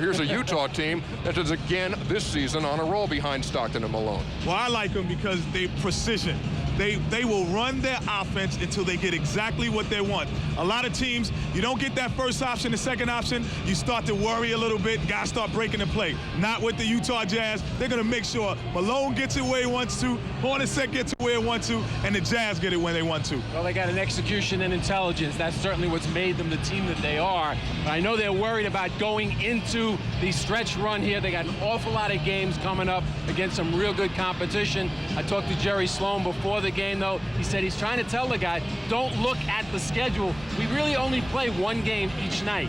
here's a Utah team that is again this season on a roll behind Stockton and Malone. Well, I like them because they precision. They will run their offense until they get exactly what they want. A lot of teams, you don't get that first option, the second option, you start to worry a little bit, guys start breaking the play. Not with the Utah Jazz. They're going to make sure Malone gets it where he wants to, Hornacek gets it where he wants to, and the Jazz get it when they want to. Well, they got an execution and intelligence. That's certainly what's made them the team that they are. But I know they're worried about going into the stretch run here. They got an awful lot of games coming up against some real good competition. I talked to Jerry Sloan before the game, though. He said he's trying to tell the guy, don't look at the schedule. We really only play one game each night.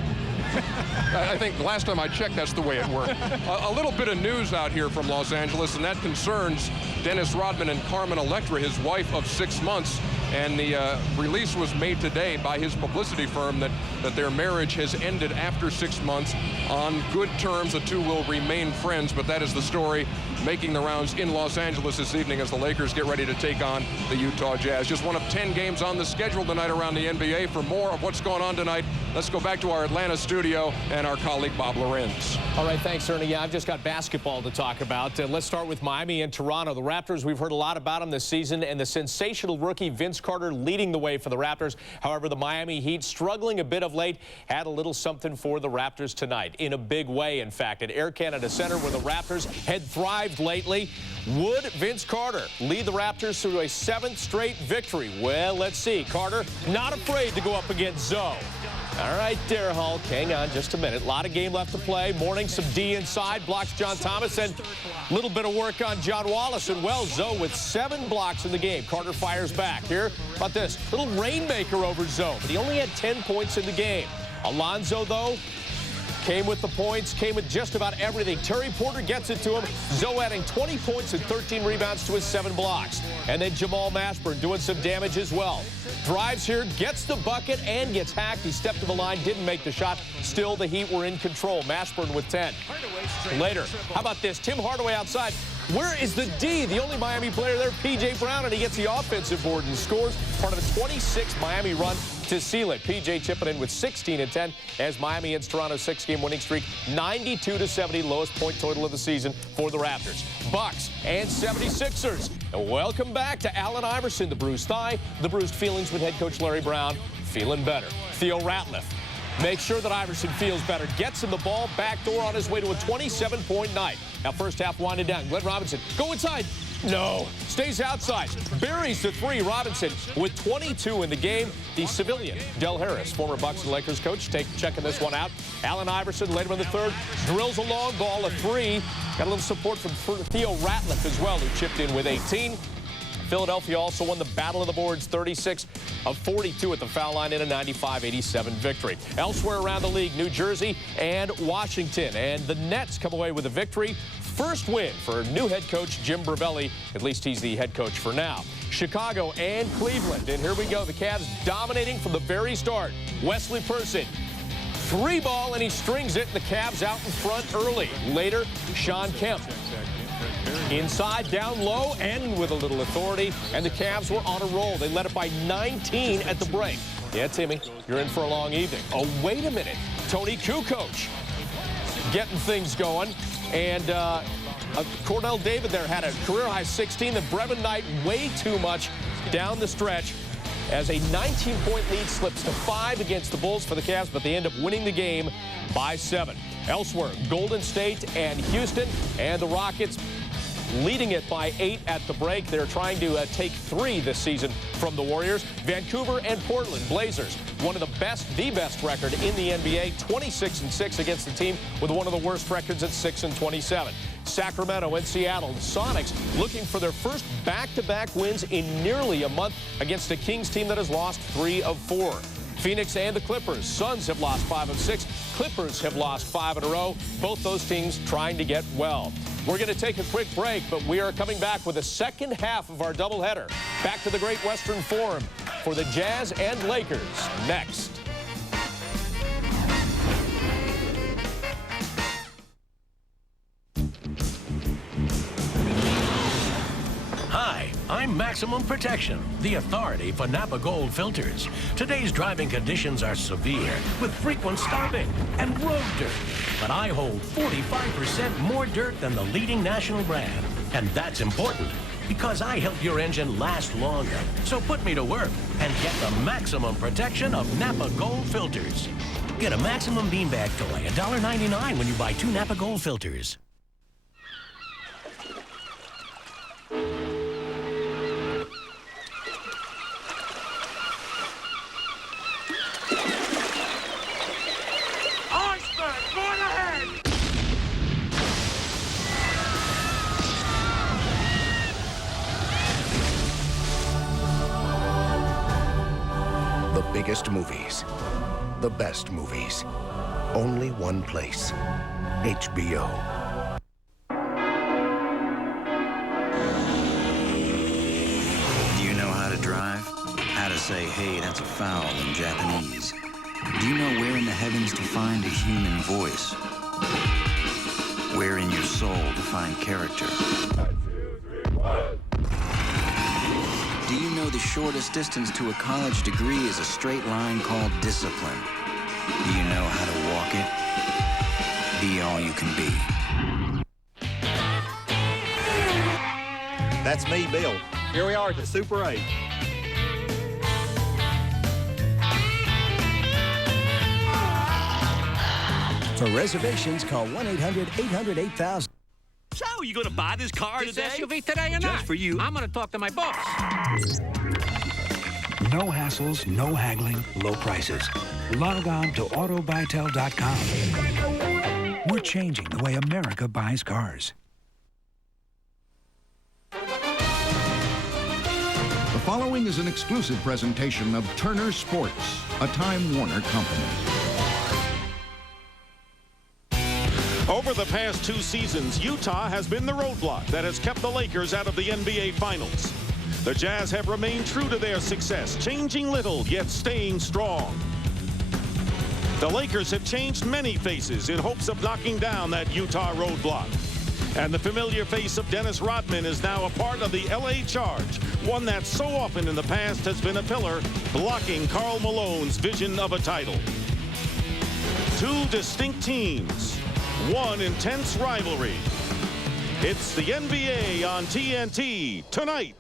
I think last time I checked, that's the way it worked. A little bit of news out here from Los Angeles, and that concerns Dennis Rodman and Carmen Electra, his wife of 6 months. And the release was made today by his publicity firm that their marriage has ended after 6 months on good terms. The two will remain friends, but that is the story making the rounds in Los Angeles this evening as the Lakers get ready to take on the Utah Jazz. Just one of 10 games on the schedule tonight around the NBA. For more of what's going on tonight, let's go back to our Atlanta studio and our colleague Bob Lorenz. All right, thanks, Ernie. Yeah, I've just got basketball to talk about. Let's start with Miami and Toronto. The Raptors, we've heard a lot about them this season, and the sensational rookie Vince Carter leading the way for the Raptors. However, the Miami Heat struggling a bit of late, had a little something for the Raptors tonight, in a big way, in fact. At Air Canada Center, where the Raptors had thrived lately, would Vince Carter lead the Raptors through a 7th straight victory? Well, let's see. Carter not afraid to go up against Zoe. All right, there, Hulk. Hang on just a minute. A lot of game left to play. Morning, some D inside. Blocks John Thomas. And a little bit of work on John Wallace. And, well, Zoe with 7 blocks in the game. Carter fires back. Here, about this. Little rainmaker over Zoe. But he only had 10 points in the game. Alonzo, though, came with the points, came with just about everything. Terry Porter gets it to him. Zoe adding 20 points and 13 rebounds to his 7 blocks. And then Jamal Mashburn doing some damage as well. Drives here, gets the bucket, and gets hacked. He stepped to the line, didn't make the shot. Still, the Heat were in control. Mashburn with 10. Later, how about this? Tim Hardaway outside. Where is the D? The only Miami player there, P.J. Brown, and he gets the offensive board and scores. Part of a 26 Miami run to seal it. P.J. chipping in with 16 and 10 as Miami ends Toronto's 6-game winning streak, 92-70, lowest point total of the season for the Raptors. Bucks and 76ers. And welcome back to Allen Iverson, the bruised thigh, the bruised feelings with head coach Larry Brown, feeling better. Theo Ratliff makes sure that Iverson feels better, gets him the ball, backdoor on his way to a 27-point night. Now first half winding down. Glenn Robinson, go inside. No, stays outside. Buries the 3. Robinson with 22 in the game. The civilian, Del Harris, former Bucks and Lakers coach, checking this one out. Allen Iverson later in the third drills a long ball, a 3. Got a little support from Theo Ratliff as well, who chipped in with 18. Philadelphia also won the battle of the boards, 36 of 42 at the foul line in a 95-87 victory. Elsewhere around the league, New Jersey and Washington. And the Nets come away with a victory. First win for new head coach Jim Bravelli. At least he's the head coach for now. Chicago and Cleveland. And here we go. The Cavs dominating from the very start. Wesley Person. 3-ball, and he strings it. The Cavs out in front early. Later, Sean Kemp. Inside, down low, and with a little authority. And the Cavs were on a roll. They led it by 19 at the break. Yeah, Timmy, you're in for a long evening. Oh, wait a minute. Tony Kukoc getting things going. And Cordell David there had a career-high 16. And Brevin Knight way too much down the stretch as a 19-point lead slips to 5 against the Bulls for the Cavs, but they end up winning the game by 7. Elsewhere, Golden State and Houston, and the Rockets leading it by 8 at the break. They're trying to take 3 this season from the Warriors. Vancouver and Portland Blazers, one of the best record in the NBA, 26-6 against the team with one of the worst records at 6-27. Sacramento and Seattle, the Sonics looking for their first back-to-back wins in nearly a month against a Kings team that has lost 3 of 4. Phoenix and the Clippers. Suns have lost 5 of 6. Clippers have lost 5 in a row. Both those teams trying to get well. We're going to take a quick break, but we are coming back with the second half of our doubleheader. Back to the Great Western Forum for the Jazz and Lakers next. Hi, I'm Maximum Protection, the authority for Napa Gold filters. Today's driving conditions are severe, with frequent stopping and road dirt. But I hold 45% more dirt than the leading national brand. And that's important, because I help your engine last longer. So put me to work and get the maximum protection of Napa Gold filters. Get a Maximum beanbag toy, $1.99 when you buy 2 Napa Gold filters. The biggest movies, the best movies, only one place, HBO. Do you know how to drive? How to say, hey, that's a foul in Japanese? Do you know where in the heavens to find a human voice? Where in your soul to find character? 1, 2, 3, 1. Do you know the shortest distance to a college degree is a straight line called discipline? Do you know how to walk it? Be all you can be. That's me, Bill. Here we are at the Super 8. For reservations, call 1-800-800-8000. So, you going to buy this car this today? SUV today or not? Just for you. I'm going to talk to my boss. No hassles, no haggling, low prices. Log on to autobytel.com. We're changing the way America buys cars. The following is an exclusive presentation of Turner Sports, a Time Warner company. Over the past 2 seasons, Utah has been the roadblock that has kept the Lakers out of the NBA Finals. The Jazz have remained true to their success, changing little, yet staying strong. The Lakers have changed many faces in hopes of knocking down that Utah roadblock. And the familiar face of Dennis Rodman is now a part of the LA Charge, one that so often in the past has been a pillar blocking Karl Malone's vision of a title. 2 distinct teams, one intense rivalry. It's the NBA on TNT tonight.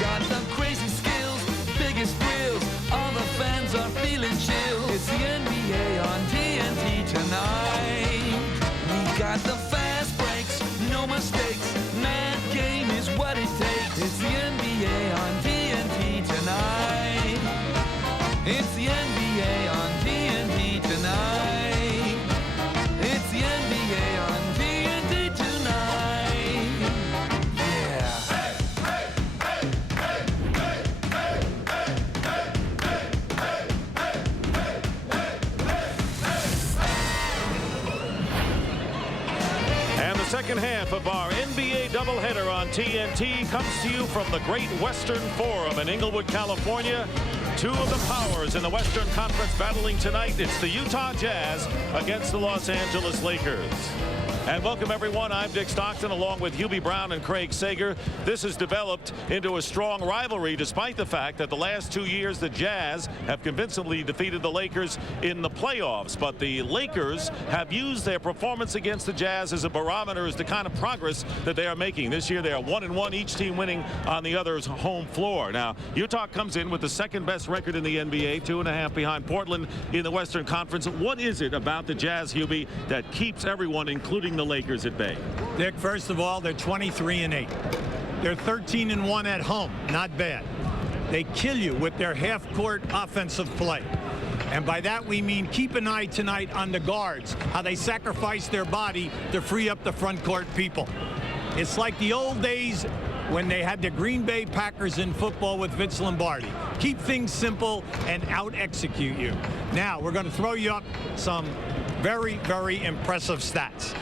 Got some crazy skills, biggest thrills. All the fans are feeling chill. It's the NBA on TNT tonight. We got the fast breaks, no mistakes. Mad game is what it takes. It's the NBA on TNT tonight. It's the NBA on TNT tonight. It's the NBA on TNT tonight. Yeah. Hey, hey, hey, hey, hey, hey, hey, hey, hey. And the second half of our NBA doubleheader on TNT comes to you from the Great Western Forum in Inglewood, California. 2 of the powers in the Western Conference battling tonight. It's the Utah Jazz against the Los Angeles Lakers. And welcome, everyone. I'm Dick Stockton, along with Hubie Brown and Craig Sager. This has developed into a strong rivalry, despite the fact that the last 2 years the Jazz have convincingly defeated the Lakers in the playoffs. But the Lakers have used their performance against the Jazz as a barometer as the kind of progress that they are making. This year they are 1-1, each team winning on the other's home floor. Now, Utah comes in with the second best record in the NBA, 2.5 behind Portland in the Western Conference. What is it about the Jazz, Hubie, that keeps everyone, including the Lakers, at bay? Dick, first of all, they're 23-8. They're 13-1 at home. Not bad. They kill you with their half-court offensive play. And by that we mean keep an eye tonight on the guards, how they sacrifice their body to free up the front court people. It's like the old days when they had the Green Bay Packers in football with Vince Lombardi. Keep things simple and out-execute you. Now, we're going to throw you up some very, very impressive stats.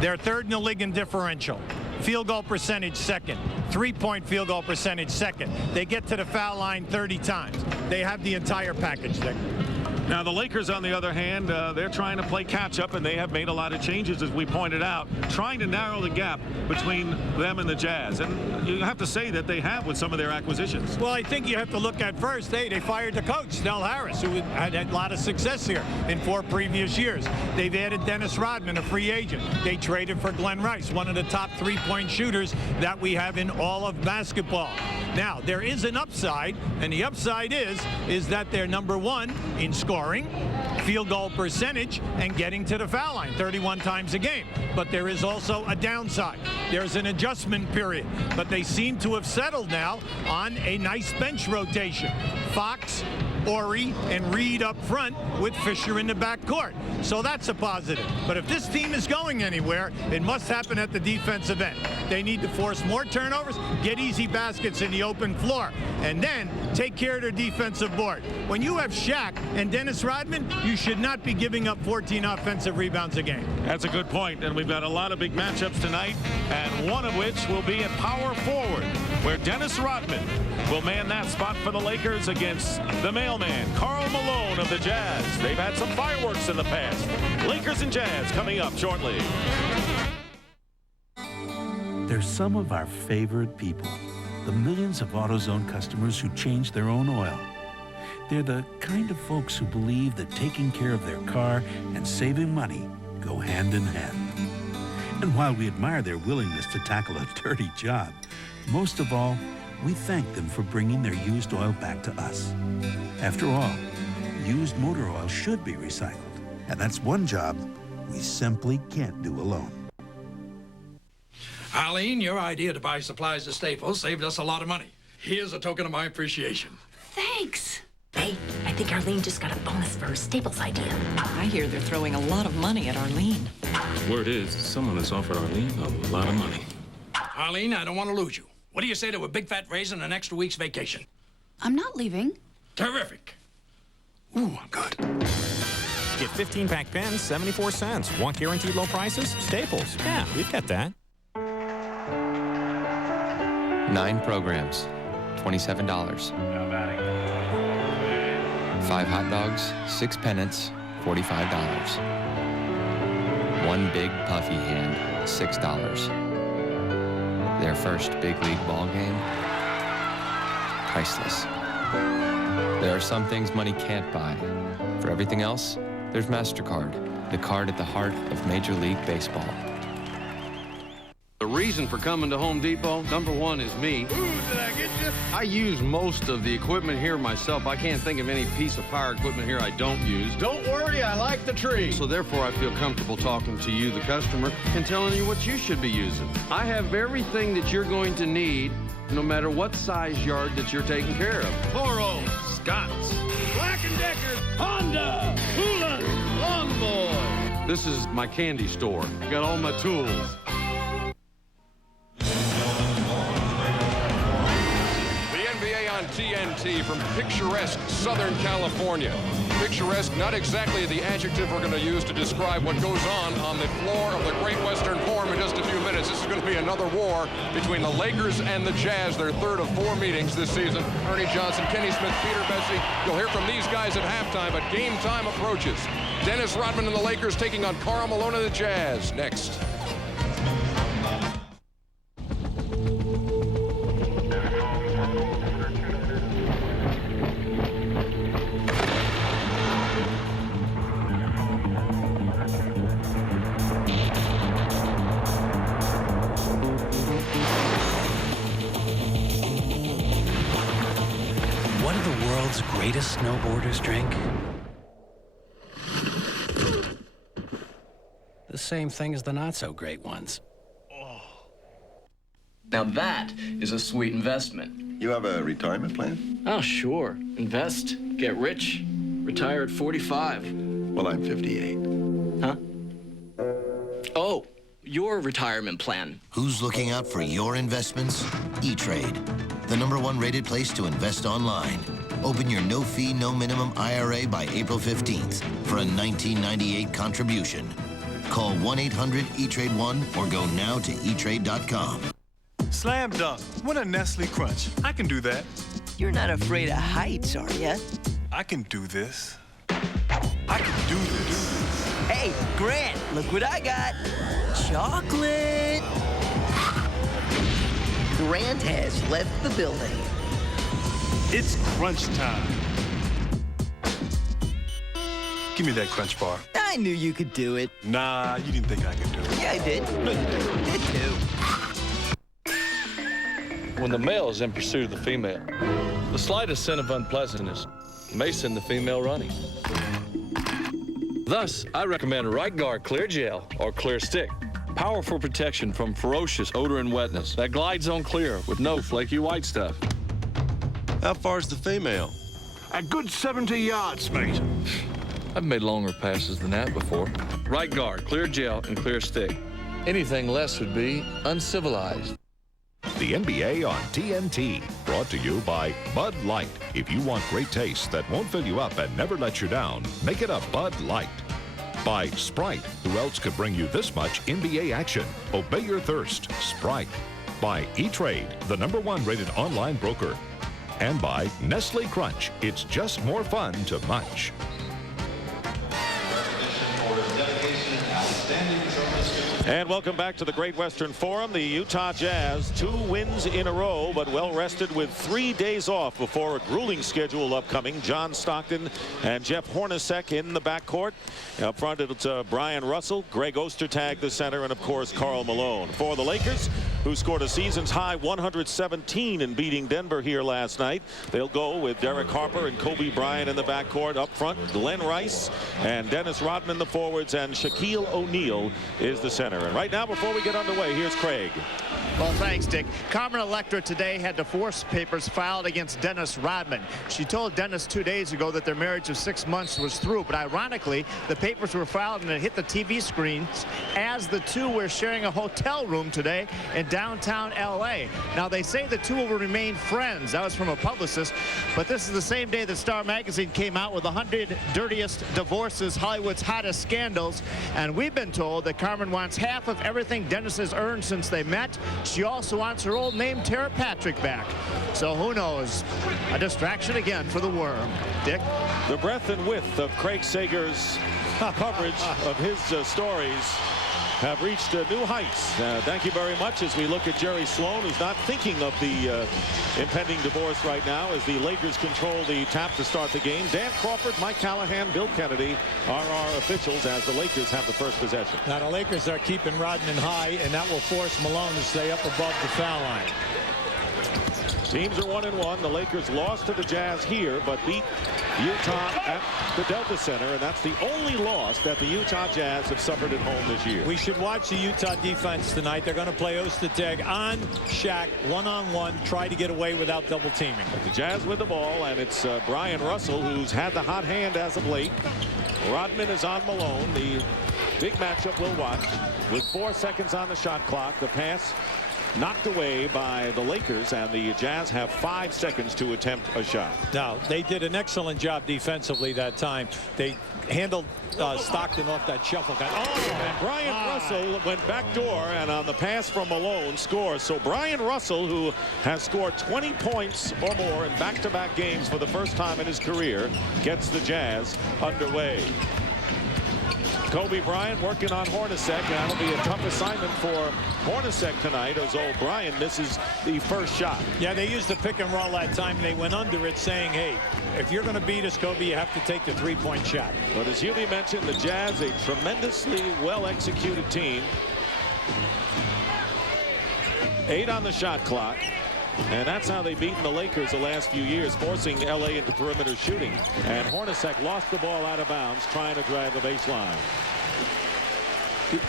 They're third in the league in differential. Field goal percentage second. 3-point field goal percentage second. They get to the foul line 30 times. They have the entire package there. Now, the Lakers, on the other hand, they're trying to play catch-up, and they have made a lot of changes, as we pointed out, trying to narrow the gap between them and the Jazz. And you have to say that they have with some of their acquisitions. Well, I think you have to look at first, they fired the coach, Snell Harris, who had a lot of success here in 4 previous years. They've added Dennis Rodman, a free agent. They traded for Glenn Rice, one of the top three-point shooters that we have in all of basketball. Now, there is an upside, and the upside is that they're number 1 in scoring, field goal percentage, and getting to the foul line 31 times a game. But there is also a downside. There's an adjustment period. But they seem to have settled now on a nice bench rotation. Fox, Ori, and Reed up front with Fisher in the backcourt. So that's a positive. But if this team is going anywhere, it must happen at the defensive end. They need to force more turnovers, get easy baskets in the open floor, and then take care of their defensive board. When you have Shaq and Dennis Rodman, you should not be giving up 14 offensive rebounds a game. That's a good point, and we've got a lot of big matchups tonight, and one of which will be at power forward, where Dennis Rodman will man that spot for the Lakers against the mailman, Karl Malone of the Jazz. They've had some fireworks in the past. Lakers and Jazz coming up shortly. They're some of our favorite people, the millions of AutoZone customers who change their own oil. They're the kind of folks who believe that taking care of their car and saving money go hand in hand. And while we admire their willingness to tackle a dirty job, most of all, we thank them for bringing their used oil back to us. After all, used motor oil should be recycled, and that's one job we simply can't do alone. Eileen, your idea to buy supplies at Staples saved us a lot of money. Here's a token of my appreciation. Thanks. Hey, I think Arlene just got a bonus for her Staples idea. I hear they're throwing a lot of money at Arlene. Word is, someone has offered Arlene a lot of money. Arlene, I don't want to lose you. What do you say to a big fat raise and an extra week's vacation? I'm not leaving. Terrific. Ooh, I'm good. Get 15-pack pens, 74 cents. Want guaranteed low prices? Staples. Yeah, we've got that. 9 programs, $27. 5 hot dogs, 6 pennants, $45. 1 big puffy hand, $6. Their first big league ball game, priceless. There are some things money can't buy. For everything else, there's MasterCard, the card at the heart of Major League Baseball. The reason for coming to Home Depot, number 1 is me. Ooh, did I get you? I use most of the equipment here myself. I can't think of any piece of power equipment here I don't use. Don't worry, I like the tree. So therefore, I feel comfortable talking to you, the customer, and telling you what you should be using. I have everything that you're going to need, no matter what size yard that you're taking care of. Toro, Scott's, Black & Decker, Honda, Hoolan, Lawn Boy. This is my candy store. I got all my tools. On TNT from picturesque Southern California. Picturesque, not exactly the adjective we're going to use to describe what goes on the floor of the Great Western Forum in just a few minutes. This is going to be another war between the Lakers and the Jazz, their third of 4 meetings this season. Ernie Johnson, Kenny Smith, Peter Bessie. You'll hear from these guys at halftime, but game time approaches. Dennis Rodman and the Lakers taking on Karl Malone and the Jazz next. Greatest snowboarders drink? The same thing as the not-so-great ones. Now that is a sweet investment. You have a retirement plan? Oh, sure. Invest, get rich, retire at 45. Well, I'm 58. Huh? Oh, your retirement plan. Who's looking out for your investments? E-Trade, the #1 rated place to invest online. Open your no-fee, no-minimum IRA by April 15th for a $19.98 contribution. Call 1-800-E-TRADE-1 or go now to etrade.com. Slam dunk. Win a Nestle Crunch. I can do that. You're not afraid of heights, are you? I can do this. I can do this. Hey, Grant, look what I got. Chocolate. Grant has left the building. It's crunch time. Give me that crunch bar. I knew you could do it. Nah, you didn't think I could do it. Yeah, I did. No, you didn't. I did too. When the male is in pursuit of the female, the slightest scent of unpleasantness may send the female running. Thus, I recommend Right Guard Clear Gel or Clear Stick. Powerful protection from ferocious odor and wetness that glides on clear with no flaky white stuff. How far's the female? A good 70 yards, mate. I've made longer passes than that before. Right Guard, Clear Gel, and Clear Stick. Anything less would be uncivilized. The NBA on TNT, brought to you by Bud Light. If you want great taste that won't fill you up and never let you down, make it a Bud Light. By Sprite, who else could bring you this much NBA action? Obey your thirst, Sprite. By E-Trade, the #1 rated online broker. And by Nestle Crunch, it's just more fun to munch. And welcome back to the Great Western Forum. The Utah Jazz, 2 wins in a row, but well rested with 3 days off before a grueling schedule upcoming. John Stockton and Jeff Hornacek in the backcourt. Up front, it's Brian Russell, Greg Ostertag, the center, and of course, Karl Malone. For the Lakers, who scored a season's high 117 in beating Denver here last night, they'll go with Derek Harper and Kobe Bryant in the backcourt. Up front, Glenn Rice and Dennis Rodman, the forwards, and Shaquille O'Neal is the center. And right now, before we get underway, here's Craig. Well, thanks, Dick. Carmen Electra today had divorce papers filed against Dennis Rodman. She told Dennis 2 days ago that their marriage of 6 months was through, but ironically, the papers were filed and it hit the TV screens as the two were sharing a hotel room today in downtown L.A. Now, they say the two will remain friends. That was from a publicist, but this is the same day that Star Magazine came out with 100 dirtiest divorces, Hollywood's hottest scandals, and we've been told that Carmen wants half of everything Dennis has earned since they met. She also wants her old name, Tara Patrick, back. So who knows? A distraction again for the Worm. Dick? The breadth and width of Craig Sager's coverage of his stories have reached new heights. Thank you very much as we look at Jerry Sloan, who's not thinking of the impending divorce right now as the Lakers control the tap to start the game. Dan Crawford, Mike Callahan, Bill Kennedy are our officials as the Lakers have the first possession. Now the Lakers are keeping Rodman high, and that will force Malone to stay up above the foul line. Teams are 1-1. The Lakers lost to the Jazz here, but beat Utah at the Delta Center, and that's the only loss that the Utah Jazz have suffered at home this year. We should watch the Utah defense tonight. They're going to play Ostertag on Shaq, one-on-one, try to get away without double teaming. The Jazz with the ball, and it's Brian Russell who's had the hot hand as of late. Rodman is on Malone. The big matchup we'll watch with 4 seconds on the shot clock. The pass knocked away by the Lakers, and the Jazz have 5 seconds to attempt a shot. Now, they did an excellent job defensively that time. They handled Stockton off that shuffle. And Brian Russell went backdoor, and on the pass from Malone scores. So Brian Russell, who has scored 20 points or more in back-to-back games for the first time in his career, gets the Jazz underway. Kobe Bryant working on Hornacek, and that'll be a tough assignment for Hornacek tonight as O'Brien misses the first shot. Yeah, they used the pick and roll that time. They went under it saying, hey, if you're going to beat us, Kobe, you have to take the three-point shot. But as Hubie mentioned, the Jazz, a tremendously well-executed team. 8 on the shot clock. And that's how they've beaten the Lakers the last few years, forcing L.A. into perimeter shooting. And Hornacek lost the ball out of bounds, trying to drive the baseline.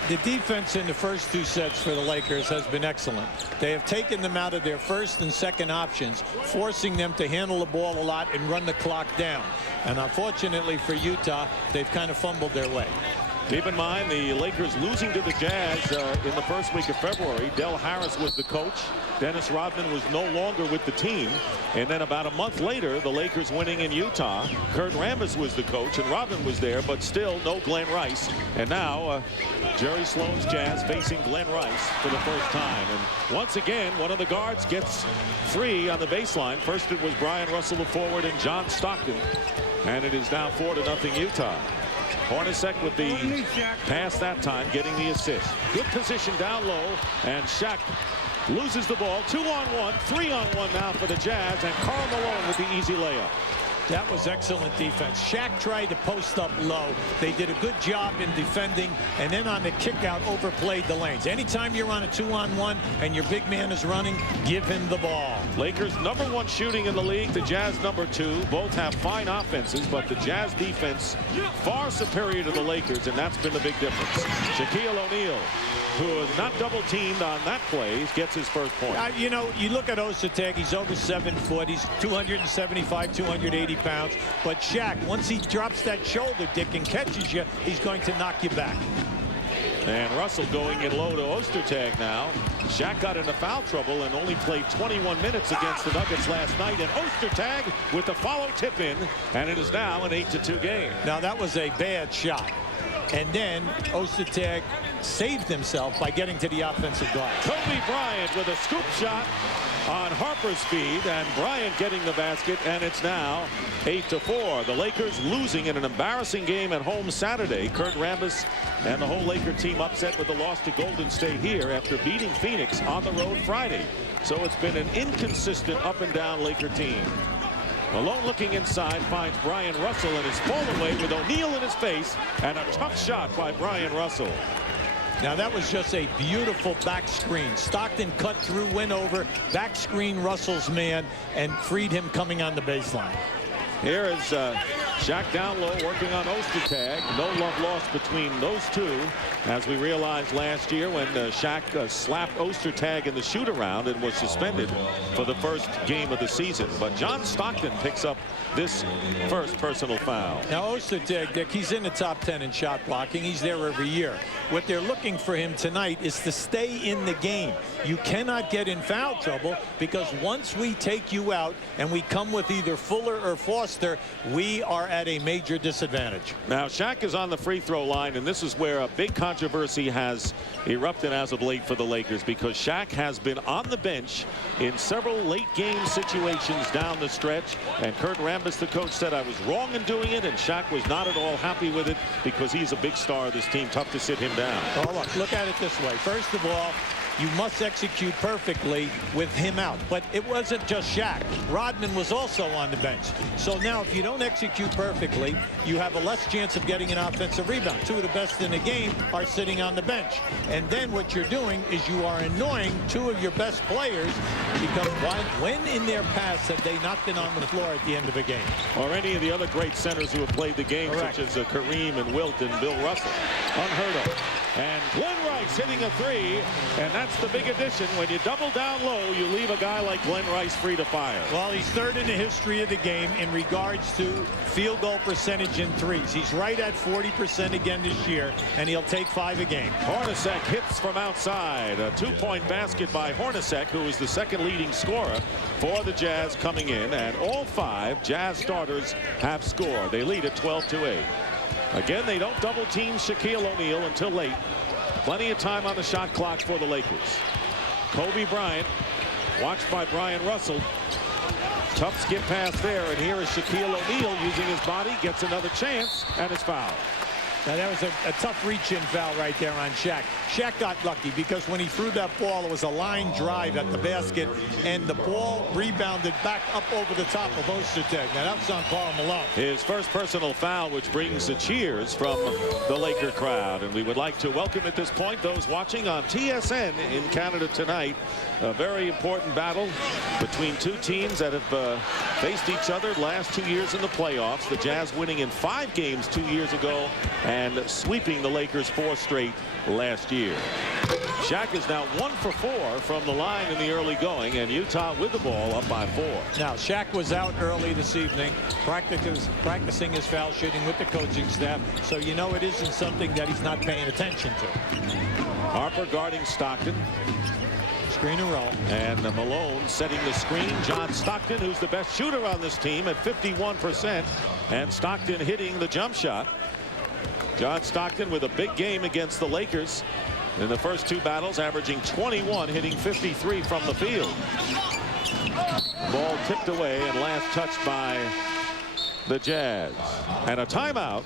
The defense in the first 2 sets for the Lakers has been excellent. They have taken them out of their first and second options, forcing them to handle the ball a lot and run the clock down. And unfortunately for Utah, they've kind of fumbled their way. Keep in mind the Lakers losing to the Jazz in the first week of February. Del Harris was the coach. Dennis Rodman was no longer with the team. And then about a month later, the Lakers winning in Utah. Kurt Rambis was the coach, and Rodman was there, but still no Glenn Rice. And now Jerry Sloan's Jazz facing Glenn Rice for the first time. And once again, one of the guards gets free on the baseline. First it was Brian Russell, the forward, and John Stockton. And it is now 4-0 Utah. Hornacek with the pass that time, getting the assist. Good position down low, and Shaq loses the ball. 2-on-1, 3-on-1 now for the Jazz, and Karl Malone with the easy layup. That was excellent defense. Shaq tried to post up low. They did a good job in defending, and then on the kick out overplayed the lanes. Anytime you're on a 2-on-1 and your big man is running, give him the ball. Lakers #1 shooting in the league, the Jazz #2. Both have fine offenses, but the Jazz defense far superior to the Lakers, and that's been the big difference. Shaquille O'Neal, who is not double teamed on that play, gets his first point. You know, you look at Ostertag, he's over 7 foot. He's 275, 280 pounds. But Shaq, once he drops that shoulder, Dick, and catches you, he's going to knock you back. And Russell going in low to Ostertag now. Shaq got into foul trouble and only played 21 minutes against the Nuggets last night. And Ostertag with the follow tip in, and it is now an 8-2 game. Now that was a bad shot. And then Ostertag saved himself by getting to the offensive glass. Kobe Bryant with a scoop shot on Harper's feed, and Bryant getting the basket, and it's now 8-4. The Lakers losing in an embarrassing game at home Saturday. Kurt Rambis and the whole Laker team upset with the loss to Golden State here after beating Phoenix on the road Friday. So it's been an inconsistent up and down Laker team. Malone looking inside, finds Brian Russell, and is pulled away with O'Neal in his face, and a tough shot by Brian Russell. Now that was just a beautiful back screen. Stockton cut through, went over, back screen Russell's man, and freed him coming on the baseline. Here is Shaq down low working on Ostertag. No love lost between those two, as we realized last year when Shaq slapped Ostertag in the shoot around and was suspended for the first game of the season. But John Stockton picks up this first personal foul. Now Ostertag, Dick, he's in the top 10 in shot blocking. He's there every year. What they're looking for him tonight is to stay in the game. You cannot get in foul trouble, because once we take you out and we come with either Fuller or Foster, we are at a major disadvantage. Now Shaq is on the free throw line, and this is where a big controversy has erupted as of late for the Lakers, because Shaq has been on the bench in several late game situations down the stretch, and Kurt Rambis, the coach, said I was wrong in doing it, and Shaq was not at all happy with it because he's a big star of this team. Tough to sit him down. Oh, look at it this way. First of all, you must execute perfectly with him out. But it wasn't just Shaq. Rodman was also on the bench. So now if you don't execute perfectly, you have a less chance of getting an offensive rebound. Two of the best in the game are sitting on the bench. And then what you're doing is you are annoying two of your best players, because when in their past have they not been on the floor at the end of a game? Or any of the other great centers who have played the game, correct, such as Kareem and Wilt and Bill Russell. Unheard of. And Glenn Rice hitting a three, and that's the big addition. When you double down low, you leave a guy like Glenn Rice free to fire. Well, he's third in the history of the game in regards to field goal percentage in threes. He's right at 40% again this year, and he'll take 5 a game. Hornacek hits from outside. A 2-point basket by Hornacek, who is the second leading scorer for the Jazz coming in, and all 5 Jazz starters have scored. They lead at 12-8. Again, they don't double team Shaquille O'Neal until late. Plenty of time on the shot clock for the Lakers. Kobe Bryant, watched by Brian Russell. Tough skip pass there, and here is Shaquille O'Neal using his body, gets another chance, and is fouled. Now that was a tough reach-in foul right there on Shaq. Shaq got lucky because when he threw that ball, it was a line drive at the basket, and the ball rebounded back up over the top of Ostertag. Now that was on Karl Malone. His first personal foul, which brings the cheers from the Laker crowd. And we would like to welcome at this point those watching on TSN in Canada tonight. A very important battle between two teams that have faced each other last 2 years in the playoffs. The Jazz winning in 5 games 2 years ago and sweeping the Lakers 4 straight last year. Shaq is now 1 for 4 from the line in the early going, and Utah with the ball up by 4. Now, Shaq was out early this evening, practicing his foul shooting with the coaching staff, so you know it isn't something that he's not paying attention to. Harper guarding Stockton. Screen and roll. And Malone setting the screen. John Stockton, who's the best shooter on this team at 51%, and Stockton hitting the jump shot. John Stockton with a big game against the Lakers in the first 2 battles, averaging 21, hitting 53 from the field. Ball tipped away and last touched by the Jazz. And a timeout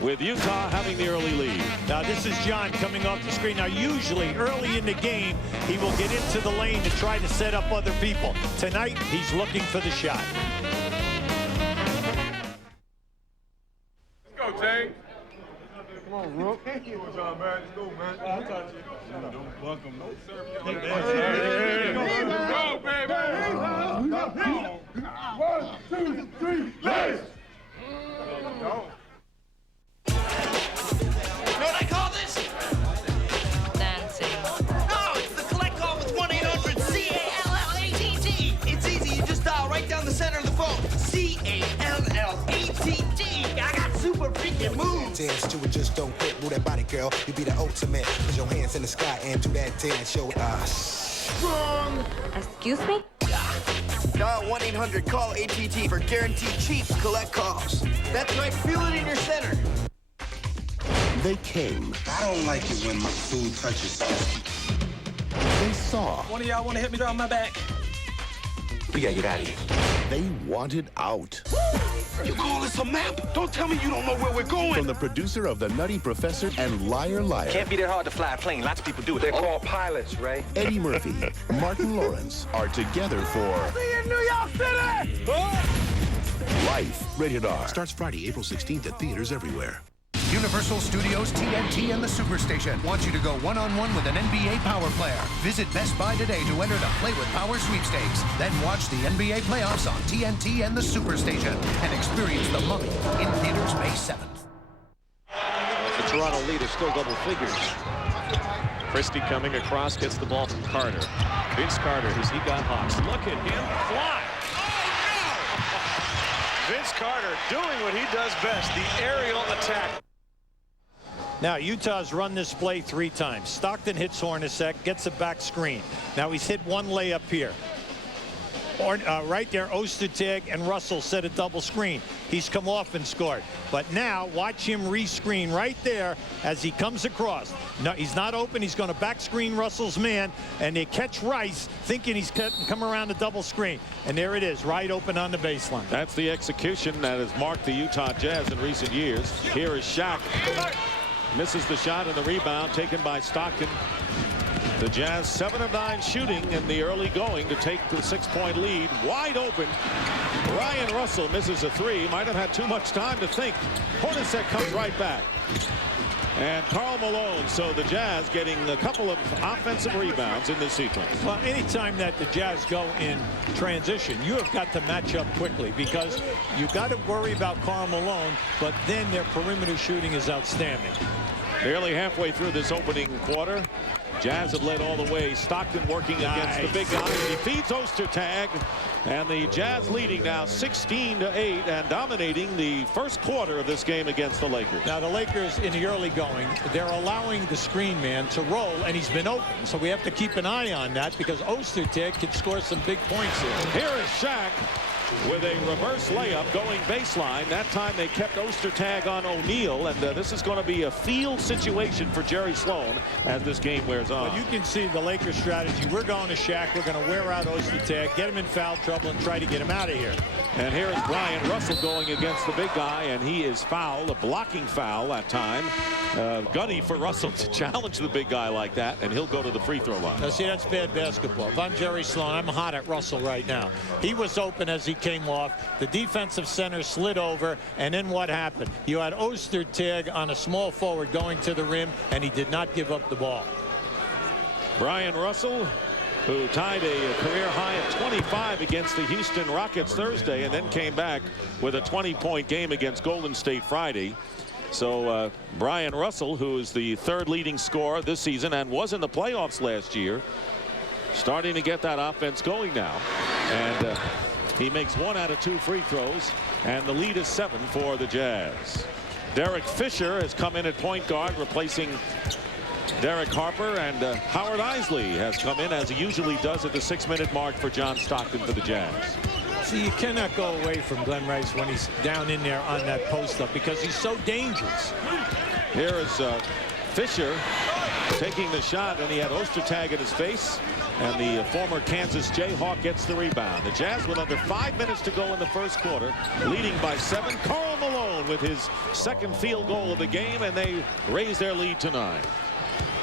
with Utah having the early lead. Now this is John coming off the screen. Now usually early in the game he will get into the lane to try to set up other people. Tonight he's looking for the shot. Let's go, Tay. Come on, Rook. What's up, man? Let's go, man. I'll touch you. Don't buck him. Don't serve him. Go, baby. 1, 2, 3, let's go. You know what I call this? Dancing. No, it's the collect call with 1-800-CALL-ATT. It's easy. You just dial right down the center of the phone. CALLATT. I got super freaking moves. Dance to it, just don't quit. Move that body, girl. You be the ultimate. Put your hands in the sky and do that dance. Show Strong. Excuse me? Dial 1-800-CALL-ATT for guaranteed cheap collect calls. That's right. Feel it in your center. They came. I don't like it when my food touches something. They saw. One of y'all want to hit me on my back? We gotta get out of here. They wanted out. You call this a map? Don't tell me you don't know where we're going. From the producer of The Nutty Professor and Liar Liar. Can't be that hard to fly a plane. Lots of people do it. They're called pilots, Ray. Eddie Murphy, Martin Lawrence are together for See you in New York City! Life. Rated R. Starts Friday, April 16th at theaters everywhere. Universal Studios TNT and the Superstation wants you to go one-on-one with an NBA Power player. Visit Best Buy today to enter the Play with Power sweepstakes. Then watch the NBA playoffs on TNT and the Superstation and experience The Mummy in theaters May 7th. The Toronto lead is still double figures. Christie coming across, gets the ball from Carter. Vince Carter, who's he got Hawks. Look at him fly. Oh, no! Vince Carter doing what he does best, the aerial attack. Now Utah's run this play 3 times. Stockton hits Hornacek, gets a back screen. Now he's hit 1 layup here. Right there, Ostertag and Russell set a double screen. He's come off and scored. But now watch him re-screen right there as he comes across. No, he's not open. He's going to back screen Russell's man, and they catch Rice thinking he's come around the double screen. And there it is, right open on the baseline. That's the execution that has marked the Utah Jazz in recent years. Here is Shaq. Misses the shot and the rebound taken by Stockton. The Jazz 7 of 9 shooting in the early going to take the 6-point lead. Wide open. Ryan Russell misses a 3. Might have had too much time to think. Hornacek comes right back. And Karl Malone. So the Jazz getting a couple of offensive rebounds in this sequence. Well, anytime that the Jazz go in transition, you have got to match up quickly because you've got to worry about Karl Malone, but then their perimeter shooting is outstanding. Barely halfway through this opening quarter. Jazz have led all the way. Stockton working against the big guy. He feeds Ostertag. And the Jazz leading now 16-8 and dominating the first quarter of this game against the Lakers. Now the Lakers in the early going, they're allowing the screen man to roll, and he's been open. So we have to keep an eye on that because Ostertag can score some big points here. Here is Shaq with a reverse layup going baseline. That time they kept Ostertag on O'Neal, and this is going to be a field situation for Jerry Sloan as this game wears on. Well, you can see the Lakers strategy. We're going to Shaq. We're going to wear out Ostertag, get him in foul trouble, and try to get him out of here. And here is Brian Russell going against the big guy, and he is fouled, a blocking foul that time. Gunny for Russell to challenge the big guy like that, and he'll go to the free throw line. Now, see, that's bad basketball. If I'm Jerry Sloan, I'm hot at Russell right now. He was open as he came off. The defensive center slid over, and then what happened? You had Ostertag on a small forward going to the rim, and he did not give up the ball. Brian Russell, who tied a career high of 25 against the Houston Rockets Thursday and then came back with a 20-point game against Golden State Friday. So Brian Russell, who is the third leading scorer this season and was in the playoffs last year, starting to get that offense going now. And he makes 1 out of 2 free throws, and the lead is 7 for the Jazz. Derek Fisher has come in at point guard, replacing Derek Harper, and Howard Isley has come in, as he usually does, at the 6-minute mark for John Stockton for the Jazz. See, you cannot go away from Glenn Rice when he's down in there on that post-up because he's so dangerous. Here is Fisher taking the shot, and he had Ostertag in his face, and the former Kansas Jayhawk gets the rebound. The Jazz, with under 5 minutes to go in the first quarter, leading by 7. Karl Malone with his second field goal of the game, and they raise their lead to 9.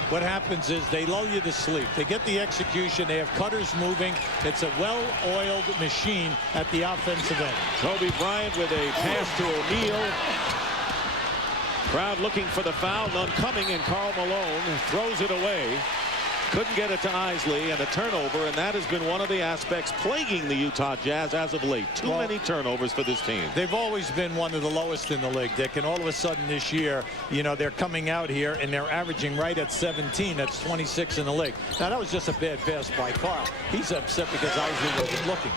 What happens is they lull you to sleep. They get the execution. They have cutters moving. It's a well-oiled machine at the offensive end. Kobe Bryant with a pass to O'Neal. Crowd looking for the foul. None coming, and Karl Malone throws it away. Couldn't get it to Isley, and a turnover, and that has been one of the aspects plaguing the Utah Jazz as of late. Too many turnovers for this team. They've always been one of the lowest in the league, Dick, and all of a sudden this year, you know, they're coming out here and they're averaging right at 17. That's 26 in the league. Now, that was just a bad pass by Karl. He's upset because Isley wasn't looking.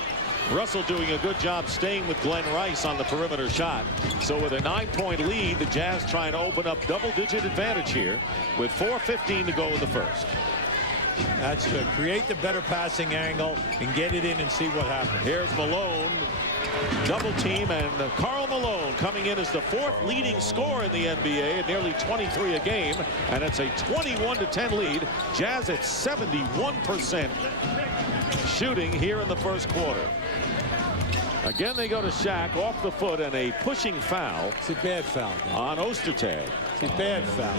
Russell doing a good job staying with Glenn Rice on the perimeter shot. So with a 9-point lead, the Jazz trying to open up double-digit advantage here with 4:15 to go in the first. That's good. Create the better passing angle and get it in and see what happens. Here's Malone, double team, and Karl Malone coming in as the 4th leading scorer in the NBA at nearly 23 a game, and it's a 21-10 lead. Jazz at 71% shooting here in the first quarter. Again, they go to Shaq off the foot, and a pushing foul. It's a bad foul, man. On Ostertag. It's a bad foul.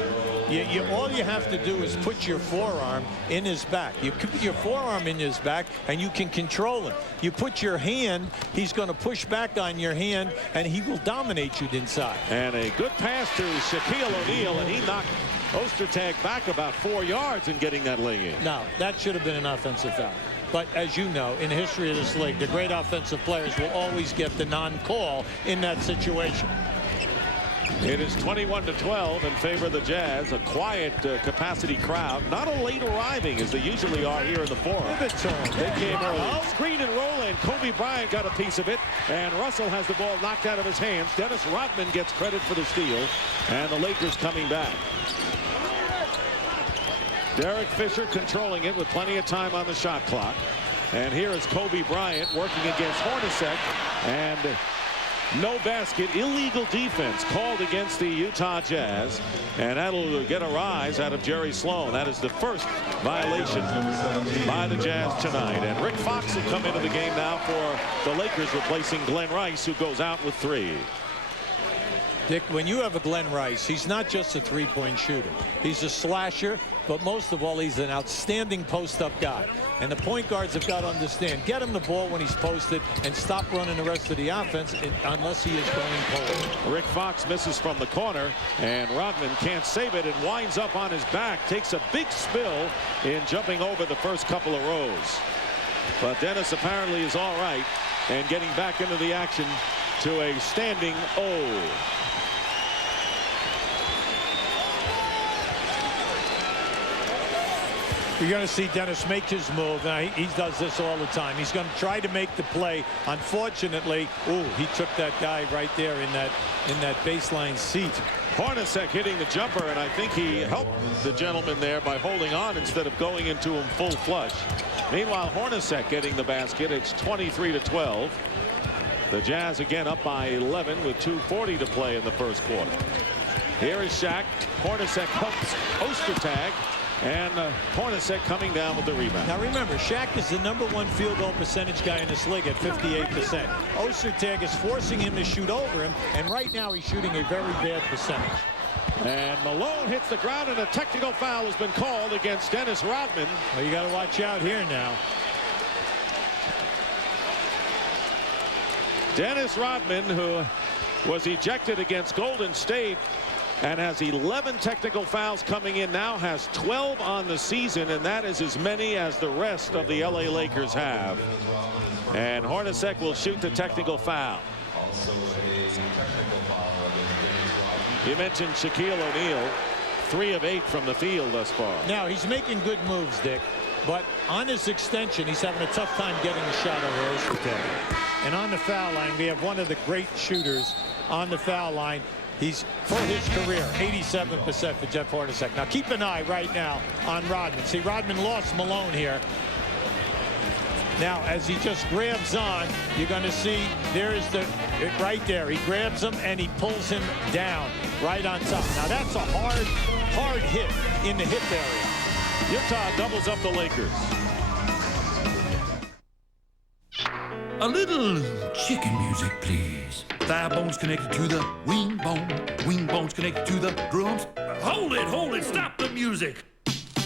All you have to do is put your forearm in his back. You put your forearm in his back, and you can control him. You put your hand, he's going to push back on your hand, and he will dominate you inside. And a good pass to Shaquille O'Neal, and he knocked Ostertag back about 4 yards in getting that lay in. No, that should have been an offensive foul. But as you know, in the history of this league, the great offensive players will always get the non-call in that situation. It is 21-12 in favor of the Jazz. A quiet capacity crowd. Not a late arriving as they usually are here in the Forum. They came early. Screen and roll, and Kobe Bryant got a piece of it. And Russell has the ball knocked out of his hands. Dennis Rodman gets credit for the steal. And the Lakers coming back. Derek Fisher controlling it with plenty of time on the shot clock. And here is Kobe Bryant working against Hornacek. And no basket. Illegal defense called against the Utah Jazz. And that'll get a rise out of Jerry Sloan. That is the first violation by the Jazz tonight. And Rick Fox will come into the game now for the Lakers, replacing Glenn Rice, who goes out with 3. Dick, when you have a Glenn Rice, he's not just a three-point shooter. He's a slasher, but most of all, he's an outstanding post-up guy. And the point guards have got to understand, get him the ball when he's posted and stop running the rest of the offense unless he is going cold. Rick Fox misses from the corner, and Rodman can't save it and winds up on his back. Takes a big spill in jumping over the first couple of rows. But Dennis apparently is all right and getting back into the action to a standing O. You're going to see Dennis make his move. Now, he does this all the time. He's going to try to make the play. Unfortunately, he took that guy right there in that baseline seat. Hornacek hitting the jumper, and I think he helped the gentleman there by holding on instead of going into him full flush. Meanwhile, Hornacek getting the basket. It's 23-12. The Jazz again up by 11 with 2:40 to play in the first quarter. Here is Shaq. Hornacek helps Ostertag. And Hornacek coming down with the rebound. Now remember, Shaq is the #1 field goal percentage guy in this league at 58%. Ostertag is forcing him to shoot over him, and right now he's shooting a very bad percentage. And Malone hits the ground, and a technical foul has been called against Dennis Rodman. Well, you got to watch out here now. Dennis Rodman, who was ejected against Golden State and has 11 technical fouls coming in, now has 12 on the season, and that is as many as the rest of the LA Lakers have. And Hornacek will shoot the technical foul. You mentioned Shaquille O'Neal, 3 of 8 from the field thus far. Now, he's making good moves, Dick, but on his extension, he's having a tough time getting a shot over Ostertag. And on the foul line, we have one of the great shooters on the foul line. He's, for his career, 87% for Jeff Hornacek. Now, keep an eye right now on Rodman. See, Rodman lost Malone here. Now, as he just grabs on, you're going to see there's right there. He grabs him and he pulls him down right on top. Now, that's a hard hit in the hip area. Utah doubles up the Lakers. A little chicken music, please. Thigh bones connected to the wing bones connected to the drums. Hold it, stop the music.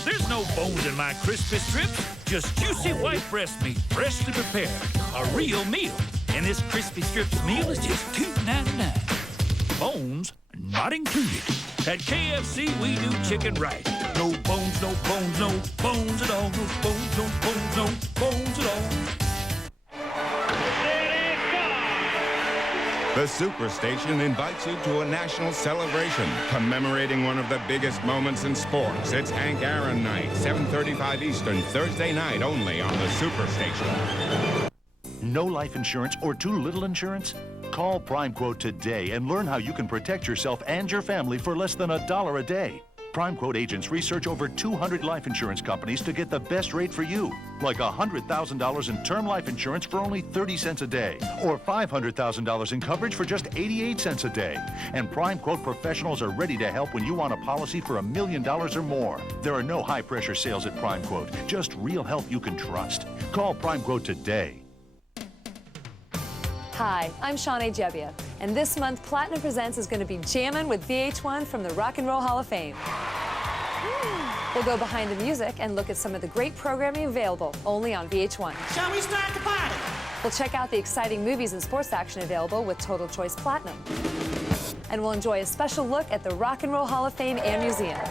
There's no bones in my crispy strips, just juicy white breast meat, freshly prepared. A real meal. And this crispy strips meal is just $2.99. Bones not included. At KFC, we do chicken right. No bones, no bones, no bones at all. No bones, no bones, no bones at all. The Superstation invites you to a national celebration commemorating one of the biggest moments in sports. It's Hank Aaron Night, 7:35 Eastern, Thursday night only on the Superstation. No life insurance or too little insurance? Call PrimeQuote today and learn how you can protect yourself and your family for less than $1 a day. PrimeQuote agents research over 200 life insurance companies to get the best rate for you, like $100,000 in term life insurance for only 30 cents a day, or $500,000 in coverage for just 88 cents a day. And PrimeQuote professionals are ready to help when you want a policy for $1 million or more. There are no high-pressure sales at PrimeQuote, just real help you can trust. Call PrimeQuote today. Hi, I'm Shawnee Jebbia, and this month Platinum Presents is going to be jamming with VH1 from the Rock and Roll Hall of Fame. We'll go behind the music and look at some of the great programming available only on VH1. Shall we start the party? We'll check out the exciting movies and sports action available with Total Choice Platinum. And we'll enjoy a special look at the Rock and Roll Hall of Fame and Museum.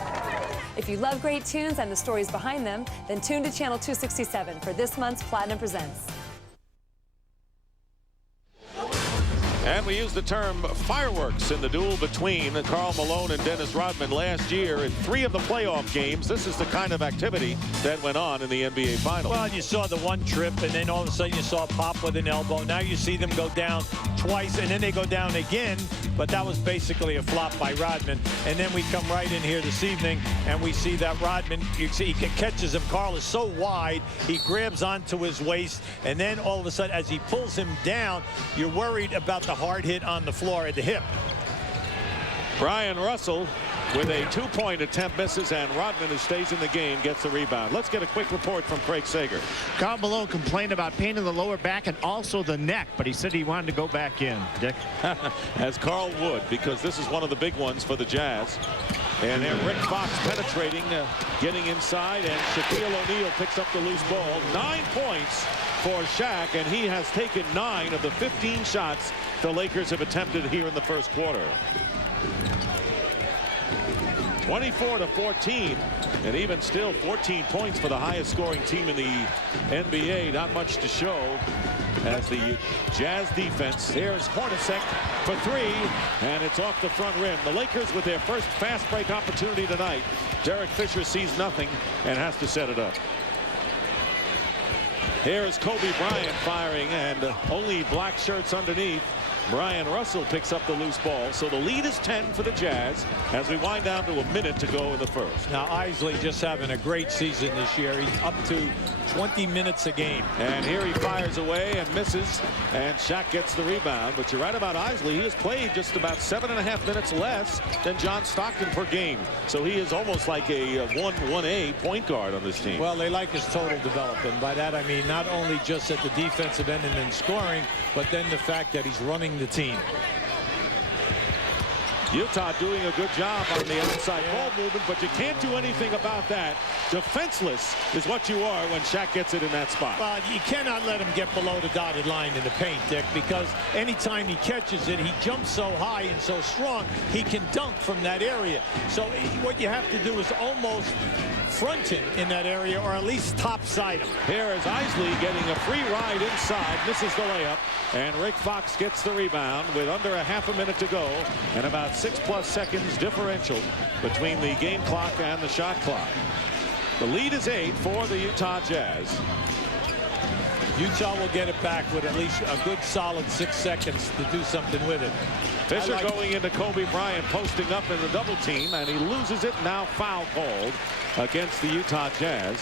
If you love great tunes and the stories behind them, then tune to Channel 267 for this month's Platinum Presents. And we used the term fireworks in the duel between Karl Malone and Dennis Rodman last year in 3 of the playoff games. This is the kind of activity that went on in the NBA Finals. Well, you saw the one trip, and then all of a sudden you saw a pop with an elbow. Now you see them go down twice, and then they go down again. But that was basically a flop by Rodman. And then we come right in here this evening, and we see that Rodman, you see, he catches him. Karl is so wide, he grabs onto his waist, and then all of a sudden, as he pulls him down, you're worried about the hard hit on the floor at the hip. Brian Russell with a 2-point attempt misses, and Rodman, who stays in the game, gets the rebound. Let's get a quick report from Craig Sager. Karl Malone complained about pain in the lower back and also the neck, but he said he wanted to go back in. Dick? As Karl would, because this is one of the big ones for the Jazz. And there Rick Fox penetrating, getting inside, and Shaquille O'Neal picks up the loose ball. 9 points for Shaq, and he has taken 9 of the 15 shots the Lakers have attempted here in the first quarter. 24-14, and even still 14 points for the highest scoring team in the NBA. Not much to show as the Jazz defense. Here's Hornacek for 3, and it's off the front rim. The Lakers with their first fast break opportunity tonight. Derek Fisher sees nothing and has to set it up. Here's Kobe Bryant firing, and only black shirts underneath. Brian Russell picks up the loose ball, so the lead is 10 for the Jazz as we wind down to a minute to go in the first. Now Isley just having a great season this year. He's up to 20 minutes a game. And here he fires away and misses, and Shaq gets the rebound. But you're right about Isley. He has played just about 7.5 minutes less than John Stockton per game. So he is almost like a 1A point guard on this team. Well, they like his total development. By that I mean not only just at the defensive end and in scoring, but then the fact that he's running the team. Utah doing a good job on the outside ball movement, but you can't do anything about that. Defenseless is what you are when Shaq gets it in that spot. Well, you cannot let him get below the dotted line in the paint, Dick, because anytime he catches it, he jumps so high and so strong, he can dunk from that area. So what you have to do is almost front him in that area, or at least topside him. Here is Isley getting a free ride inside, misses the layup, and Rick Fox gets the rebound with under a half a minute to go and about 6+ seconds differential between the game clock and the shot clock. The lead is 8 for the Utah Jazz. Utah will get it back with at least a good solid 6 seconds to do something with it. Fisher going into Kobe Bryant, posting up in the double team, and he loses it. Now foul called against the Utah Jazz.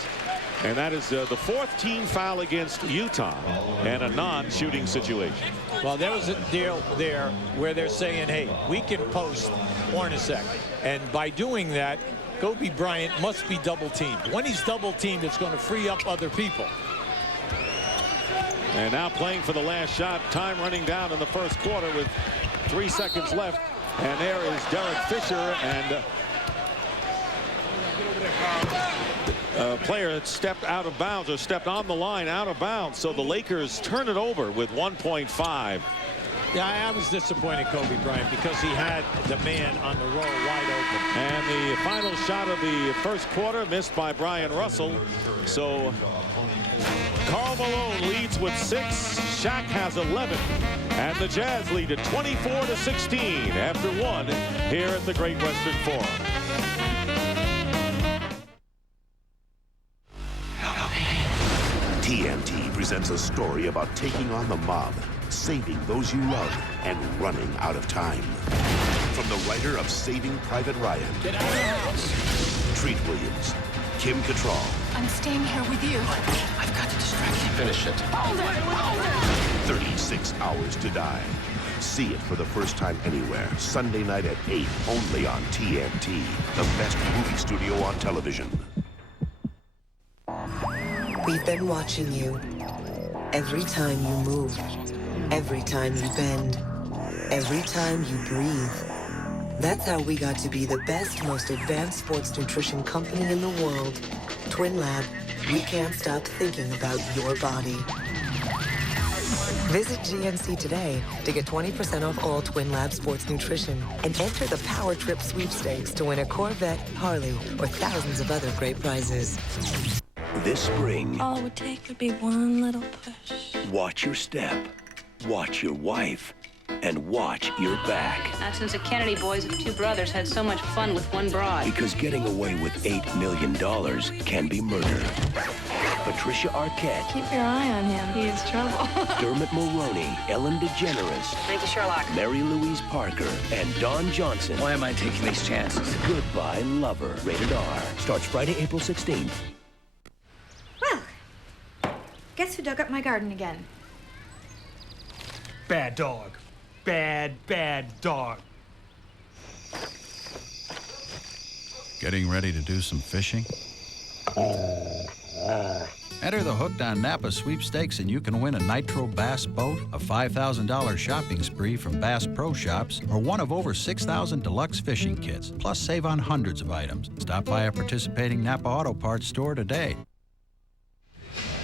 And that is the 4th team foul against Utah and a non-shooting situation. Well, there was a deal there where they're saying, hey, we can post Hornacek. And by doing that, Kobe Bryant must be double teamed. When he's double teamed, it's going to free up other people. And now playing for the last shot. Time running down in the first quarter with 3 seconds left. And there is Derek Fisher, and a player that stepped out of bounds, or stepped on the line out of bounds. So the Lakers turn it over with 1.5. Yeah, I was disappointed, Kobe Bryant, because he had the man on the roll wide open. And the final shot of the first quarter missed by Brian Russell. So Karl Malone leads with 6. Shaq has 11. And the Jazz lead at 24-16 after 1 here at the Great Western Forum. TNT presents a story about taking on the mob, saving those you love, and running out of time. From the writer of Saving Private Ryan, Get out of the house. Treat Williams, Kim Cattrall. I'm staying here with you. I've got to distract him. Finish it. Hold it! Hold it! 36 Hours to Die. See it for the first time anywhere, Sunday night at 8, only on TNT, the best movie studio on television. We've been watching you. Every time you move, every time you bend, every time you breathe. That's how we got to be the best, most advanced sports nutrition company in the world. Twin Lab, we can't stop thinking about your body. Visit GNC today to get 20% off all Twin Lab sports nutrition and enter the Power Trip sweepstakes to win a Corvette, Harley, or thousands of other great prizes. This spring, all it would take would be one little push. Watch your step, watch your wife, and watch your back. Not since the Kennedy boys of 2 brothers had so much fun with one broad. Because getting away with $8 million can be murder. Patricia Arquette. Keep your eye on him. He is trouble. Dermot Mulroney, Ellen DeGeneres. Thank you, Sherlock. Mary Louise Parker, and Don Johnson. Why am I taking these chances? Goodbye, Lover. Rated R. Starts Friday, April 16th. Guess who dug up my garden again? Bad dog. Bad, bad dog. Getting ready to do some fishing? Enter the Hooked on Napa sweepstakes and you can win a Nitro Bass boat, a $5,000 shopping spree from Bass Pro Shops, or one of over 6,000 deluxe fishing kits. Plus save on hundreds of items. Stop by a participating Napa Auto Parts store today.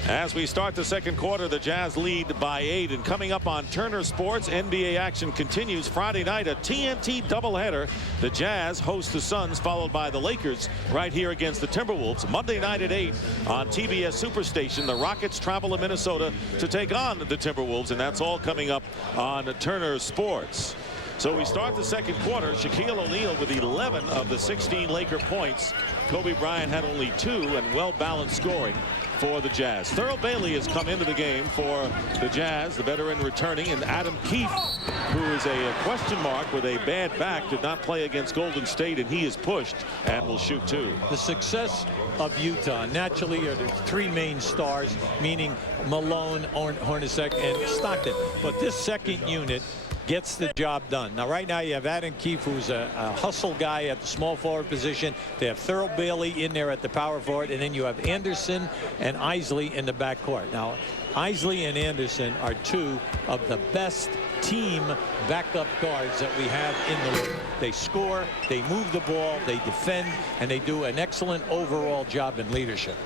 As we start the second quarter, the Jazz lead by 8. And coming up on Turner Sports, NBA action continues Friday night, a TNT doubleheader. The Jazz host the Suns, followed by the Lakers right here against the Timberwolves. Monday night at 8 on TBS Superstation. The Rockets travel to Minnesota to take on the Timberwolves, and that's all coming up on Turner Sports. So we start the second quarter. Shaquille O'Neal with 11 of the 16 Laker points. Kobe Bryant had only 2, and well-balanced scoring for the Jazz. Thurl Bailey has come into the game for the Jazz, the veteran returning, and Adam Keefe, who is a question mark with a bad back, did not play against Golden State, and he is pushed and will shoot 2. The success of Utah naturally are the 3 main stars, meaning Malone, Hornacek, and Stockton. But this second unit gets the job done. Now, right now, you have Adam Keefe, who's a hustle guy at the small forward position. They have Thurl Bailey in there at the power forward, and then you have Anderson and Isley in the backcourt. Now, Isley and Anderson are 2 of the best team backup guards that we have in the league. They score, they move the ball, they defend, and they do an excellent overall job in leadership.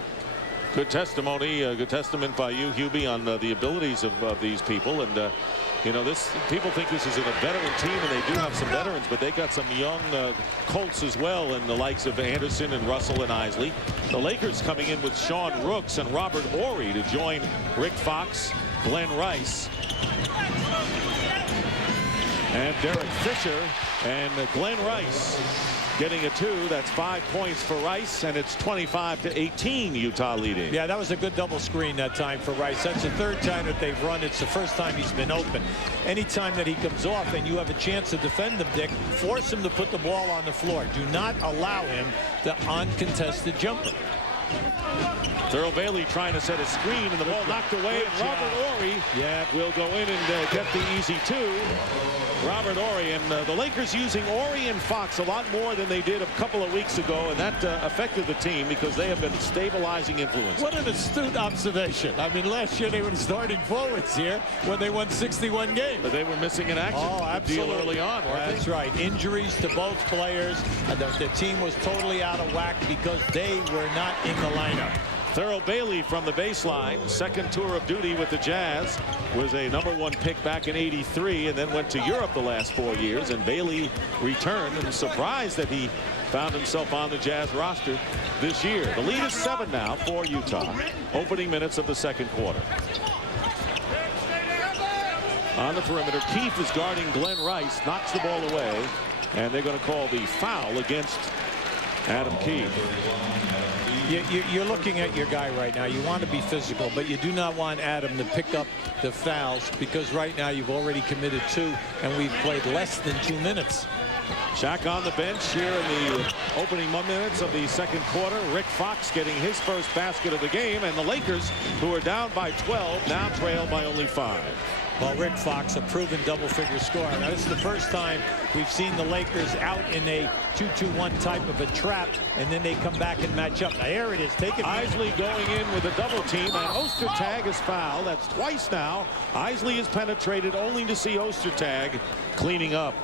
Good testimony, good testament by you, Hubie, on the abilities of these people. And you know, people think this is a veteran team, and they do have some veterans, but they got some young Colts as well, and the likes of Anderson and Russell and Isley. The Lakers coming in with Sean Rooks and Robert Horry to join Rick Fox, Glenn Rice. And Derek Fisher and Glenn Rice getting a 2. That's 5 points for Rice, and it's 25-18, Utah leading. Yeah, that was a good double screen that time for Rice. That's the 3rd time that they've run. It's the 1st time he's been open. Anytime that he comes off and you have a chance to defend him, Dick, force him to put the ball on the floor. Do not allow him the uncontested jumper. Thurl Bailey trying to set a screen, and the ball knocked away, and Robert Horry will go in and get the easy 2. Robert Horry, and the Lakers using Horry and Fox a lot more than they did a couple of weeks ago, and that affected the team because they have been stabilizing influence. What an astute observation. I mean, last year they were starting forwards here when they won 61 games. But they were missing in action. Oh, absolutely. Deal early on, weren't That's right. Injuries to both players. And the team was totally out of whack because they were not in the lineup. Thurl Bailey from the baseline, 2nd tour of duty with the Jazz, was a #1 pick back in '83 and then went to Europe the last 4 years, and Bailey returned and surprised that he found himself on the Jazz roster this year. The lead is 7 now for Utah. Opening minutes of the 2nd quarter. On the perimeter, Keefe is guarding Glenn Rice, knocks the ball away, and they're going to call the foul against Adam Keefe. You're looking at your guy right now. You want to be physical, but you do not want Adam to pick up the fouls because right now you've already committed 2, and we've played less than 2 minutes. Shaq on the bench here in the opening minutes of the 2nd quarter. Rick Fox getting his first basket of the game, and the Lakers, who are down by 12, now trail by only 5. Well, Rick Fox, a proven double-figure scorer. Now, this is the first time we've seen the Lakers out in a 2-2-1 type of a trap, and then they come back and match up. Now, here it is. Take it. Isley going in with a double team, and Ostertag is fouled. That's twice now. Isley is penetrated only to see Ostertag cleaning up.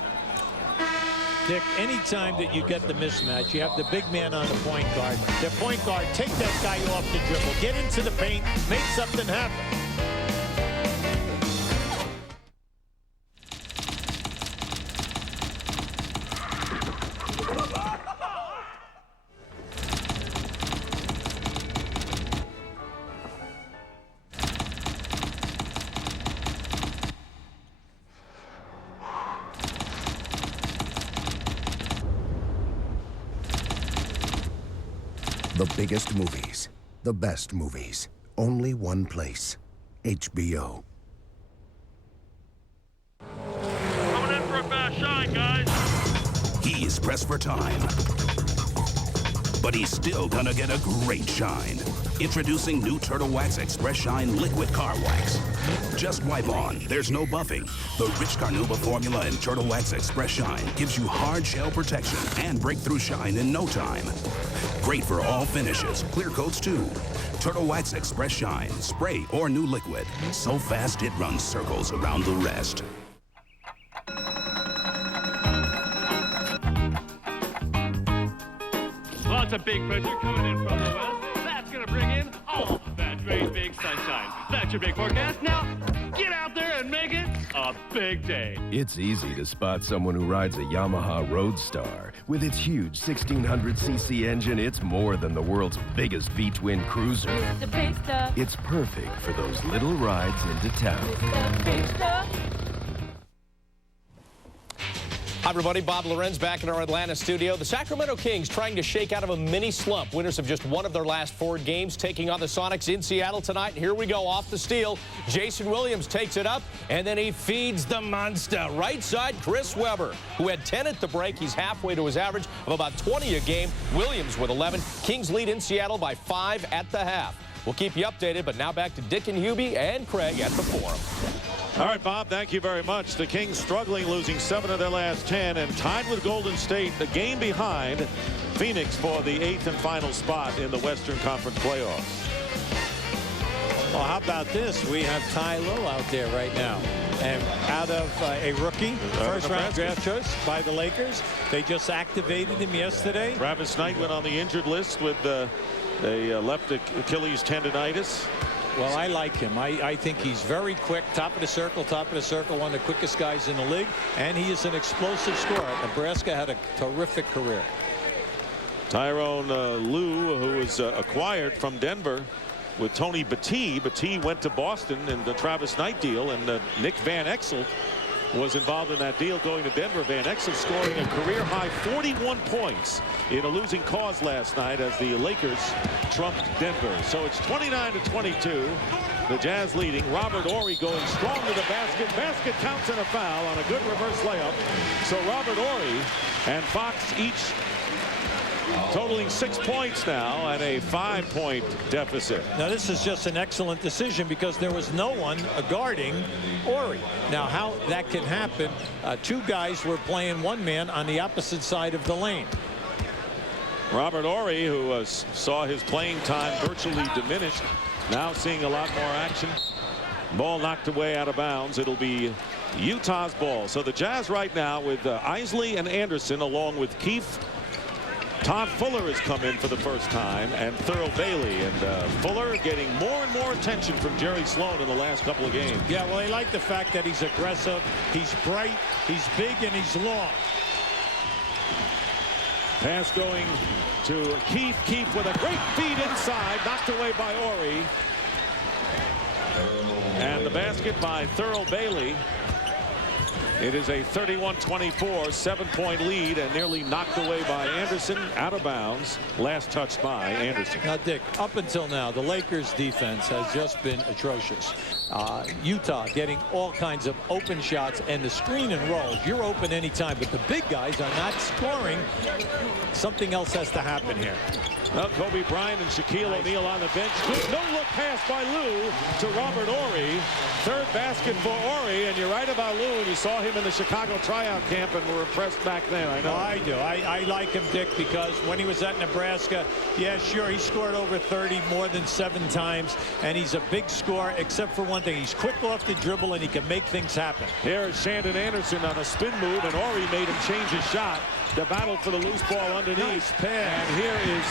Dick, anytime that you get the mismatch, you have the big man on the point guard. The point guard, take that guy off the dribble, get into the paint, make something happen. The biggest movies, the best movies, only one place, HBO. Coming in for a fast shine, guys. He is pressed for time, but he's still gonna get a great shine. Introducing new Turtle Wax Express Shine Liquid Car Wax. Just wipe on, there's no buffing. The rich Carnauba formula in Turtle Wax Express Shine gives you hard shell protection and breakthrough shine in no time. Great for all finishes, clear coats too. Turtle Wax Express Shine, spray or new liquid. So fast it runs circles around the rest. Well, it's a big pressure coming in from the west. That's going to bring in all that great big sunshine. That's your big forecast. Now, get out there and make it a big day. It's easy to spot someone who rides a Yamaha Roadstar. With its huge 1600cc engine, it's more than the world's biggest V-twin cruiser. The big stuff. It's perfect for those little rides into town. The big stuff. Hi, everybody. Bob Lorenz back in our Atlanta studio. The Sacramento Kings trying to shake out of a mini slump. Winners of just one of their last 4 games, taking on the Sonics in Seattle tonight. And here we go off the steal. Jason Williams takes it up, and then he feeds the monster. Right side, Chris Webber, who had 10 at the break. He's halfway to his average of about 20 a game. Williams with 11. Kings lead in Seattle by 5 at the half. We'll keep you updated, but now back to Dick and Hubie and Craig at the Forum. All right, Bob, thank you very much. The Kings struggling, losing 7 of their last 10, and tied with Golden State, the game behind Phoenix for the 8th and final spot in the Western Conference playoffs. Well, how about this? We have Ty Lue out there right now. And out of a rookie, first-round draft choice by the Lakers. They just activated him yesterday. Travis Knight went on the injured list with a left Achilles tendonitis. Well, I like him. I think he's very quick, top of the circle, one of the quickest guys in the league, and he is an explosive scorer. Nebraska had a terrific career. Tyrone Lue, who was acquired from Denver with Tony Battie. Battie went to Boston in the Travis Knight deal, and Nick Van Exel was involved in that deal going to Denver. Van Exel scoring a career-high 41 points in a losing cause last night as the Lakers trumped Denver. So it's 29-22. The Jazz leading. Robert Horry going strong to the basket. Basket counts and a foul on a good reverse layup. So Robert Horry and Fox each totaling 6 points now and a 5-point deficit. Now this is just an excellent decision because there was no one guarding Horry. Now how that can happen, two guys were playing one man on the opposite side of the lane. Robert Horry, who saw his playing time virtually diminished, now seeing a lot more action. Ball knocked away out of bounds. It'll be Utah's ball. So the Jazz right now with Isley and Anderson along with Keefe. Todd Fuller has come in for the first time, and Thurl Bailey. And Fuller getting more and more attention from Jerry Sloan in the last couple of games. Yeah, well, I like the fact that he's aggressive, he's bright, he's big, and he's long. Pass going to Keefe. Keefe with a great feed inside, knocked away by Horry. And the basket by Thurl Bailey. It is a 31-24 7-point lead and nearly knocked away by Anderson, out of bounds. Last touched by Anderson. Now, Dick, up until now, the Lakers defense has just been atrocious. Utah getting all kinds of open shots and the screen and rolls. You're open anytime, but the big guys are not scoring. Something else has to happen here. Well, Kobe Bryant and Shaquille O'Neal on the bench. Good no-look pass by Lou to Robert Horry. Third basket for Horry, and you're right about Lou, and you saw him in the Chicago tryout camp and were impressed back then. I know. I do. I like him, Dick, because when he was at Nebraska, yeah, sure, he scored over 30 more than 7 times, and he's a big scorer, except for one thing. He's quick off the dribble, and he can make things happen. Here is Shandon Anderson on a spin move, and Horry made him change his shot. The battle for the loose ball underneath. Nice pass. And here is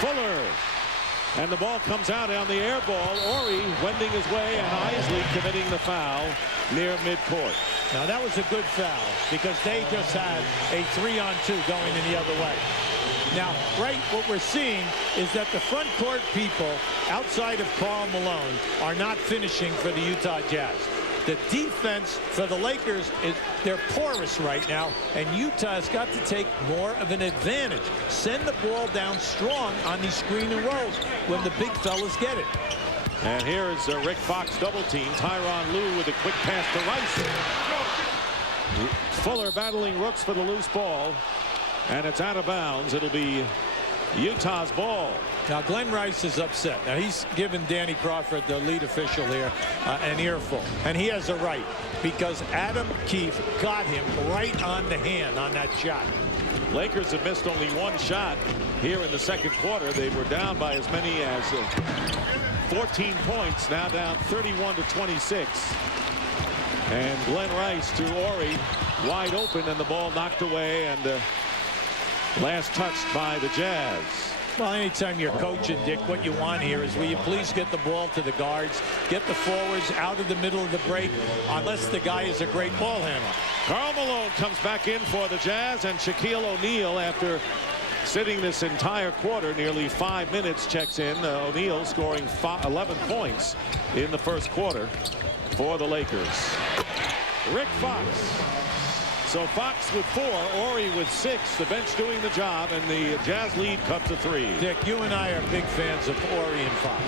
Fuller. And the ball comes out on the air ball. Horry wending his way, and Isley committing the foul near midcourt. Now that was a good foul because they just had a 3-on-2 going in the other way. Now, right, what we're seeing is that the front court people outside of Karl Malone are not finishing for the Utah Jazz. The defense for the Lakers, they're porous right now, and Utah has got to take more of an advantage. Send the ball down strong on these screen and rolls when the big fellas get it. And here is Rick Fox double team. Tyronn Lue with a quick pass to Rice. Fuller battling Rooks for the loose ball, and it's out of bounds. It'll be Utah's ball. Now Glenn Rice is upset. Now he's given Danny Crawford, the lead official here, an earful, and he has a right because Adam Keefe got him right on the hand on that shot. Lakers have missed only one shot here in the second quarter. They were down by as many as 14 points, now down 31-26. And Glenn Rice to Horry, wide open, and the ball knocked away, and last touched by the Jazz. Well, anytime you're coaching, Dick, what you want here is will you please get the ball to the guards, get the forwards out of the middle of the break, unless the guy is a great ball handler. Karl Malone comes back in for the Jazz, and Shaquille O'Neal, after sitting this entire quarter, nearly 5 minutes, checks in. O'Neal scoring 11 points in the first quarter for the Lakers. Rick Fox. So Fox with 4, Horry with 6, the bench doing the job, and the Jazz lead cut to 3. Dick, you and I are big fans of Horry and Fox.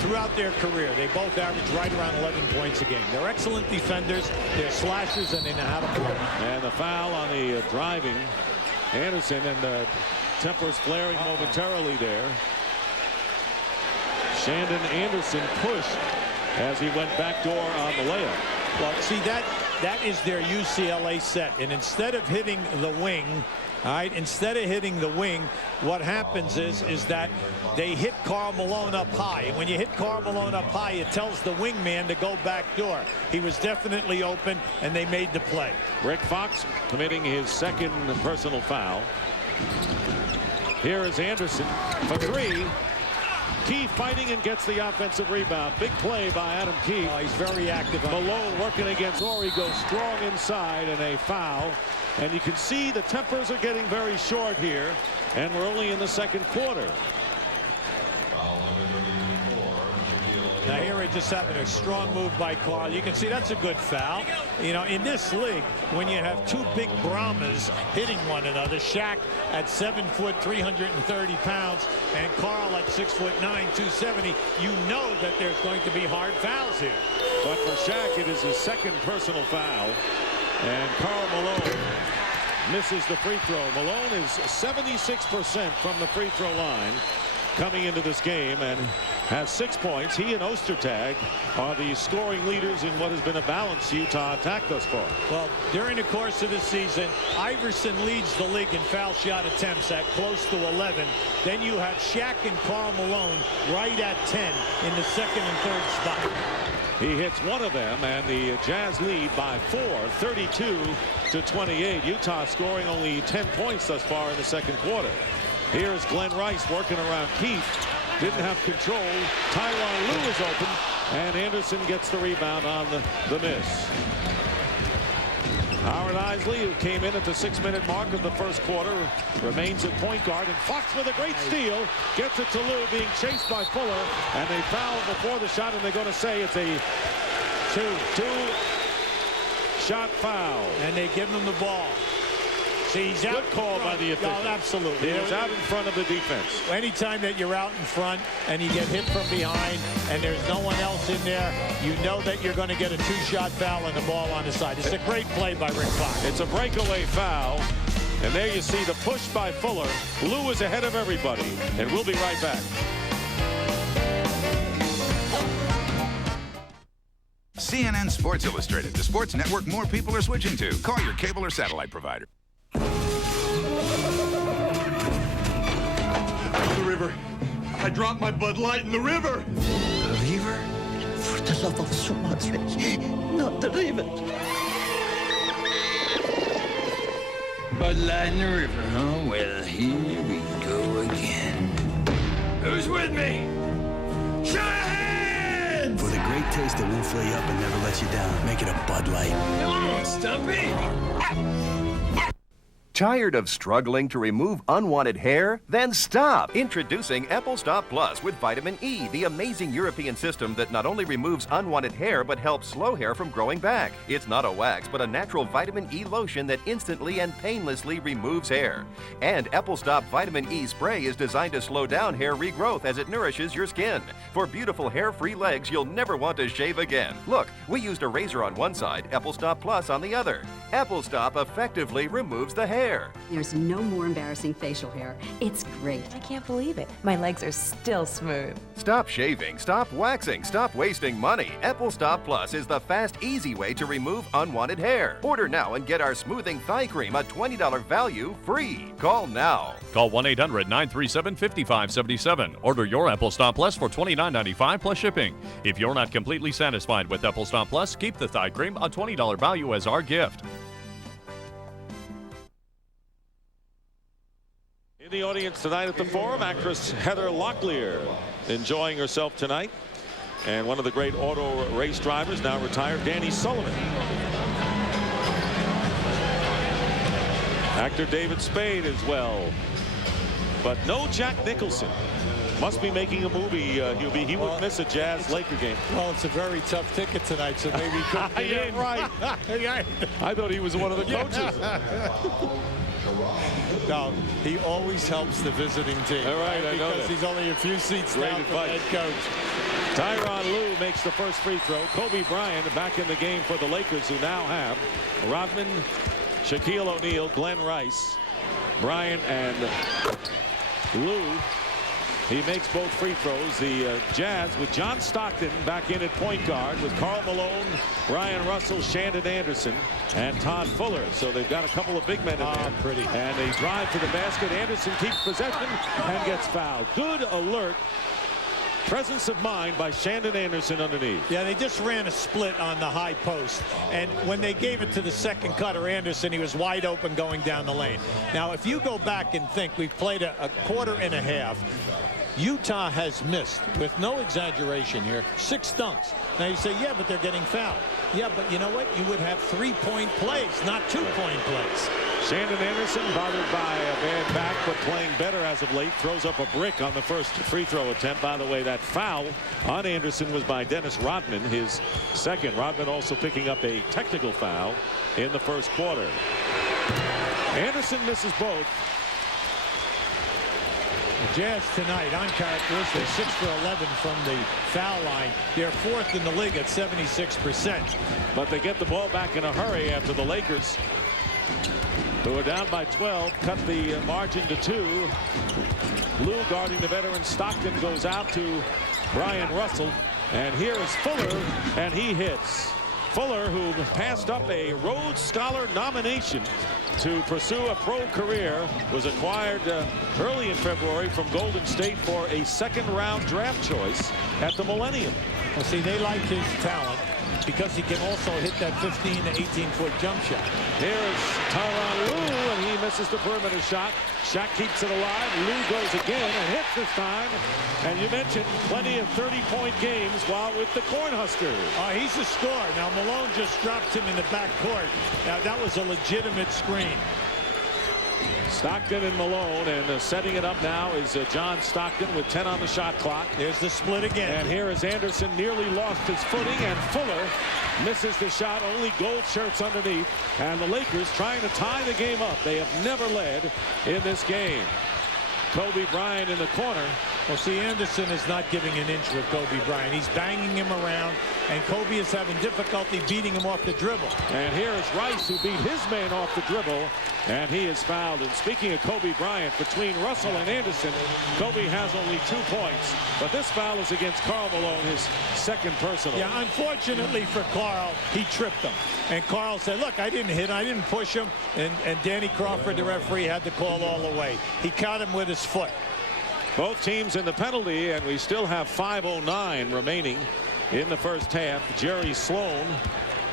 Throughout their career, they both average right around 11 points a game. They're excellent defenders, they're slashers, and they know how to play. And the foul on the driving Anderson, and the tempers flaring momentarily there. Shandon Anderson pushed as he went backdoor on the layup. Well, see, that is their UCLA set, and instead of hitting the wing, all right, instead of hitting the wing, what happens is that they hit Karl Malone up high, and when you hit Karl Malone up high, it tells the wingman to go back door. He was definitely open, and they made the play. Rick Fox committing his second personal foul. Here is Anderson for 3. Keefe fighting and gets the offensive rebound. Big play by Adam Keefe. Oh, he's very active. Malone working against Horry, goes strong inside, and a foul. And you can see the tempers are getting very short here, and we're only in the second quarter. Now here we're just having a strong move by Karl. You can see that's a good foul. You know, in this league, when you have two big Brahmas hitting one another, Shaq at 7 foot, 330 pounds, and Karl at 6 foot 9, 270, you know that there's going to be hard fouls here. But for Shaq, it is his second personal foul. And Karl Malone misses the free throw. Malone is 76% from the free throw line coming into this game and has 6 points. He and Ostertag are the scoring leaders in what has been a balanced Utah attack thus far. Well, during the course of the season, Iverson leads the league in foul shot attempts at close to 11. Then you have Shaq and Karl Malone right at 10 in the second and third spot. He hits one of them, and the Jazz lead by 4, 32-28. Utah scoring only 10 points thus far in the second quarter. Here is Glenn Rice working around Keith. Didn't have control. Tyronn Lue is open, and Anderson gets the rebound on the miss. Howard Isley, who came in at the 6-minute mark of the first quarter, remains at point guard, and Fox with a great steal gets it to Lue, being chased by Fuller, and they foul before the shot, and they're going to say it's a two-shot foul. And they give him the ball. See, he's out. Good call by the official. No, absolutely. He was out in front of the defense. Anytime that you're out in front and you get hit from behind and there's no one else in there, you know that you're going to get a two-shot foul and the ball on the side. It's a great play by Rick Fox. It's a breakaway foul. And there you see the push by Fuller. Lue is ahead of everybody. And we'll be right back. CNN Sports Illustrated, the sports network more people are switching to. Call your cable or satellite provider. The river. I dropped my Bud Light in the river. The river? For the love of so much, not the river. Bud Light in the river, huh? Well, here we go again. Who's with me? Show your hands! For the great taste that won't fill you up and never let you down, make it a Bud Light. Come on, Stumpy! Tired of struggling to remove unwanted hair? Then stop! Introducing Apple Stop Plus with Vitamin E, the amazing European system that not only removes unwanted hair but helps slow hair from growing back. It's not a wax, but a natural vitamin E lotion that instantly and painlessly removes hair. And Apple Stop Vitamin E Spray is designed to slow down hair regrowth as it nourishes your skin. For beautiful hair-free legs you'll never want to shave again. Look, we used a razor on one side, Apple Stop Plus on the other. Apple Stop effectively removes the hair. There's no more embarrassing facial hair. It's great. I can't believe it. My legs are still smooth. Stop shaving, stop waxing, stop wasting money. Apple Stop Plus is the fast, easy way to remove unwanted hair. Order now and get our smoothing thigh cream, a $20 value, free. Call now. Call 1-800-937-5577. Order your Apple Stop Plus for $29.95 plus shipping. If you're not completely satisfied with Apple Stop Plus, keep the thigh cream, a $20 value as our gift. In the audience tonight at the Forum, actress Heather Locklear enjoying herself tonight. And one of the great auto race drivers, now retired, Danny Sullivan. Actor David Spade as well. But no Jack Nicholson. Must be making a movie, Hubie. He would miss a Jazz-Laker game. Well, it's a very tough ticket tonight, so maybe he couldn't get in. Right. I thought he was one of the coaches. No, he always helps the visiting team. All right, I know because that. he's only a few seats down from head coach. Tyronn Lue makes the first free throw. Kobe Bryant back in the game for the Lakers, who now have Rodman, Shaquille O'Neal, Glenn Rice, Bryant, and Lue. He makes both free throws. The Jazz with John Stockton back in at point guard with Karl Malone, Ryan Russell, Shandon Anderson, and Todd Fuller. So they've got a couple of big men in there. Pretty. And they drive to the basket. Anderson keeps possession and gets fouled. Good alert. Presence of mind by Shandon Anderson underneath. Yeah, they just ran a split on the high post. And when they gave it to the second cutter, Anderson, he was wide open going down the lane. Now, if you go back and think, we've played a quarter and a half. Utah has missed, with no exaggeration here, 6 dunks. Now you say, yeah, but they're getting fouled. Yeah, but you know what? You would have 3-point plays, not 2-point plays. Shandon Anderson, bothered by a bad back, but playing better as of late, throws up a brick on the first free throw attempt. By the way, that foul on Anderson was by Dennis Rodman, his second. Rodman also picking up a technical foul in the first quarter. Anderson misses both. The Jazz tonight, uncharacteristic, 6 for 11 from the foul line. They're 4th in the league at 76%. But they get the ball back in a hurry after the Lakers, who are down by 12, cut the margin to 2. Lou guarding the veteran Stockton goes out to Brian Russell. And here is Fuller, and he hits. Fuller, who passed up a Rhodes Scholar nomination to pursue a pro career, was acquired early in February from Golden State for a second-round draft choice at the Millennium. Well, see, they like his talent because he can also hit that 15 to 18-foot jump shot. Here is Tyronn Lue, and he misses the perimeter shot. Shaq keeps it alive. Lue goes again and hits this time. And you mentioned plenty of 30-point games while with the Cornhuskers. He's a scorer. Now, Malone just dropped him in the backcourt. Now, that was a legitimate screen. Stockton and Malone, and setting it up now is John Stockton with 10 on the shot clock. There's the split again. And here is Anderson, nearly lost his footing, and Fuller misses the shot, only gold shirts underneath. And the Lakers trying to tie the game up. They have never led in this game. Kobe Bryant in the corner. Well, see, Anderson is not giving an inch with Kobe Bryant. He's banging him around, and Kobe is having difficulty beating him off the dribble. And here is Rice, who beat his man off the dribble, and he is fouled. And speaking of Kobe Bryant, between Russell and Anderson, Kobe has only 2 points, but this foul is against Karl Malone, his second personal. Yeah, unfortunately for Karl, he tripped him. And Karl said, look, I didn't hit him, I didn't push him. And Danny Crawford, the referee, had the call all the way. He caught him with his foot. Both teams in the penalty, and we still have 5:09 remaining in the first half. Jerry Sloan,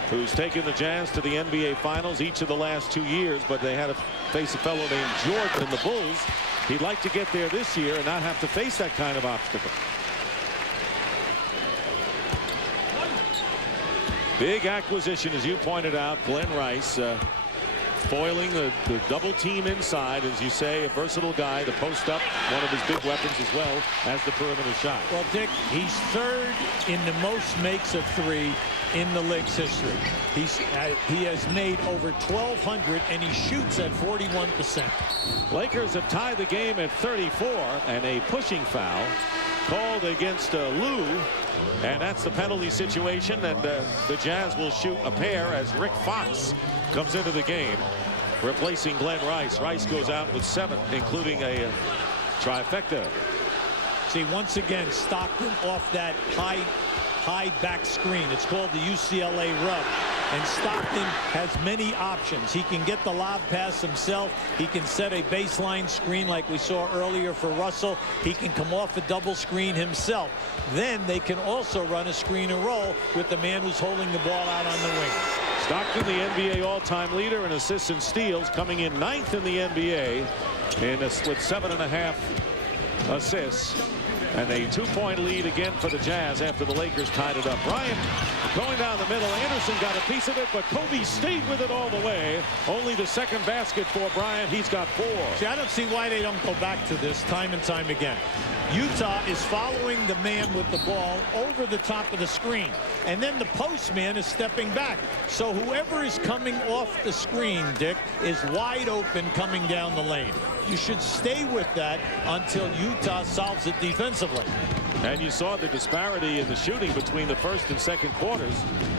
who's taken the Jazz to the NBA Finals each of the last 2 years, but they had to face a fellow named Jordan in the Bulls. He'd like to get there this year and not have to face that kind of obstacle. Big acquisition, as you pointed out, Glenn Rice. Foiling the double team inside, as you say, a versatile guy, the post up, one of his big weapons as well as the perimeter shot. Well, Dick, he's 3rd in the most makes of 3 in the league's history. He has made over 1,200, and he shoots at 41%. Lakers have tied the game at 34, and a pushing foul called against Lue, and that's the penalty situation, and the Jazz will shoot a pair as Rick Fox comes into the game, replacing Glenn Rice. Rice goes out with 7, including a trifecta. See, once again, Stockton off that high back screen. It's called the UCLA rub. And Stockton has many options. He can get the lob pass himself. He can set a baseline screen like we saw earlier for Russell. He can come off a double screen himself. Then they can also run a screen and roll with the man who's holding the ball out on the wing. Stockton, the NBA all-time leader in assists and steals, coming in 9th in the NBA with 7.5 assists. And a 2-point lead again for the Jazz after the Lakers tied it up. Bryant going down the middle. Anderson got a piece of it, but Kobe stayed with it all the way. Only the second basket for Bryant. He's got 4. See, I don't see why they don't go back to this time and time again. Utah is following the man with the ball over the top of the screen. And then the postman is stepping back. So whoever is coming off the screen, Dick, is wide open coming down the lane. You should stay with that until Utah solves it defensively. And you saw the disparity in the shooting between the first and second quarters.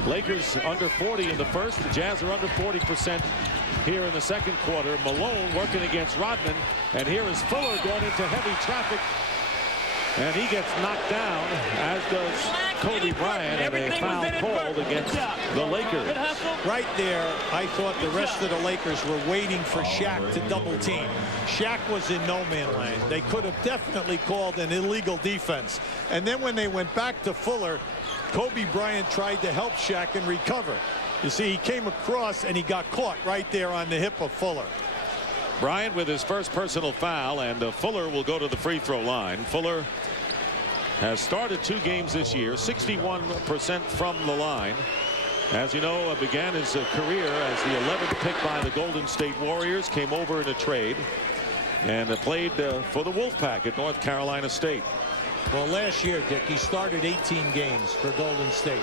Lakers under 40 in the first. The Jazz are under 40% here in the second quarter. Malone working against Rodman. And here is Fuller going into heavy traffic. And he gets knocked down, as does Kobe Bryant, and a foul called against the Lakers. Right there, I thought the rest of the Lakers were waiting for Shaq to double team. Shaq was in no man land. They could have definitely called an illegal defense. And then when they went back to Fuller, Kobe Bryant tried to help Shaq and recover. You see, he came across and he got caught right there on the hip of Fuller. Bryant with his first personal foul, and Fuller will go to the free throw line. Fuller has started 2 games this year, 61% from the line, as you know, began his career as the 11th pick by the Golden State Warriors, came over in a trade, and played for the Wolfpack at North Carolina State. Well, last year, Dick, he started 18 games for Golden State.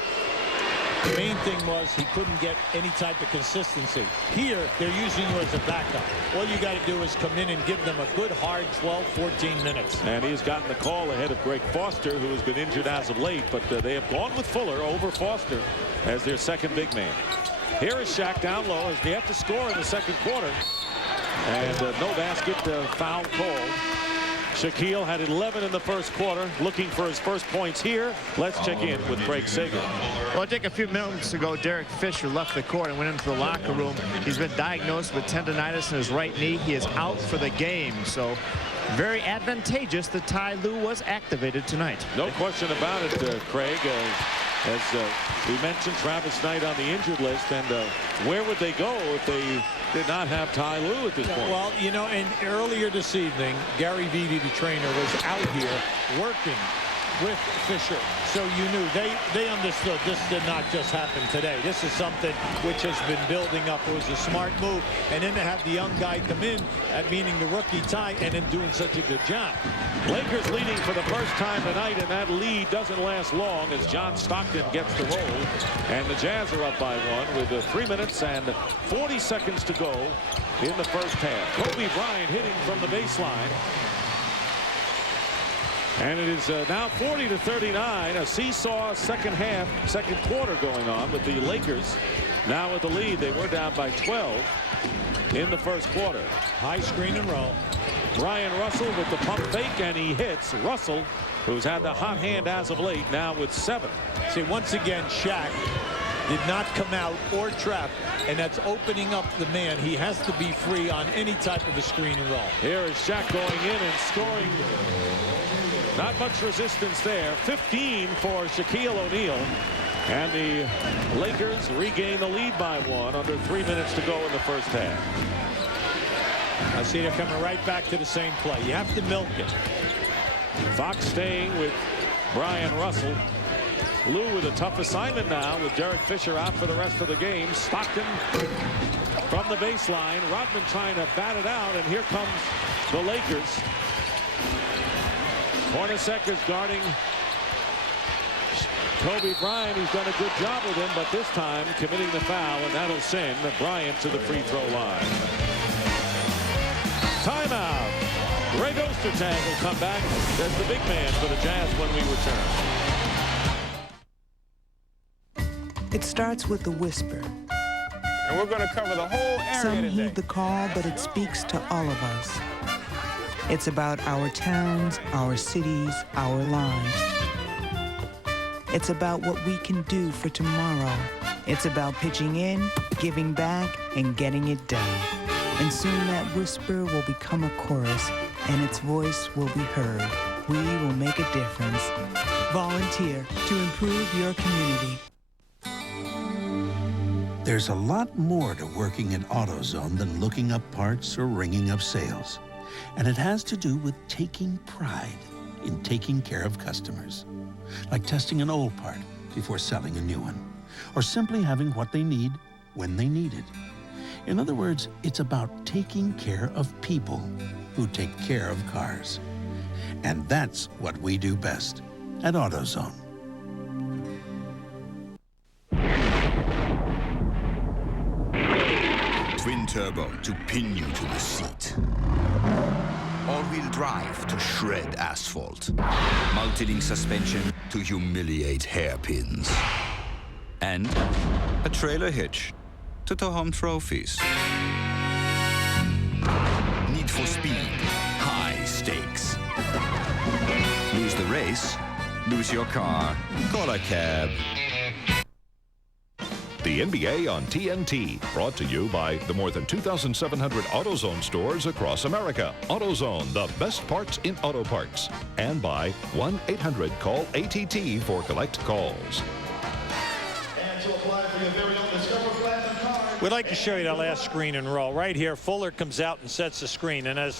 The main thing was he couldn't get any type of consistency. Here, they're using you as a backup. All you got to do is come in and give them a good, hard 12, 14 minutes. And he's gotten the call ahead of Greg Foster, who has been injured as of late, but they have gone with Fuller over Foster as their second big man. Here is Shaq down low as they have to score in the second quarter. And no basket, foul called. Shaquille had 11 in the first quarter, looking for his first points here. Let's check in with Craig Sager. Well, I think a few minutes ago, Derek Fisher left the court and went into the locker room. He's been diagnosed with tendonitis in his right knee. He is out for the game. So very advantageous that Ty Lue was activated tonight. No question about it, Craig. As we mentioned, Travis Knight on the injured list, and where would they go if they did not have Ty Lue at this point? Well, you know, and earlier this evening, Gary Vitti, the trainer, was out here working with Fisher. So you knew they understood this did not just happen today. This is something which has been building up. It was a smart move. And then to have the young guy come in, meaning the rookie Ty, and then doing such a good job. Lakers leading for the first time tonight, and that lead doesn't last long as John Stockton gets the roll. And the Jazz are up by one with 3 minutes and 40 seconds to go in the first half. Kobe Bryant hitting from the baseline. And it is now 40-39, a seesaw second quarter going on with the Lakers now with the lead. They were down by 12 in the first quarter. High screen and roll. Brian Russell with the pump fake, and he hits. Russell, who's had the hot hand as of late, now with 7. See, once again, Shaq did not come out or trap, and that's opening up the man. He has to be free on any type of a screen and roll. Here is Shaq going in and scoring. Not much resistance there. 15 for Shaquille O'Neal. And the Lakers regain the lead by 1 under 3 minutes to go in the first half. I see they're coming right back to the same play. You have to milk it. Fox staying with Brian Russell. Lue with a tough assignment now with Derek Fisher out for the rest of the game. Stockton from the baseline. Rodman trying to bat it out, and here comes the Lakers. Hornacek is guarding Kobe Bryant, who's done a good job with him, but this time committing the foul, and that'll send Bryant to the free throw line. Timeout. Ray Ostertag will come back as the big man for the Jazz when we return. It starts with a whisper. And we're going to cover the whole area Some today. heed the call, but it speaks to all of us. It's about our towns, our cities, our lives. It's about what we can do for tomorrow. It's about pitching in, giving back, and getting it done. And soon that whisper will become a chorus, and its voice will be heard. We will make a difference. Volunteer to improve your community. There's a lot more to working at AutoZone than looking up parts or ringing up sales. And it has to do with taking pride in taking care of customers. Like testing an old part before selling a new one. Or simply having what they need when they need it. In other words, it's about taking care of people who take care of cars. And that's what we do best at AutoZone. Twin turbo to pin you to the seat. All-wheel drive to shred asphalt. Multi-link suspension to humiliate hairpins. And a trailer hitch to tow home trophies. Need for speed, high stakes. Lose the race, lose your car, call a cab. The NBA on TNT, brought to you by the more than 2,700 AutoZone stores across America. AutoZone, the best parts in auto parts. And by 1-800-CALL-ATT for collect calls. And to apply for your very own Discover Platinum card, We'd like to show you that last screen and roll. Right here, Fuller comes out and sets the screen. And as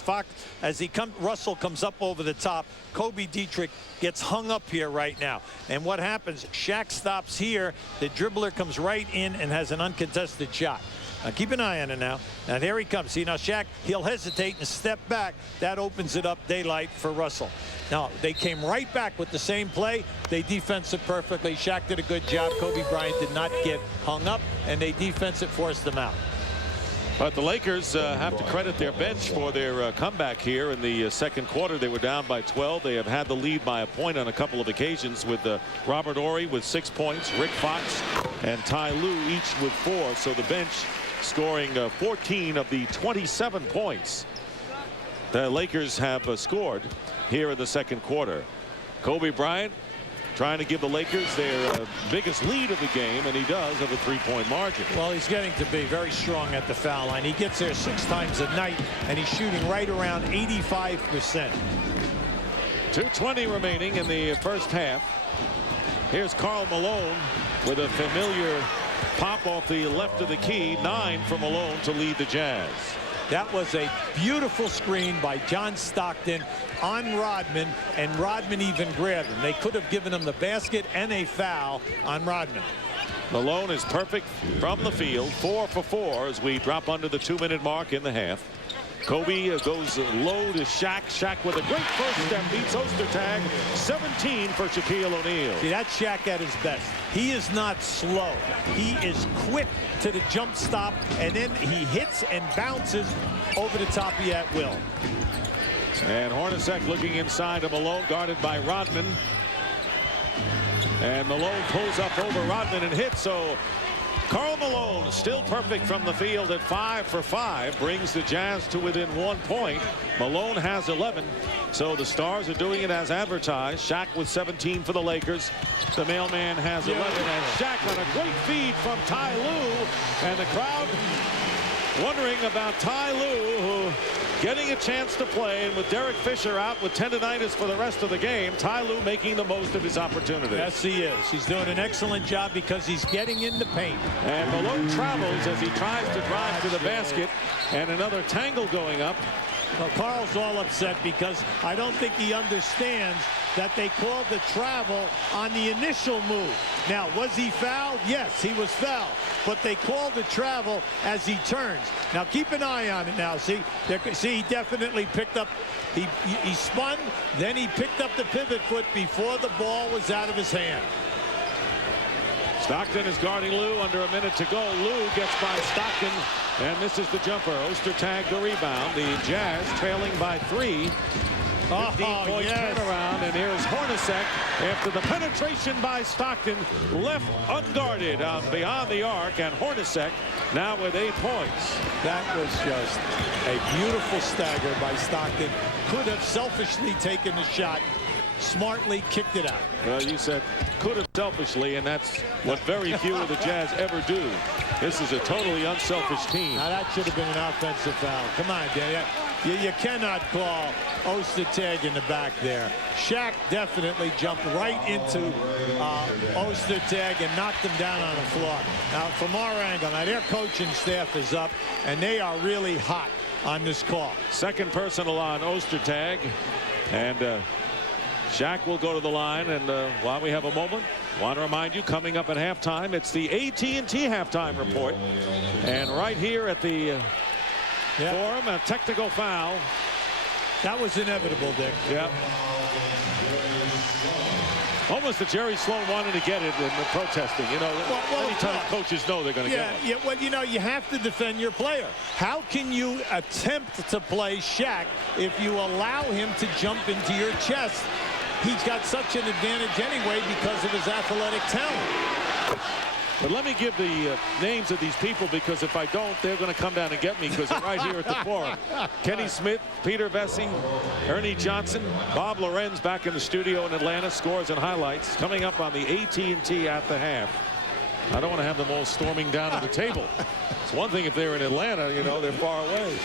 Russell comes up over the top, Kobe Dietrich gets hung up here right now. And what happens, Shaq stops here. The dribbler comes right in and has an uncontested shot. Now keep an eye on it now. Now there he comes. See, now Shaq, he'll hesitate and step back. That opens it up daylight for Russell. Now, they came right back with the same play. They defensed it perfectly. Shaq did a good job. Kobe Bryant did not get hung up, and they defense it forced them out. But the Lakers have to credit their bench for their comeback here in the second quarter. They were down by 12. They have had the lead by a point on a couple of occasions with Robert Horry with 6 points, Rick Fox and Ty Lue each with 4. So the bench scoring 14 of the 27 points the Lakers have scored here in the second quarter. Kobe Bryant trying to give the Lakers their biggest lead of the game, and he does, of a 3-point margin. Well, he's getting to be very strong at the foul line. He gets there 6 times a night, and he's shooting right around 85%. 2:20 remaining in the first half. Here's Karl Malone with a familiar pop off the left of the key. 9 for Malone to lead the Jazz. That was a beautiful screen by John Stockton on Rodman, and Rodman even grabbed him. They could have given him the basket and a foul on Rodman. Malone is perfect from the field, 4 for 4 as we drop under the 2-minute mark in the half. Kobe goes low to Shaq. Shaq with a great first step, beats Ostertag. 17 for Shaquille O'Neal. See, that's Shaq at his best. He is not slow. He is quick to the jump stop, and then he hits and bounces over the top of you at will. And Hornacek looking inside of Malone, guarded by Rodman. And Malone pulls up over Rodman and hits. So Karl Malone still perfect from the field at 5 for 5, brings the Jazz to within 1 point. Malone has 11, so the Stars are doing it as advertised. Shaq with 17 for the Lakers. The mailman has 11, and Shaq on a great feed from Ty Lue, and the crowd wondering about Ty Lue, who getting a chance to play, and with Derek Fisher out with tendonitis for the rest of the game, Ty Lue making the most of his opportunity. Yes, he is. He's doing an excellent job because he's getting in the paint. And Malone travels as he tries to drive to the basket, and another tangle going up. Well, Carl's all upset because I don't think he understands that they called the travel on the initial move. Now, was he fouled? Yes, he was fouled. But they called the travel as he turns. Now, keep an eye on it now. See, he definitely picked up. He spun, then he picked up the pivot foot before the ball was out of his hand. Stockton is guarding Lue, under a minute to go. Lue gets by Stockton and misses the jumper. Ostertag the rebound. The Jazz trailing by 3. 15-point turnaround, and here's Hornacek after the penetration by Stockton, left unguarded beyond the arc, and Hornacek now with 8 points. That was just a beautiful stagger by Stockton. Could have selfishly taken the shot, smartly kicked it out. Well, you said could have selfishly, and that's what very few of the Jazz ever do. This is a totally unselfish team. Now that should have been an offensive foul. Come on, Dan. You cannot call Ostertag in the back there. Shaq definitely jumped right into Ostertag and knocked him down on the floor. Now, from our angle, now their coaching staff is up, and they are really hot on this call. Second personal on Ostertag, and Shaq will go to the line. And while we have a moment, want to remind you, coming up at halftime, it's the AT&T halftime report. And right here at the Forum, a technical foul. That was inevitable, Dick. Yep. Almost that Jerry Sloan wanted to get it in the protesting. You know, anytime coaches know they're going to get it. Yeah, well, you know, you have to defend your player. How can you attempt to play Shaq if you allow him to jump into your chest? He's got such an advantage anyway because of his athletic talent. But let me give the names of these people, because if I don't, they're going to come down and get me, because they're right here at the Forum. Kenny Smith, Peter Vesey, Ernie Johnson, Bob Lorenz back in the studio in Atlanta, scores and highlights coming up on the AT&T at the half. I don't want to have them all storming down to the table. It's one thing if they're in Atlanta, you know, they're far away.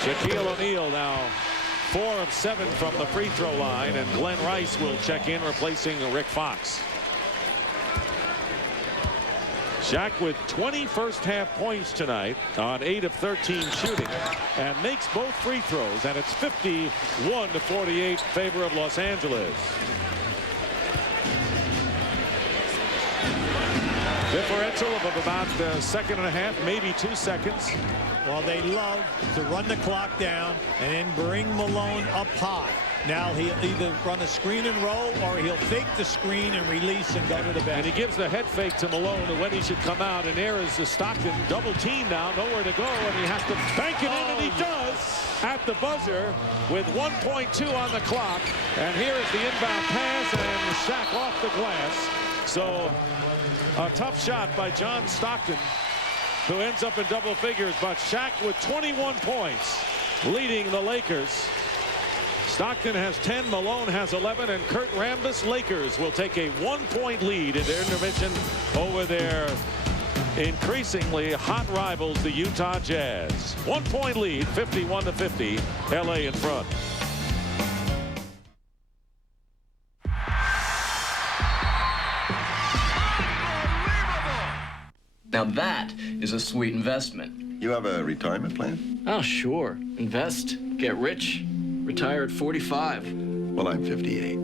Shaquille O'Neal now 4 of 7 from the free throw line, and Glenn Rice will check in, replacing Rick Fox. Shaq with 20 first-half points tonight on 8 of 13 shooting and makes both free throws, and it's 51-48 in favor of Los Angeles. Differential of about a second and a half, maybe 2 seconds. Well, they love to run the clock down and then bring Malone up high. Now he'll either run a screen and roll, or he'll fake the screen and release and go to the bench. And he gives the head fake to Malone when he should come out. And there is the Stockton double team now, nowhere to go, and he has to bank it in, and he does at the buzzer with 1.2 on the clock. And here is the inbound pass, and Shaq off the glass. So a tough shot by John Stockton, who ends up in double figures, but Shaq with 21 points leading the Lakers. Stockton has 10, Malone has 11, and Kurt Rambis' Lakers will take a 1-point lead in their intermission over their increasingly hot rivals, the Utah Jazz. 1-point lead, 51-50, LA in front. Now that is a sweet investment. You have a retirement plan? Oh, sure. Invest, get rich, retire at 45. Well, I'm 58.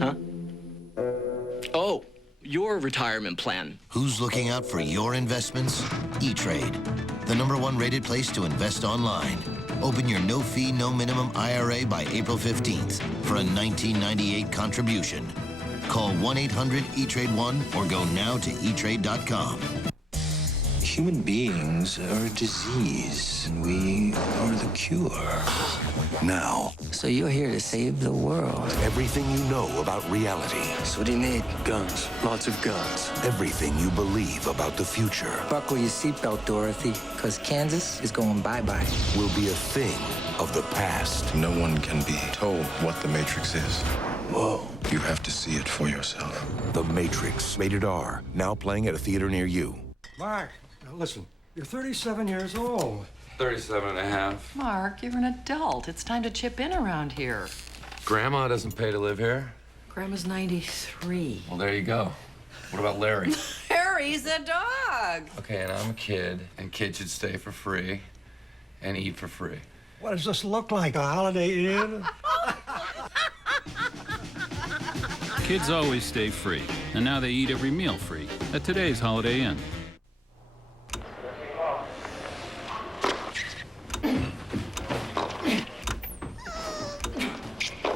Huh? Oh, your retirement plan. Who's looking out for your investments? E-Trade, the #1 rated place to invest online. Open your no-fee, no-minimum IRA by April 15th for a $19.98 contribution. Call 1-800-E-TRADE-1 or go now to etrade.com. Human beings are a disease, and we are the cure. Now. So you're here to save the world. Everything you know about reality. So what do you need? Guns. Lots of guns. Everything you believe about the future. Buckle your seatbelt, Dorothy, because Kansas is going bye-bye. Will be a thing of the past. No one can be told what the Matrix is. Whoa. You have to see it for yourself. The Matrix. Rated R. Now playing at a theater near you. Mark, now listen. You're 37 years old. 37 and a half. Mark, you're an adult. It's time to chip in around here. Grandma doesn't pay to live here. Grandma's 93. Well, there you go. What about Larry? Harry's a dog. Okay, and I'm a kid, and kids should stay for free and eat for free. What does this look like, a Holiday Inn? Kids always stay free, and now they eat every meal free at today's Holiday Inn.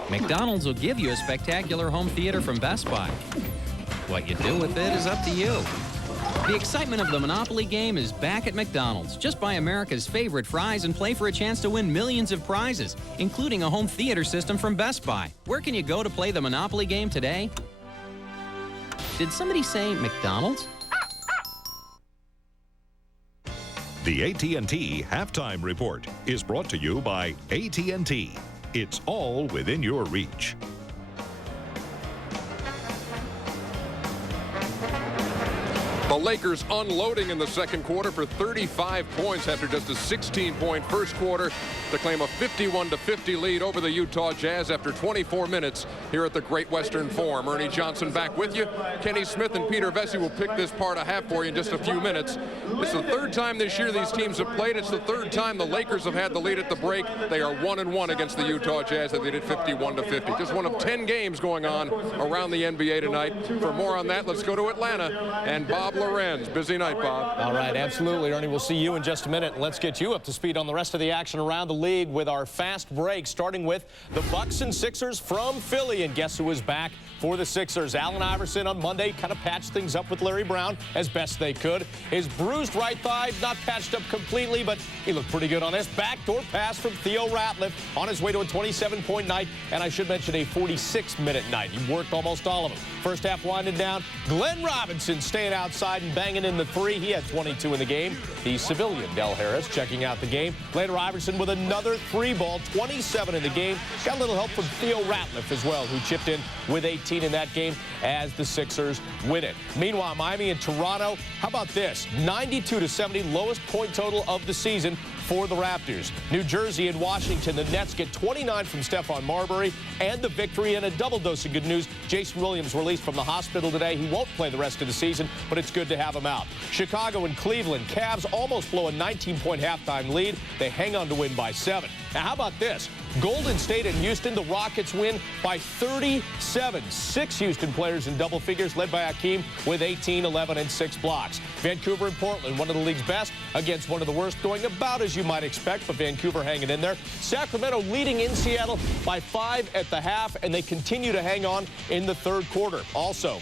McDonald's will give you a spectacular home theater from Best Buy. What you do with it is up to you. The excitement of the Monopoly game is back at McDonald's. Just buy America's favorite fries and play for a chance to win millions of prizes, including a home theater system from Best Buy. Where can you go to play the Monopoly game today? Did somebody say McDonald's? The AT&T Halftime Report is brought to you by AT&T. It's all within your reach. The Lakers unloading in the second quarter for 35 points after just a 16-point first quarter to claim a 51-50 lead over the Utah Jazz after 24 minutes here at the Great Western Forum. Ernie Johnson back with you. Kenny Smith and Peter Vesey will pick this part of half for you in just a few minutes. It's the third time this year these teams have played. It's the third time the Lakers have had the lead at the break. They are 1-1 against the Utah Jazz that they did 51-50. Just one of 10 games going on around the NBA tonight. For more on that, let's go to Atlanta and Bob Lorenz. Busy night, Bob. All right, absolutely, Ernie. We'll see you in just a minute. Let's get you up to speed on the rest of the action around the league with our fast break, starting with the Bucks and Sixers from Philly. And guess who is back for the Sixers? Allen Iverson on Monday kind of patched things up with Larry Brown as best they could. His bruised right thigh not patched up completely, but he looked pretty good on this. Backdoor pass from Theo Ratliff on his way to a 27-point night, and I should mention a 46-minute night. He worked almost all of them. First half winding down. Glenn Robinson staying outside and banging in the three. He had 22 in the game. The civilian Del Harris checking out the game. Later, Iverson with another three ball, 27 in the game. Got a little help from Theo Ratliff as well, who chipped in with 18 in that game as the Sixers win it. Meanwhile, Miami and Toronto, how about this? 92-70, lowest point total of the season. for the Raptors. New Jersey and Washington, the Nets get 29 from Stephon Marbury and the victory, and a double dose of good news. Jason Williams released from the hospital today. He won't play the rest of the season, but it's good to have him out. Chicago and Cleveland. Cavs almost blow a 19-point halftime lead. They hang on to win by 7. Now, how about this? Golden State and Houston, the Rockets win by 37. 6 Houston players in double figures, led by Hakeem with 18, 11, and 6 blocks. Vancouver and Portland, one of the league's best against one of the worst, going about as you might expect, but Vancouver hanging in there. Sacramento leading in Seattle by 5 at the half, and they continue to hang on in the third quarter. Also,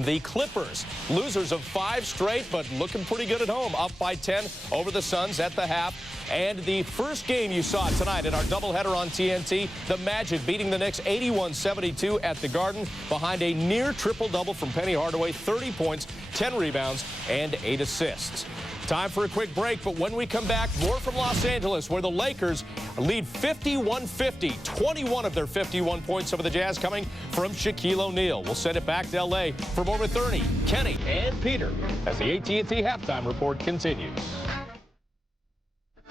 the Clippers, losers of 5 straight, but looking pretty good at home, up by 10 over the Suns at the half. And the first game you saw tonight in our doubleheader on TNT, the Magic beating the Knicks 81-72 at the Garden behind a near triple-double from Penny Hardaway, 30 points, 10 rebounds, and 8 assists. Time for a quick break, but when we come back, more from Los Angeles, where the Lakers lead 51-50, 21 of their 51 points over the Jazz coming from Shaquille O'Neal. We'll send it back to L.A. for more with Ernie, Kenny, and Peter as the AT&T Halftime Report continues.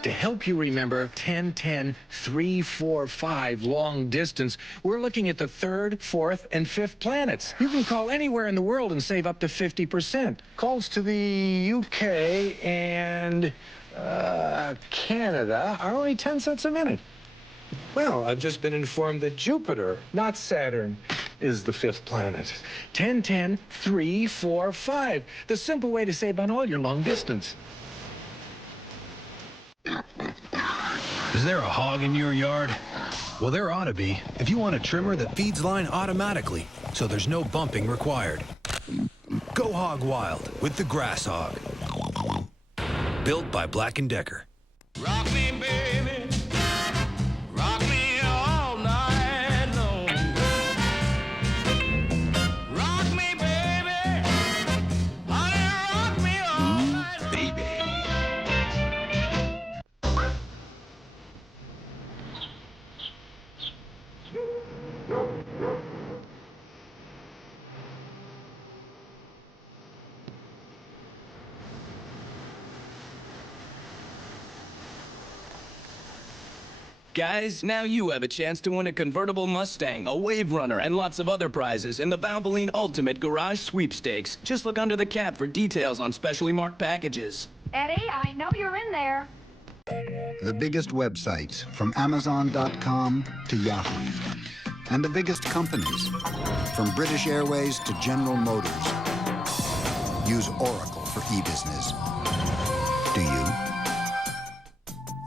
To help you remember 10, 10, 3, 4, 5 long distance, we're looking at the 3rd, 4th, and 5th planets. You can call anywhere in the world and save up to 50%. Calls to the UK and Canada are only 10 cents a minute. Well, I've just been informed that Jupiter, not Saturn, is the 5th planet. 10, 10, 3, 4, 5. The simple way to save on all your long distance. Is there a hog in your yard? Well, there ought to be if you want a trimmer that feeds line automatically, so there's no bumping required. Go hog wild with the Grass Hog. Built by Black & Decker. Rock me, baby. Rock me all night long. Rock me, baby. Honey, rock me all night long. Baby. Guys, now you have a chance to win a convertible Mustang, a Wave Runner, and lots of other prizes in the Valvoline Ultimate Garage Sweepstakes. Just look under the cap for details on specially marked packages. Eddie, I know you're in there. The biggest websites, from Amazon.com to Yahoo. And the biggest companies, from British Airways to General Motors, use Oracle for e-business. Do you?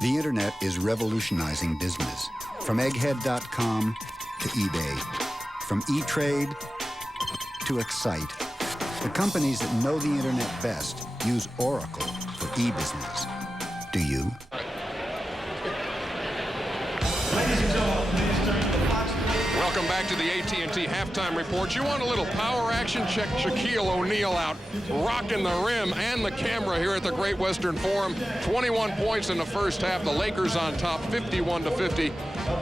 The internet is revolutionizing business. From egghead.com to eBay. From E-Trade to Excite. The companies that know the internet best use Oracle for e-business. Do you? Welcome back to the AT&T Halftime Report. You want a little power action? Check Shaquille O'Neal out, rocking the rim and the camera here at the Great Western Forum. 21 points in the first half. The Lakers on top, 51-50.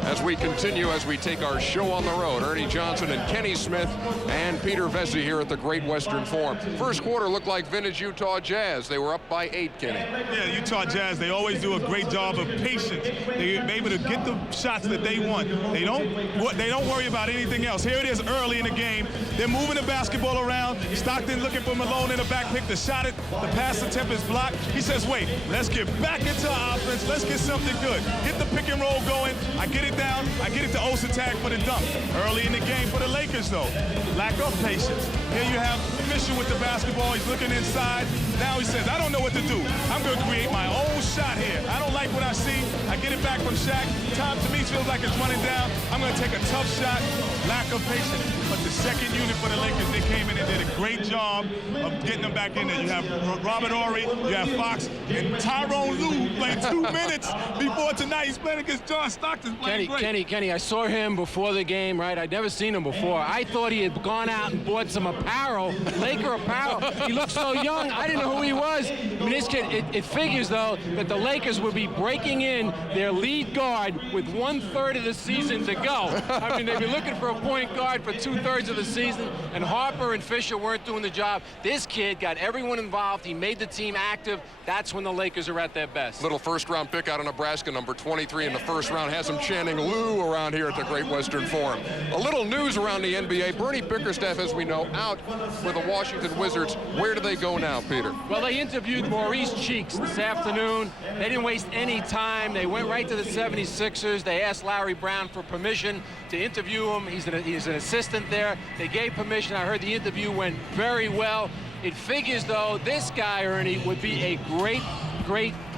As we continue, as we take our show on the road, Ernie Johnson and Kenny Smith and Peter Vesey here at the Great Western Forum. First quarter looked like vintage Utah Jazz. They were up by 8, Kenny. Yeah, Utah Jazz, they always do a great job of patience. They're able to get the shots that they want. They don't worry about anything else. Here it is early in the game. They're moving the basketball around. Stockton looking for Malone in the back pick. The shot it, the pass attempt is blocked. He says, wait, let's get back into our offense. Let's get something good. Get the pick and roll going. I get it down. I get it to Osa tag for the dunk. Early in the game for the Lakers, though. Lack of patience. Here you have Fisher with the basketball. He's looking inside. Now he says, I don't know what to do. I'm going to create my own shot here. I don't like what I see. I get it back from Shaq. Time to me feels like it's running down. I'm going to take a tough shot. Lack of patience. But the second unit for the Lakers, they came in and did a great job of getting them back in there. You have Robert Horry, you have Fox, and Tyrone Lue playing 2 minutes before tonight. He's playing against John Stockton. Kenny, I saw him him before the game, right? I'd never seen him before. I thought he had gone out and bought some apparel, Laker apparel. He looked so young. I didn't know who he was. I mean, this kid, it figures, though, that the Lakers would be breaking in their lead guard with 1/3 of the season to go. I mean, they've been looking for a point guard for 2/3 of the season, and Harper and Fisher weren't doing the job. This kid got everyone involved. He made the team active. That's when the Lakers are at their best. Little first-round pick out of Nebraska, number 23 in the first round, has him chanting Lou around here at the Great Western Forum. A little news around the NBA. Bernie Bickerstaff, as we know, out with the Washington Wizards. Where do they go now, Peter? Well, they interviewed Maurice Cheeks this afternoon. They didn't waste any time. They went right to the 76ers. They asked Larry Brown for permission to interview him. He's an assistant there. They gave permission. I heard the interview went very well. It figures, though, this guy, Ernie, would be a great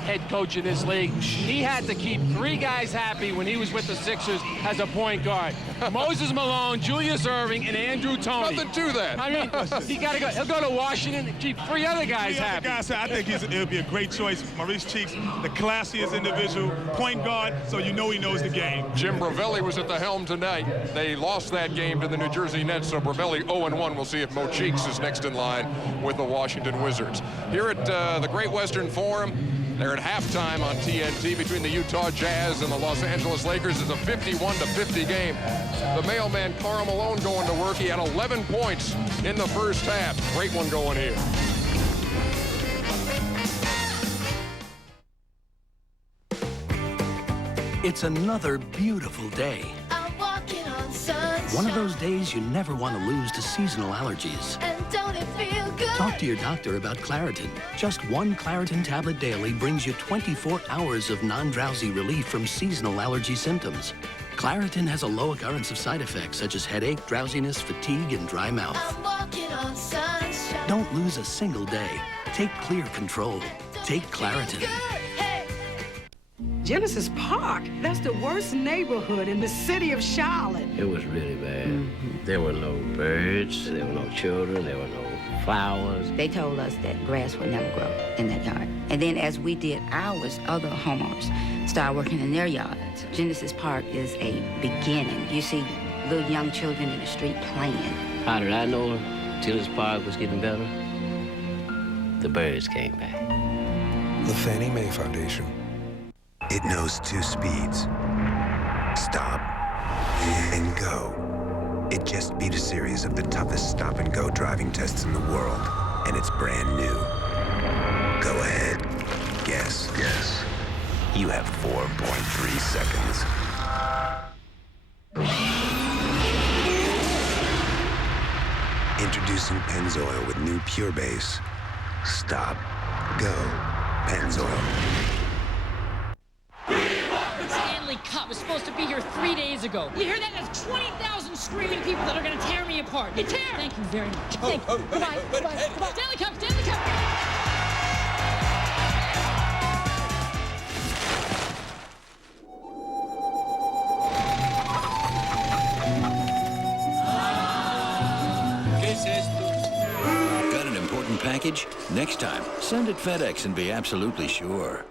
head coach in this league. He had to keep 3 guys happy when he was with the Sixers as a point guard. Moses Malone, Julius Erving, and Andrew Toney. Nothing to that. I mean, he'll go to Washington and keep 3 other guys happy. I think it'll be a great choice. Maurice Cheeks, the classiest individual, point guard, so you know he knows the game. Jim Bravelli was at the helm tonight. They lost that game to the New Jersey Nets, so Bravelli 0-1. We'll see if Mo Cheeks is next in line with the Washington Wizards. Here at the Great Western Forum, they're at halftime on TNT between the Utah Jazz and the Los Angeles Lakers. It's a 51-50 game. The mailman, Karl Malone, going to work. He had 11 points in the first half. Great one going here. It's another beautiful day. I'm walking on sunshine. One of those days you never want to lose to seasonal allergies. And don't it feel good? Talk to your doctor about Claritin. Just 1 Claritin tablet daily brings you 24 hours of non-drowsy relief from seasonal allergy symptoms. Claritin has a low occurrence of side effects such as headache, drowsiness, fatigue, and dry mouth. I'm walking on sunshine. Don't lose a single day. Take clear control. Take Claritin. Genesis Park, that's the worst neighborhood in the city of Charlotte. It was really bad. There were no birds, there were no children, there were no flowers. They told us that grass would never grow in that yard. And then as we did ours, other homeowners started working in their yards. Genesis Park is a beginning. You see little young children in the street playing. How did I know Genesis Park was getting better? The birds came back. The Fannie Mae Foundation. It knows 2 speeds. Stop and go. It just beat a series of the toughest stop-and-go driving tests in the world, and it's brand new. Go ahead. Guess. You have 4.3 seconds. Introducing Pennzoil with new Pure Base. Stop. Go. Pennzoil. Stanley Cup was supposed to be here 3 days ago. You hear that? That's 20,000 screaming people that are going to tear me apart. They tear! Thank you very much. Thank you. Goodbye. Stanley Cup! Stanley Cup! Got an important package? Next time, send it FedEx and be absolutely sure.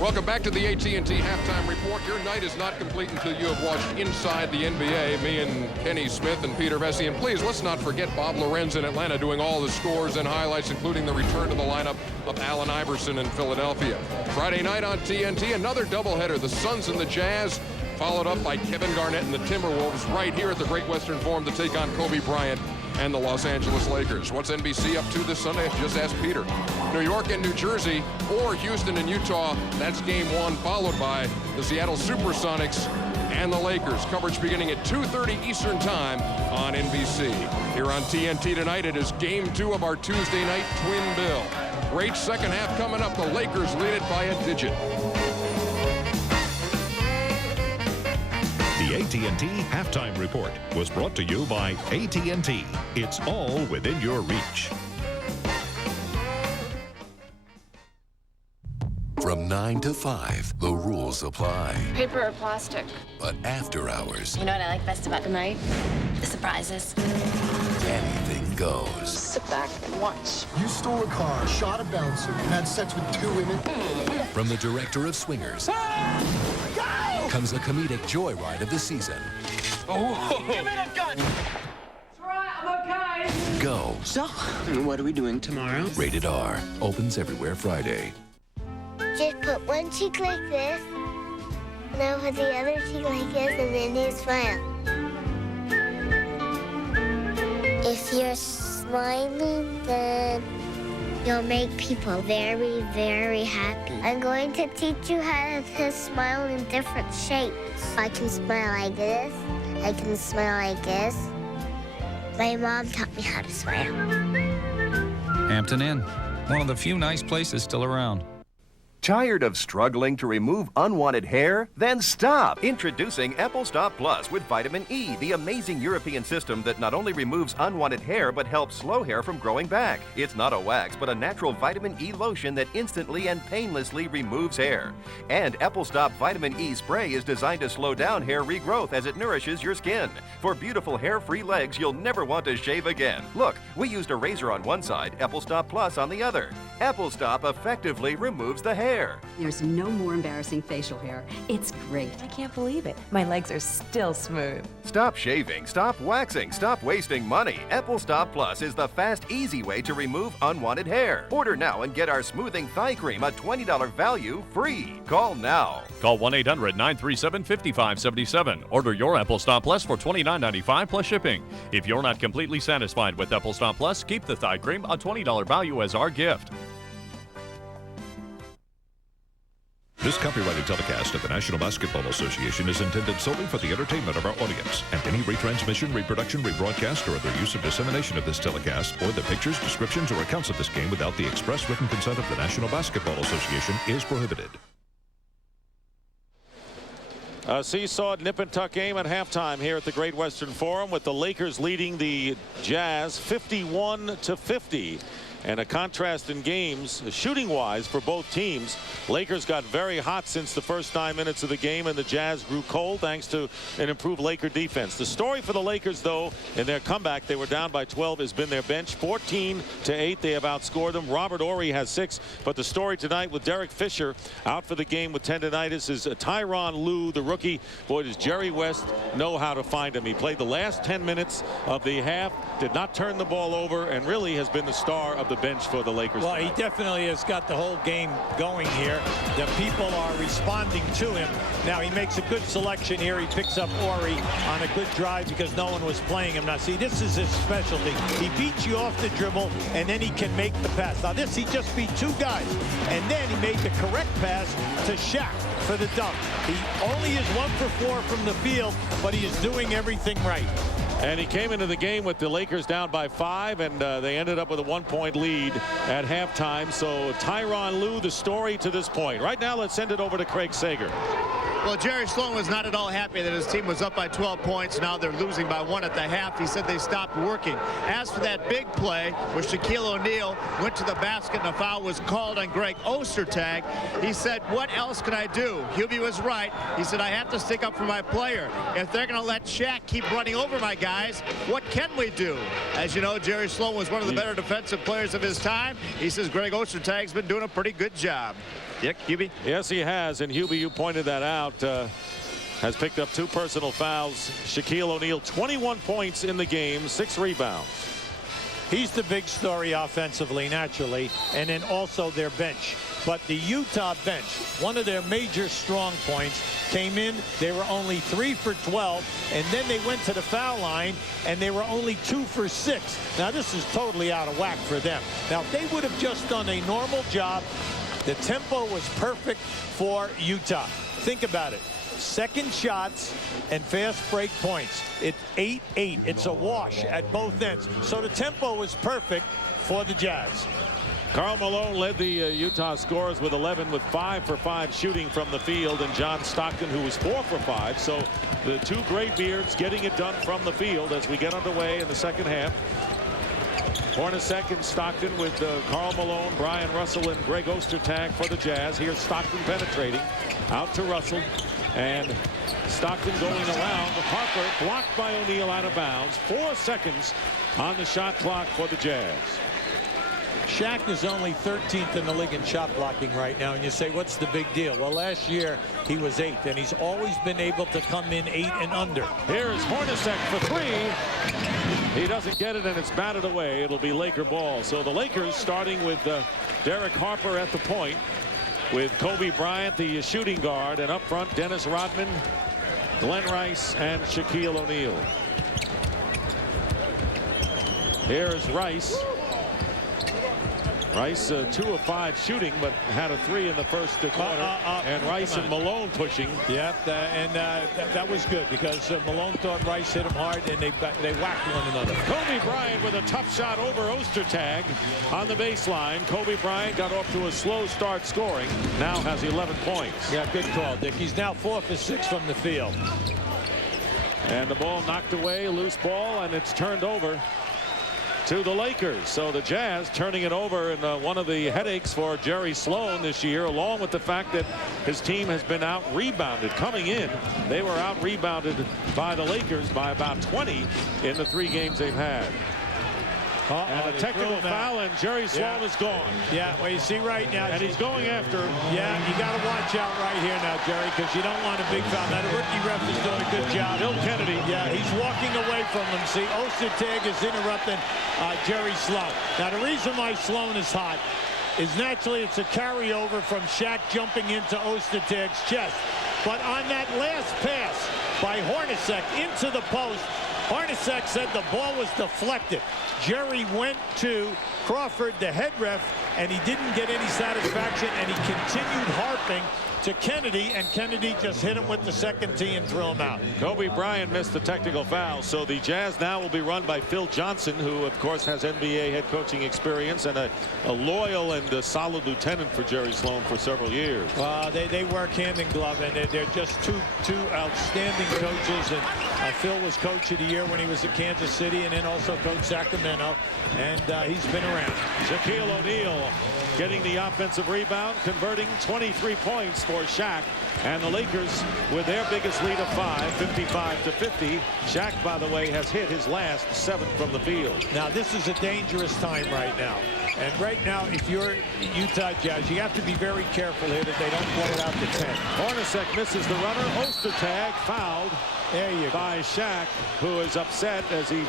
Welcome back to the AT&T Halftime Report. Your night is not complete until you have watched Inside the NBA. Me and Kenny Smith and Peter Vesey. And please, let's not forget Bob Lorenz in Atlanta doing all the scores and highlights, including the return to the lineup of Allen Iverson in Philadelphia. Friday night on TNT, another doubleheader. The Suns and the Jazz, followed up by Kevin Garnett and the Timberwolves right here at the Great Western Forum to take on Kobe Bryant and the Los Angeles Lakers. What's NBC up to this Sunday? Just ask Peter. New York and New Jersey, or Houston and Utah. That's game 1, followed by the Seattle Supersonics and the Lakers. Coverage beginning at 2:30 Eastern Time on NBC. Here on TNT tonight, it is game 2 of our Tuesday night twin bill. Great second half coming up. The Lakers lead it by a digit. The AT&T Halftime Report was brought to you by AT&T. It's all within your reach. From 9 to 5, the rules apply. Paper or plastic? But after hours, You know what I like best about the night? The surprises. anything goes. Sit back and watch. You stole a car, shot a bouncer, and had sex with 2 women. From the director of Swingers comes the comedic joyride of the season. Oh. Give me that gun! It's all right, I'm okay. Go. So, what are we doing tomorrow? Rated R. Opens everywhere Friday. Just put one cheek like this, now put the other cheek like this, and then you smile. If you're smiling, then you'll make people very, very happy. I'm going to teach you how to smile in different shapes. I can smile like this. I can smile like this. My mom taught me how to smile. Hampton Inn, one of the few nice places still around. Tired of struggling to remove unwanted hair? Then stop! Introducing Apple Stop Plus with vitamin E, the amazing European system that not only removes unwanted hair but helps slow hair from growing back. It's not a wax, but a natural vitamin E lotion that instantly and painlessly removes hair. And Apple Stop Vitamin E Spray is designed to slow down hair regrowth as it nourishes your skin. For beautiful hair-free legs you'll never want to shave again. Look, we used a razor on one side, Apple Stop Plus on the other. Apple Stop effectively removes the hair. There's no more embarrassing facial hair. It's great. I can't believe it. My legs are still smooth. Stop shaving, stop waxing, stop wasting money. Apple Stop Plus is the fast, easy way to remove unwanted hair. Order now and get our smoothing thigh cream, a $20 value, free. Call now. Call 1-800-937-5577. Order your Apple Stop Plus for $29.95 plus shipping. If you're not completely satisfied with Apple Stop Plus, keep the thigh cream, a $20 value as our gift. This copyrighted telecast of the National Basketball Association is intended solely for the entertainment of our audience, and any retransmission, reproduction, rebroadcast, or other use of dissemination of this telecast, or the pictures, descriptions, or accounts of this game without the express written consent of the National Basketball Association is prohibited. A seesawed nip-and-tuck game at halftime here at the Great Western Forum, with the Lakers leading the Jazz 51-50. And a contrast in games, shooting-wise, for both teams. Lakers got very hot since the first 9 minutes of the game, and the Jazz grew cold thanks to an improved Laker defense. The story for the Lakers, though, in their comeback, they were down by 12, has been their bench. 14-8, they have outscored them. Robert Horry has 6. But the story tonight with Derek Fisher out for the game with tendonitis is Tyronn Lue, the rookie. Boy, does Jerry West know how to find him. He played the last 10 minutes of the half, did not turn the ball over, and really has been the star of the bench for the Lakers. Well, he definitely has got the whole game going here. The people are responding to him. Now, he makes a good selection here. He picks up Horry on a good drive because no one was playing him. Now, see, this is his specialty. He beats you off the dribble, and then he can make the pass. Now, this, he just beat 2 guys, and then he made the correct pass to Shaq for the dunk. He only is 1 for 4 from the field, but he is doing everything right. And he came into the game with the Lakers down by 5, and they ended up with a 1-point lead at halftime. So Tyronn Lue, the story to this point. Right now, let's send it over to Craig Sager. Well, Jerry Sloan was not at all happy that his team was up by 12 points. Now they're losing by 1 at the half. He said they stopped working. As for that big play where Shaquille O'Neal went to the basket and a foul was called on Greg Ostertag, he said, what else can I do? Hubie was right. He said, I have to stick up for my player. If they're going to let Shaq keep running over my guys, what can we do? As you know, Jerry Sloan was one of the better defensive players of his time. He says Greg Ostertag's been doing a pretty good job. Dick, Hubie? Yes, he has. And Hubie, you pointed that out, has picked up 2 personal fouls. Shaquille O'Neal, 21 points in the game, 6 rebounds. He's the big story offensively, naturally, and then also their bench. But the Utah bench, one of their major strong points, came in. They were only 3 for 12, and then they went to the foul line, and they were only 2 for 6. Now, this is totally out of whack for them. Now, if they would have just done a normal job, the tempo was perfect for Utah. Think about it. Second shots and fast break points. It's 8-8. It's a wash at both ends. So the tempo was perfect for the Jazz. Karl Malone led the Utah scorers with 11, with 5 for 5 shooting from the field, and John Stockton, who was 4 for 5. So the 2 graybeards getting it done from the field as we get underway in the second half. Hornacek and Stockton with Karl Malone, Brian Russell, and Greg Ostertag for the Jazz. Here's Stockton penetrating out to Russell, and Stockton going around. Harper blocked by O'Neal out of bounds. 4 seconds on the shot clock for the Jazz. Shaq is only 13th in the league in shot blocking right now, and you say, what's the big deal? Well, last year he was 8th, and he's always been able to come in 8 and under. Here's Hornacek for 3. He doesn't get it, and it's batted away. It'll be Laker ball. So the Lakers starting with Derek Harper at the point, with Kobe Bryant, the shooting guard, and up front, Dennis Rodman, Glenn Rice, and Shaquille O'Neal. Here's Rice. Rice 2 of 5 shooting, but had a 3 in the first quarter. And Rice and Malone pushing. Yep, and that was good because Malone thought Rice hit him hard, and they whacked one another. Kobe Bryant with a tough shot over Ostertag on the baseline. Kobe Bryant got off to a slow start scoring. Now has 11 points. Yeah, good call, Dick. He's now 4 for 6 from the field. And the ball knocked away, loose ball, and it's turned over to the Lakers. So the Jazz turning it over, and one of the headaches for Jerry Sloan this year, along with the fact that his team has been out rebounded. Coming in, they were out rebounded by the Lakers by about 20 in the 3 games they've had. And a technical foul, and Jerry Sloan is gone. Yeah, well, you see right now. And he's going after. Yeah, you got to watch out right here now, Jerry, because you don't want a big foul. Now, the rookie ref is doing a good job. Bill Kennedy. Yeah, he's walking away from him. See, Ostertag is interrupting Jerry Sloan. Now, the reason why Sloan is hot is naturally it's a carryover from Shaq jumping into Ostertag's chest. But on that last pass by Hornacek into the post, Hornacek said the ball was deflected. Jerry went to Crawford, the head ref, and he didn't get any satisfaction, and he continued harping to Kennedy, and Kennedy just hit him with the second tee and threw him out. Kobe Bryant missed the technical foul, so the Jazz now will be run by Phil Johnson, who of course has NBA head coaching experience and a loyal and a solid lieutenant for Jerry Sloan for several years. They work hand in glove, and they're just two outstanding coaches. And Phil was coach of the year when he was at Kansas City, and then also coach Sacramento, and he's been around. Shaquille O'Neal getting the offensive rebound, converting 23 points for Shaq, and the Lakers with their biggest lead of 5, 55-50. Shaq, by the way, has hit his last 7 from the field. Now this is a dangerous time right now, and right now if you're Utah Jazz, you have to be very careful here that they don't blow it out to 10. Hornacek misses the runner. Ostertag fouled by Shaq, who is upset as he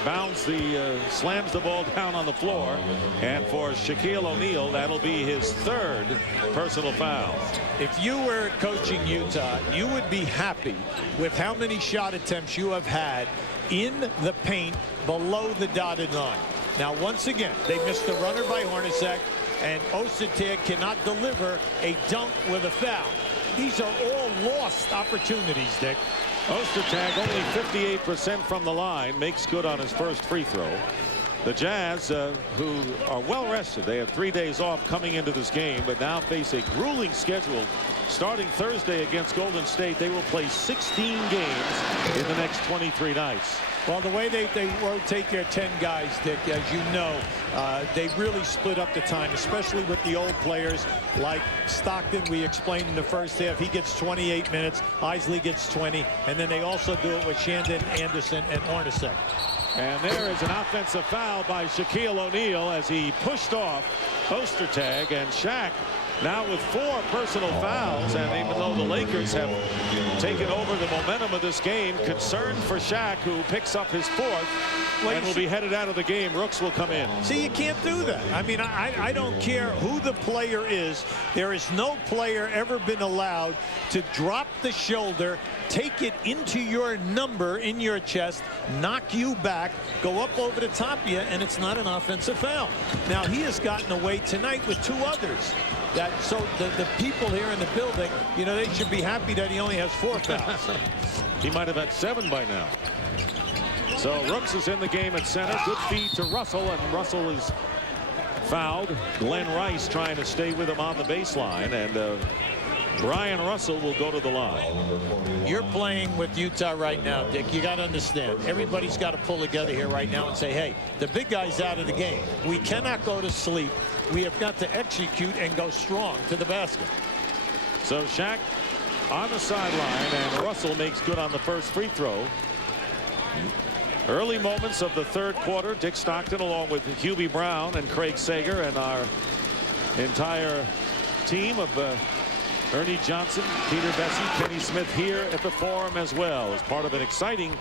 slams the ball down on the floor. And for Shaquille O'Neal, that'll be his 3rd personal foul. If you were coaching Utah, you would be happy with how many shot attempts you have had in the paint below the dotted line. Now, once again, they missed the runner by Hornacek, and Ostertag cannot deliver a dunk with a foul. These are all lost opportunities, Dick. Ostertag only 58% from the line, makes good on his first free throw. The Jazz, who are well rested, they have 3 days off coming into this game, but now face a grueling schedule. Starting Thursday against Golden State, they will play 16 games in the next 23 nights. Well, the way they rotate their 10 guys, Dick, as you know, they really split up the time, especially with the old players like Stockton. We explained in the first half, he gets 28 minutes, Isley gets 20, and then they also do it with Shandon, Anderson, and Hornacek. And there is an offensive foul by Shaquille O'Neal as he pushed off Ostertag, and Shaq now with 4 personal fouls. And even though the Lakers have taken over the momentum of this game, concern for Shaq, who picks up his 4th and will be headed out of the game. Rooks will come in. See, you can't do that. I mean, I don't care who the player is. There is no player ever been allowed to drop the shoulder, take it into your number in your chest, knock you back, go up over the top of you, and it's not an offensive foul. Now, he has gotten away tonight with 2 others. So the people here in the building, you know, they should be happy that he only has 4 fouls. He might have had 7 by now. So Rooks is in the game at center. Good feed to Russell, and Russell is fouled. Glenn Rice trying to stay with him on the baseline, and Brian Russell will go to the line. You're playing with Utah right now, Dick. You got to understand, everybody's got to pull together here right now and say, hey, the big guy's out of the game. We cannot go to sleep. We have got to execute and go strong to the basket. So Shaq on the sideline, and Russell makes good on the first free throw. Early moments of the third quarter. Dick Stockton along with Hubie Brown and Craig Sager and our entire team of Ernie Johnson, Peter Bessie, Kenny Smith here at the Forum as well as part of an exciting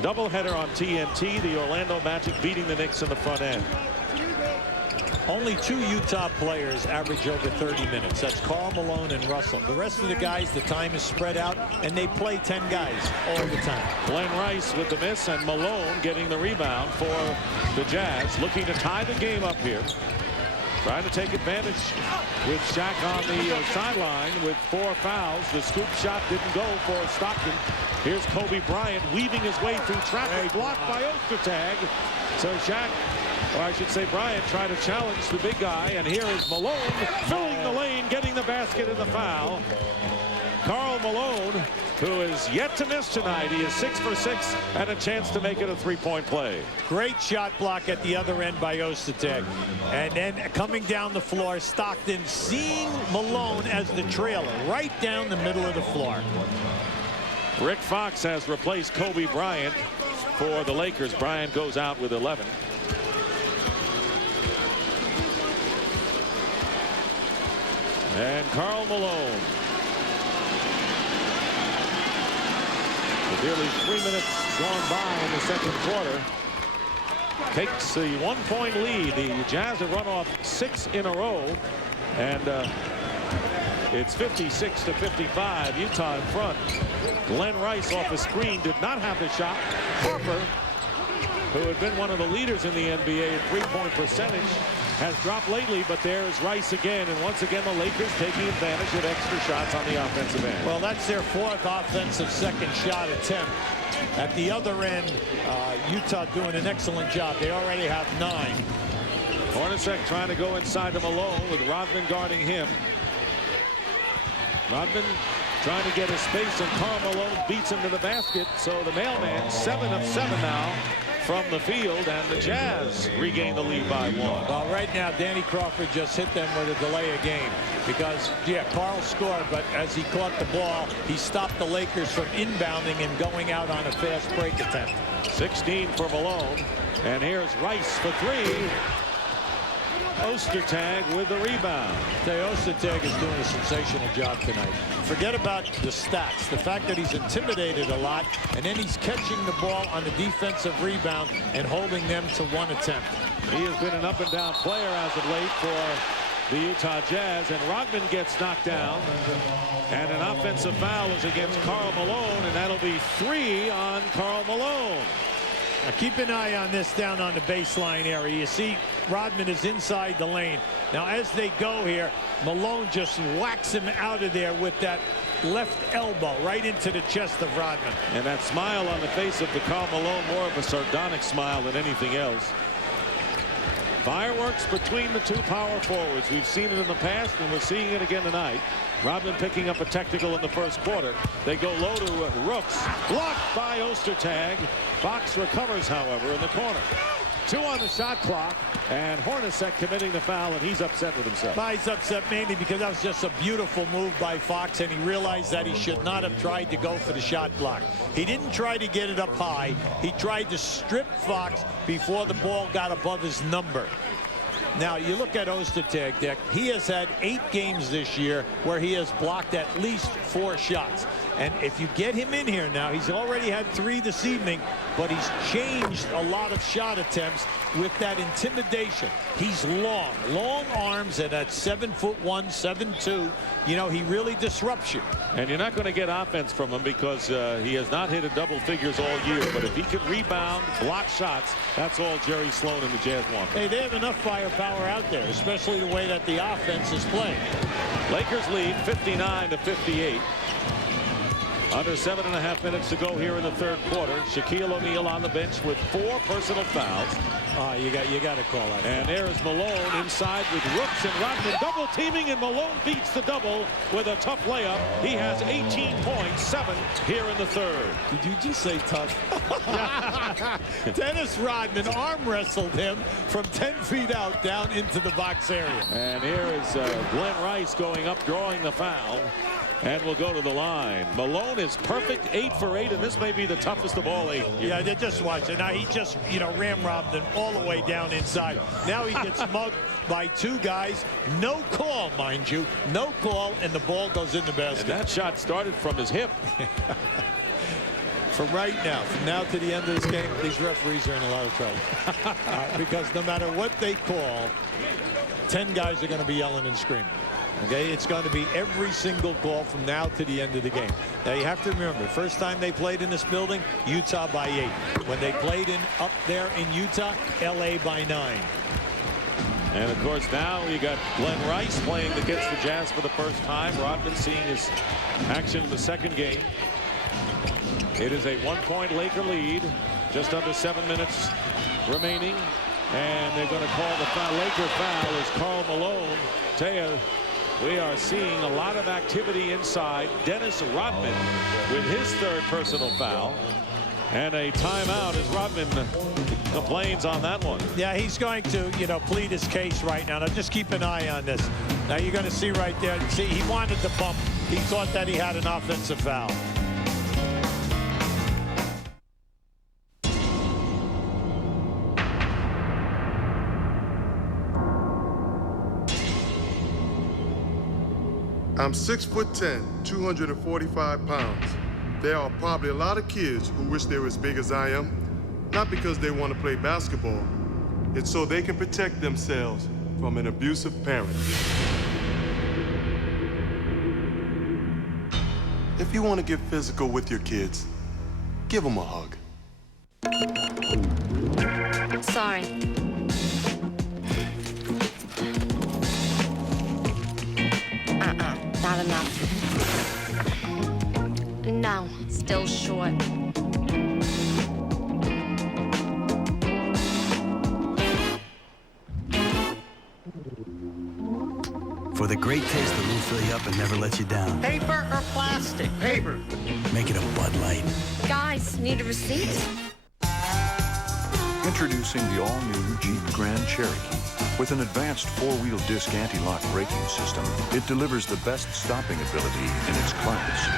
doubleheader on TNT. The Orlando Magic beating the Knicks in the front end. Only 2 Utah players average over 30 minutes. That's Karl Malone and Russell. The rest of the guys, the time is spread out, and they play 10 guys all the time. Glenn Rice with the miss, and Malone getting the rebound for the Jazz, looking to tie the game up here. Trying to take advantage with Shaq on the sideline with 4 fouls. The scoop shot didn't go for Stockton. Here's Kobe Bryant weaving his way through traffic, blocked by Ostertag. So Shaq, or I should say Bryant, trying to challenge the big guy. And here is Malone filling the lane, getting the basket and the foul. Karl Malone, who is yet to miss tonight. He is 6 for 6 and a chance to make it a 3-point play. Great shot block at the other end by Ostertag. And then coming down the floor, Stockton seeing Malone as the trailer right down the middle of the floor. Rick Fox has replaced Kobe Bryant for the Lakers. Bryant goes out with 11. And Karl Malone, with nearly 3 minutes gone by in the second quarter, takes the 1-point lead. The Jazz have run off 6 in a row, and it's 56-55. Utah in front. Glenn Rice off a screen did not have the shot. Harper, who had been one of the leaders in the NBA in 3-point percentage, has dropped lately, but there's Rice again, and once again the Lakers taking advantage of extra shots on the offensive end. Well, that's their 4th offensive second shot attempt. At the other end, Utah doing an excellent job. They already have 9. Hornacek trying to go inside to Malone with Rodman guarding him. Rodman trying to get his space, and Karl Malone beats him to the basket. So the mailman 7 of 7 now from the field, and the Jazz regain the lead by 1. Well, right now, Danny Crawford just hit them with a delay of game because, yeah, Karl scored, but as he caught the ball, he stopped the Lakers from inbounding and going out on a fast break attempt. 16 for Malone, and here's Rice for 3. Ostertag with the rebound. Ostertag is doing a sensational job tonight. Forget about the stats. The fact that he's intimidated a lot, and then he's catching the ball on the defensive rebound and holding them to 1 attempt. He has been an up-and-down player as of late for the Utah Jazz, and Rodman gets knocked down. And an offensive foul is against Karl Malone, and that'll be 3 on Karl Malone. Now keep an eye on this down on the baseline area. You see Rodman is inside the lane. Now as they go here, Malone just whacks him out of there with that left elbow right into the chest of Rodman. And that smile on the face of Karl Malone, more of a sardonic smile than anything else. Fireworks between the 2 power forwards. We've seen it in the past, and we're seeing it again tonight. Rodman picking up a technical in the first quarter. They go low to Rooks. Blocked by Ostertag. Fox recovers, however, in the corner. 2 on the shot clock, and Hornacek committing the foul, and he's upset with himself. He's upset mainly because that was just a beautiful move by Fox, and he realized that he should not have tried to go for the shot block. He didn't try to get it up high. He tried to strip Fox before the ball got above his number. Now, you look at Ostertag, Dick. He has had 8 games this year where he has blocked at least 4 shots. And if you get him in here now, he's already had 3 this evening, but he's changed a lot of shot attempts with that intimidation. He's long arms, and at 7'1", 7'2", you know, he really disrupts you. And you're not going to get offense from him because he has not hit a double figures all year. But if he can rebound, block shots, that's all Jerry Sloan and the Jazz want. Hey, they have enough firepower out there, especially the way that the offense is playing. Lakers lead 59-58. Under 7.5 minutes to go here in the third quarter. Shaquille O'Neal on the bench with 4 personal fouls. You got to call that. And there is Malone inside with Rooks and Rodman double teaming, and Malone beats the double with a tough layup. He has 18 points, 7 here in the third. Did you just say tough? Dennis Rodman arm wrestled him from 10 feet out down into the box area. And here is Glenn Rice going up, drawing the foul. and will go to the line. Malone is perfect, 8 for 8, and this may be the toughest of all 8. Yeah, they just watch it. Now he just, ramrodded him all the way down inside. Now he gets mugged by 2 guys. No call, mind you. No call, and the ball goes in the basket. And that shot started from his hip. From now to the end of this game, these referees are in a lot of trouble. Because no matter what they call, 10 guys are going to be yelling and screaming. Okay, it's going to be every single call from now to the end of the game. Now you have to remember, first time they played in this building, Utah by 8. When they played up there in Utah, LA by 9. And of course now you got Glenn Rice playing against the Jazz for the first time. Rodman seeing his action in the second game. It is a 1-point Laker lead. Just under 7 minutes remaining. And they're going to call the foul. Laker foul is Karl Malone. Taya, we are seeing a lot of activity inside. Dennis Rodman with his 3rd personal foul. And a timeout as Rodman complains on that one. Yeah, he's going to, plead his case right now. Now, just keep an eye on this. Now, you're going to see right there. See, he wanted to bump. He thought that he had an offensive foul. I'm 6'10", 245 pounds. There are probably a lot of kids who wish they were as big as I am, not because they want to play basketball. It's so they can protect themselves from an abusive parent. If you want to get physical with your kids, give them a hug. Sorry. Not enough. No, still short. For the great taste that will fill you up and never let you down. Paper or plastic? Paper. Make it a Bud Light. Guys, need a receipt? Introducing the all-new Jeep Grand Cherokee. With an advanced 4-wheel disc anti-lock braking system, it delivers the best stopping ability in its class.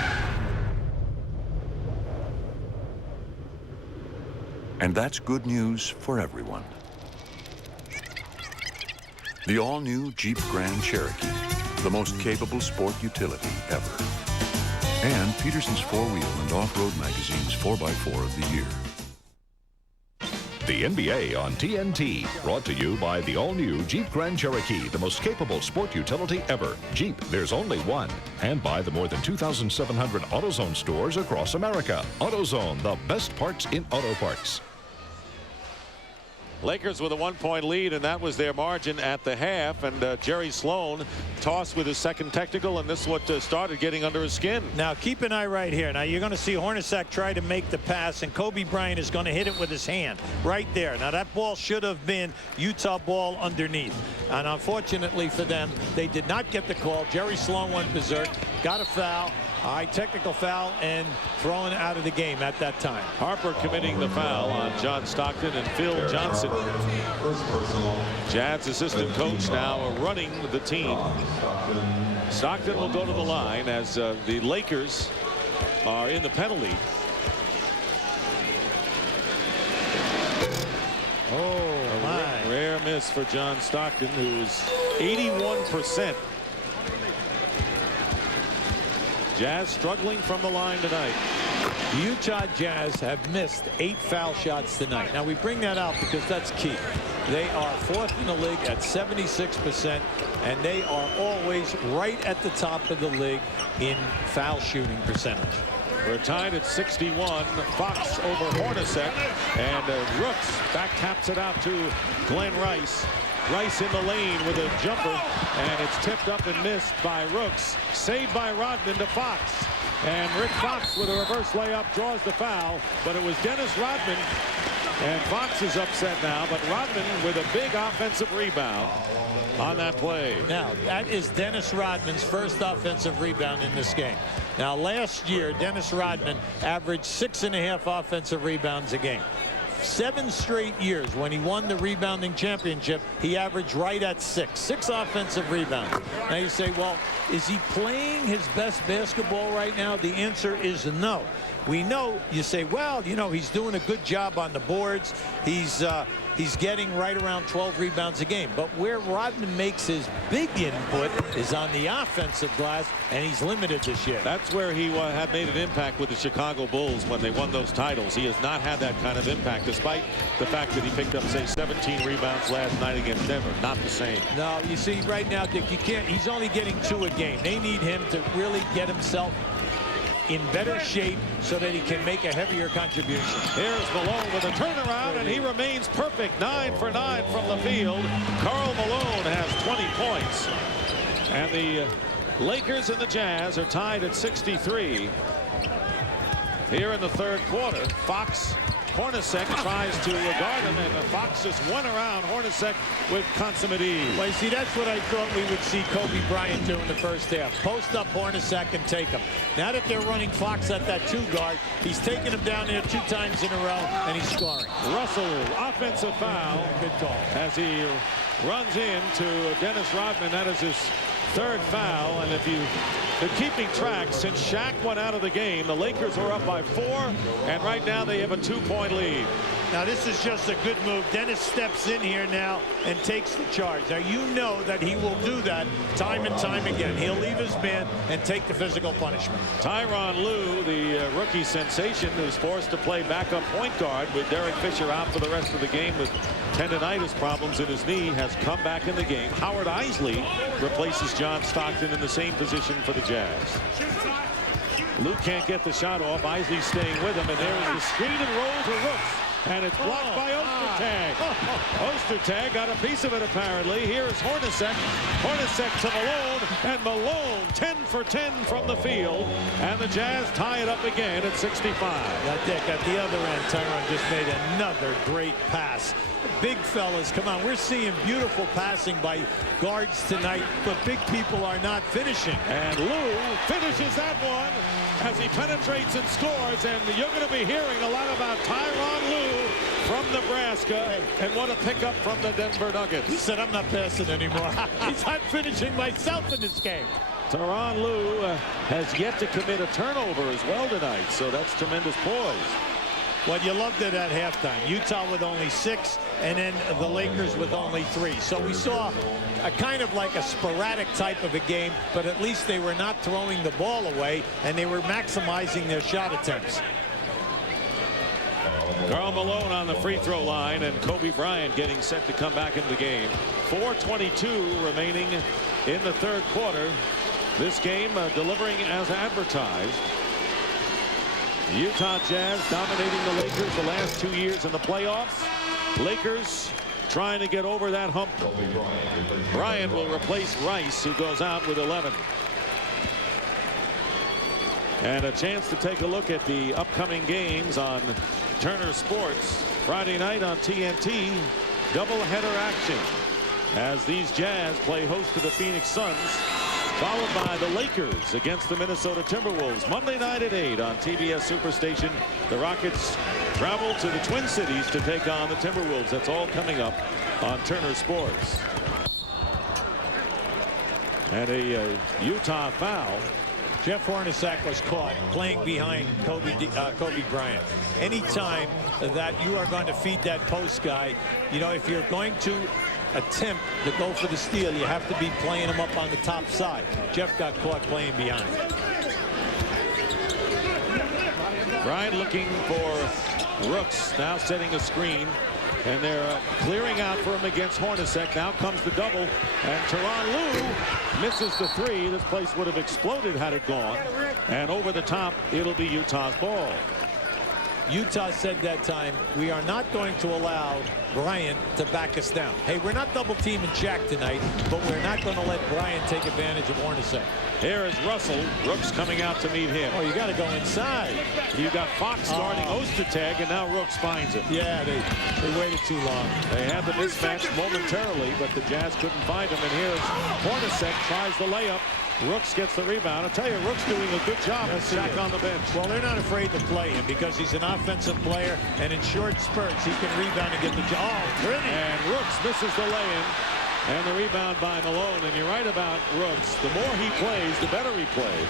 And that's good news for everyone. The all-new Jeep Grand Cherokee, the most capable sport utility ever. And Peterson's 4-wheel and off-road magazine's 4x4 of the year. The NBA on TNT, brought to you by the all-new Jeep Grand Cherokee, the most capable sport utility ever. Jeep, there's only one. And by the more than 2,700 AutoZone stores across America. AutoZone, the best parts in auto parts. Lakers with a 1-point lead, and that was their margin at the half. And Jerry Sloan tossed with his second technical, and this is what started getting under his skin. Now keep an eye right here. Now you're going to see Hornacek try to make the pass, and Kobe Bryant is going to hit it with his hand right there. Now that ball should have been Utah ball underneath, and unfortunately for them, they did not get the call. Jerry Sloan went berserk, got a foul. All right, technical foul and thrown out of the game at that time. Harper committing the foul on John Stockton and Phil Johnson. Jazz assistant coach now running the team. Stockton will go to the line as the Lakers are in the penalty. Oh, my. Rare miss for John Stockton, who is 81%. Jazz struggling from the line tonight. The Utah Jazz have missed 8 foul shots tonight. Now we bring that out because that's key. They are 4th in the league at 76%, and they are always right at the top of the league in foul shooting percentage. We're tied at 61. Fox over Hornacek, and Rooks back taps it out to Glenn Rice. Rice in the lane with a jumper, and it's tipped up and missed by Rooks. Saved by Rodman to Fox. And Rick Fox with a reverse layup draws the foul, but it was Dennis Rodman. And Fox is upset now, but Rodman with a big offensive rebound on that play. Now, that is Dennis Rodman's first offensive rebound in this game. Now, last year, Dennis Rodman averaged 6.5 offensive rebounds a game. 7 straight years when he won the rebounding championship, he averaged right at 6 offensive rebounds. Now you say, well, is he playing his best basketball right now? The answer is no. We know, you say, well, you know, he's doing a good job on the boards. He's getting right around 12 rebounds a game. But where Rodman makes his big input is on the offensive glass, and he's limited this year. That's where he had made an impact with the Chicago Bulls when they won those titles. He has not had that kind of impact, despite the fact that he picked up, say, 17 rebounds last night against Denver. Not the same. No, you see, right now, Dick, you can't. He's only getting 2 a game. They need him to really get himself in better shape so that he can make a heavier contribution. Here's Malone with a turnaround, and he remains perfect. 9 for 9 from the field. Karl Malone has 20 points. And the Lakers and the Jazz are tied at 63. Here in the third quarter, Hornacek tries to guard him, and Fox just went around Hornacek with consummate ease. Well, you see, that's what I thought we would see Kobe Bryant do in the first half. Post up Hornacek and take him. Now that they're running Fox at that 2 guard, he's taking him down there 2 times in a row, and he's scoring. Russell, offensive foul. Good call. As he runs into Dennis Rodman. That is his 3rd foul, and if you've been keeping track, since Shaq went out of the game, the Lakers are up by 4, and right now they have a 2-point lead. Now this is just a good move. Dennis steps in here now and takes the charge. Now you know that he will do that time and time again. He'll leave his man and take the physical punishment. Tyronn Lue, the rookie sensation, who's forced to play backup point guard with Derek Fisher out for the rest of the game with tendonitis problems in his knee, has come back in the game. Howard Eisley replaces John Stockton in the same position for the Jazz. Lue can't get the shot off. Eisley staying with him, and there is the screen and roll to Rooks. And it's blocked by Ostertag. Ostertag got a piece of it, apparently. Here's Hornacek. Hornacek to Malone. And Malone 10 for 10 from the field. And the Jazz tie it up again at 65. Now, Dick, at the other end, Tyronn just made another great pass. Big fellas, come on. We're seeing beautiful passing by guards tonight, but big people are not finishing. And Lue finishes that one as he penetrates and scores. And you're going to be hearing a lot about Tyronn Lue from Nebraska. And what a pickup from the Denver Nuggets. He said, I'm not passing anymore. He's not finishing myself in this game. Tyronn Lue has yet to commit a turnover as well tonight. So that's tremendous poise. Well, you loved it at halftime. Utah with only 6, and then the Lakers with only 3. So we saw a kind of like a sporadic type of a game, but at least they were not throwing the ball away, and they were maximizing their shot attempts. Karl Malone on the free throw line, and Kobe Bryant getting set to come back into the game. 4:22 remaining in the third quarter. This game delivering as advertised. The Utah Jazz dominating the Lakers the last 2 years in the playoffs. Lakers trying to get over that hump. Bryant will replace Rice, who goes out with 11. And a chance to take a look at the upcoming games on Turner Sports. Friday night on TNT, doubleheader action as these Jazz play host to the Phoenix Suns, followed by the Lakers against the Minnesota Timberwolves. Monday night at 8 on TBS Superstation. The Rockets travel to the Twin Cities to take on the Timberwolves. That's all coming up on Turner Sports. And a Utah foul. Jeff Hornacek was caught playing behind Kobe Bryant. Anytime that you are going to feed that post guy, you know, if you're going to attempt to go for the steal, you have to be playing him up on the top side. Jeff got caught playing behind. Bryant looking for Rooks, now setting a screen, and they're clearing out for him against Hornacek. Now comes the double, and Tyronn Lue misses the 3. This place would have exploded had it gone, and over the top it'll be Utah's ball. Utah said that time, we are not going to allow Bryant to back us down. Hey, we're not double teaming Shaq tonight, but we're not going to let Bryant take advantage of Hornacek. Here is Russell. Rooks coming out to meet him. Oh, you got to go inside. You got Fox guarding Ostertag, and now Rooks finds him. Yeah, they waited too long. They had the mismatch momentarily, but the Jazz couldn't find him. And here's Hornacek, tries the layup, Rooks gets the rebound. I'll tell you, Rooks doing a good job. Shaq on the bench. Well, they're not afraid to play him because he's an offensive player, and in short spurts, he can rebound and get the job. Oh, pretty. And Rooks misses the lay-in. And the rebound by Malone. And you're right about Rooks. The more he plays, the better he plays.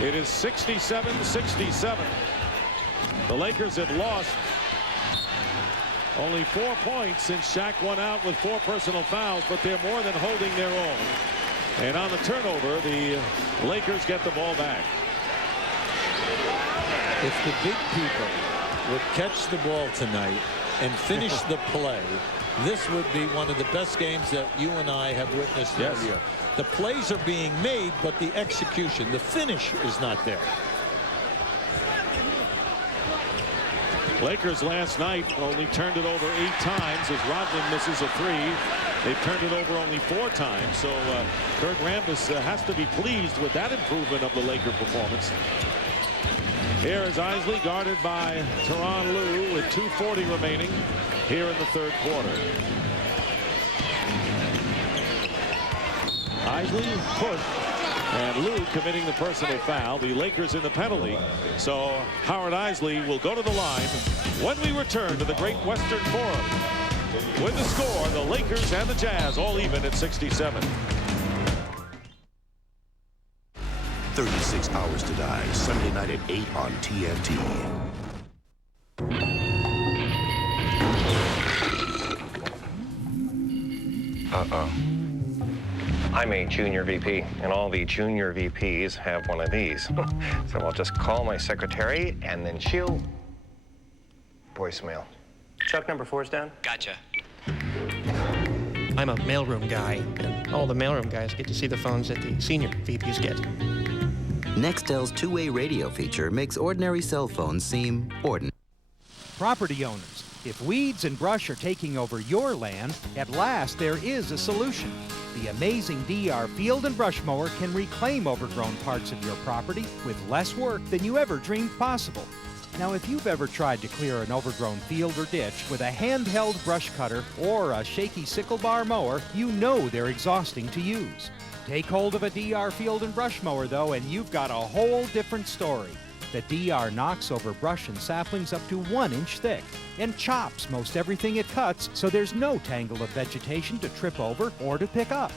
It is 67-67. The Lakers have lost only 4 points since Shaq went out with 4 personal fouls, but they're more than holding their own. And on the turnover, the Lakers get the ball back. If the big people would catch the ball tonight and finish the play, this would be one of the best games that you and I have witnessed all year. The plays are being made, but the execution, the finish is not there. Lakers last night only turned it over 8 times as Rodman misses a 3. They've turned it over only 4 times. So Kurt Rambis has to be pleased with that improvement of the Laker performance. Here is Isley guarded by Tyronn Lue with 2:40 remaining here in the third quarter. Isley push. And Lue committing the personal foul. The Lakers in the penalty. So Howard Isley will go to the line when we return to the Great Western Forum. With the score, the Lakers and the Jazz all even at 67. 36 Hours to Die, Sunday night at 8 on TNT. Uh-oh. I'm a junior VP, and all the junior VPs have one of these. So I'll just call my secretary, and then she'll... voicemail. Chuck, number 4's down? Gotcha. I'm a mailroom guy, and all the mailroom guys get to see the phones that the senior VPs get. Nextel's two-way radio feature makes ordinary cell phones seem ordinary. Property owners, if weeds and brush are taking over your land, at last there is a solution. The amazing DR Field and Brush Mower can reclaim overgrown parts of your property with less work than you ever dreamed possible. Now, if you've ever tried to clear an overgrown field or ditch with a handheld brush cutter or a shaky sickle bar mower, you know they're exhausting to use. Take hold of a DR Field and Brush Mower, though, and you've got a whole different story. The DR knocks over brush and saplings up to 1 inch thick and chops most everything it cuts, so there's no tangle of vegetation to trip over or to pick up.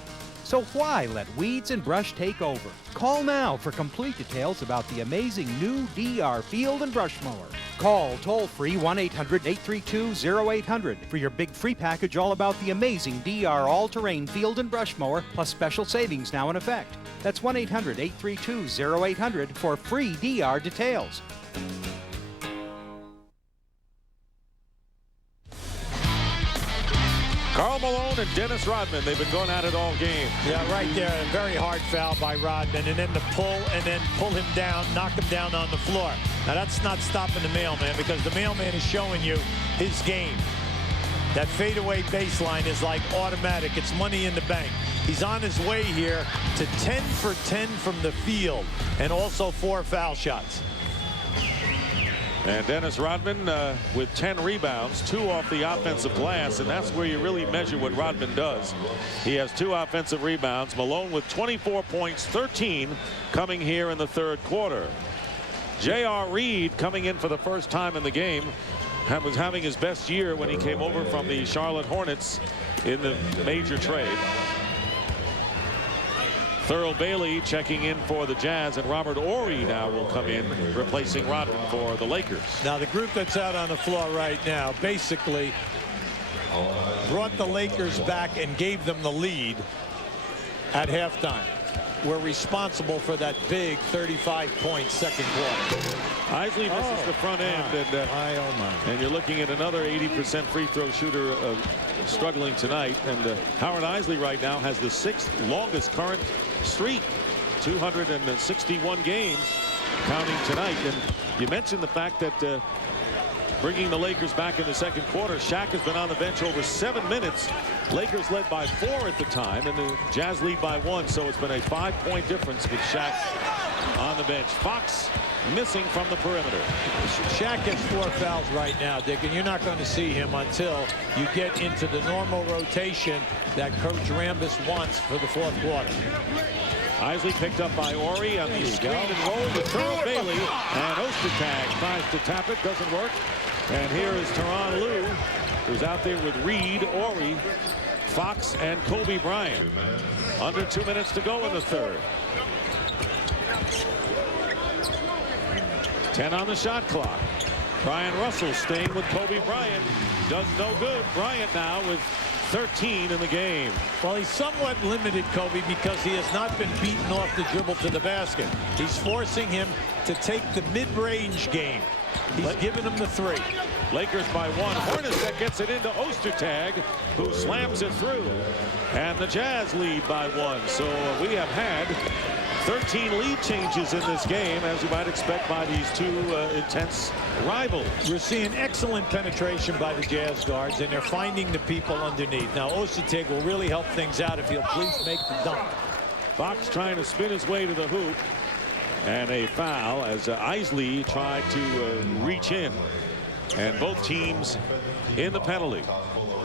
So why let weeds and brush take over? Call now for complete details about the amazing new DR Field and Brush Mower. Call toll-free 1-800-832-0800 for your big free package all about the amazing DR All-Terrain Field and Brush Mower, plus special savings now in effect. That's 1-800-832-0800 for free DR details. Karl Malone and Dennis Rodman, they've been going at it all game. Yeah, right there. A very hard foul by Rodman, and then the pull, and then pull him down, knock him down on the floor. Now, that's not stopping the mailman, because the mailman is showing you his game. That fadeaway baseline is like automatic. It's money in the bank. He's on his way here to 10 for 10 from the field, and also 4 foul shots. And Dennis Rodman with 10 rebounds, 2 off the offensive glass, and that's where you really measure what Rodman does. He has 2 offensive rebounds. Malone with 24 points, 13 coming here in the third quarter. J.R. Reed coming in for the first time in the game. Was having his best year when he came over from the Charlotte Hornets in the major trade. Thurl Bailey checking in for the Jazz, and Robert Horry now will come in, replacing Rodman for the Lakers. Now, the group that's out on the floor right now basically brought the Lakers back and gave them the lead at halftime. We're responsible for that big 35-point second quarter. Isley misses the front end, and you're looking at another 80% free throw shooter struggling tonight. And Howard Isley right now has the 6th longest current streak, 261 games, counting tonight. And you mentioned the fact that bringing the Lakers back in the second quarter, Shaq has been on the bench over 7 minutes. Lakers led by 4 at the time, and the Jazz lead by 1, so it's been a 5-point difference with Shaq on the bench. Fox missing from the perimeter. Shaq has 4 fouls right now, Dick, and you're not going to see him until you get into the normal rotation that Coach Rambis wants for the 4th quarter. Isley picked up by Ori on the screen and roll with Turl Bailey. And Ostertag tries to tap it, doesn't work. And here is Tyronn Lue, who's out there with Reed, Ori, Fox, and Kobe Bryant. Under 2 minutes to go in the 3rd. 10 on the shot clock. Brian Russell staying with Kobe Bryant. Does no good. Bryant now with 13 in the game. Well, he's somewhat limited, Kobe, because he has not been beaten off the dribble to the basket. He's forcing him to take the mid-range game. He's giving him the 3. Lakers by 1. Hornacek gets it into Ostertag, who slams it through. And the Jazz lead by 1. So we have had 13 lead changes in this game, as you might expect by these 2 intense rivals. We're seeing excellent penetration by the Jazz guards, and they're finding the people underneath. Now, Ostertag will really help things out if he'll please make the dunk. Fox trying to spin his way to the hoop. And a foul as Isley tried to reach in. And both teams in the penalty.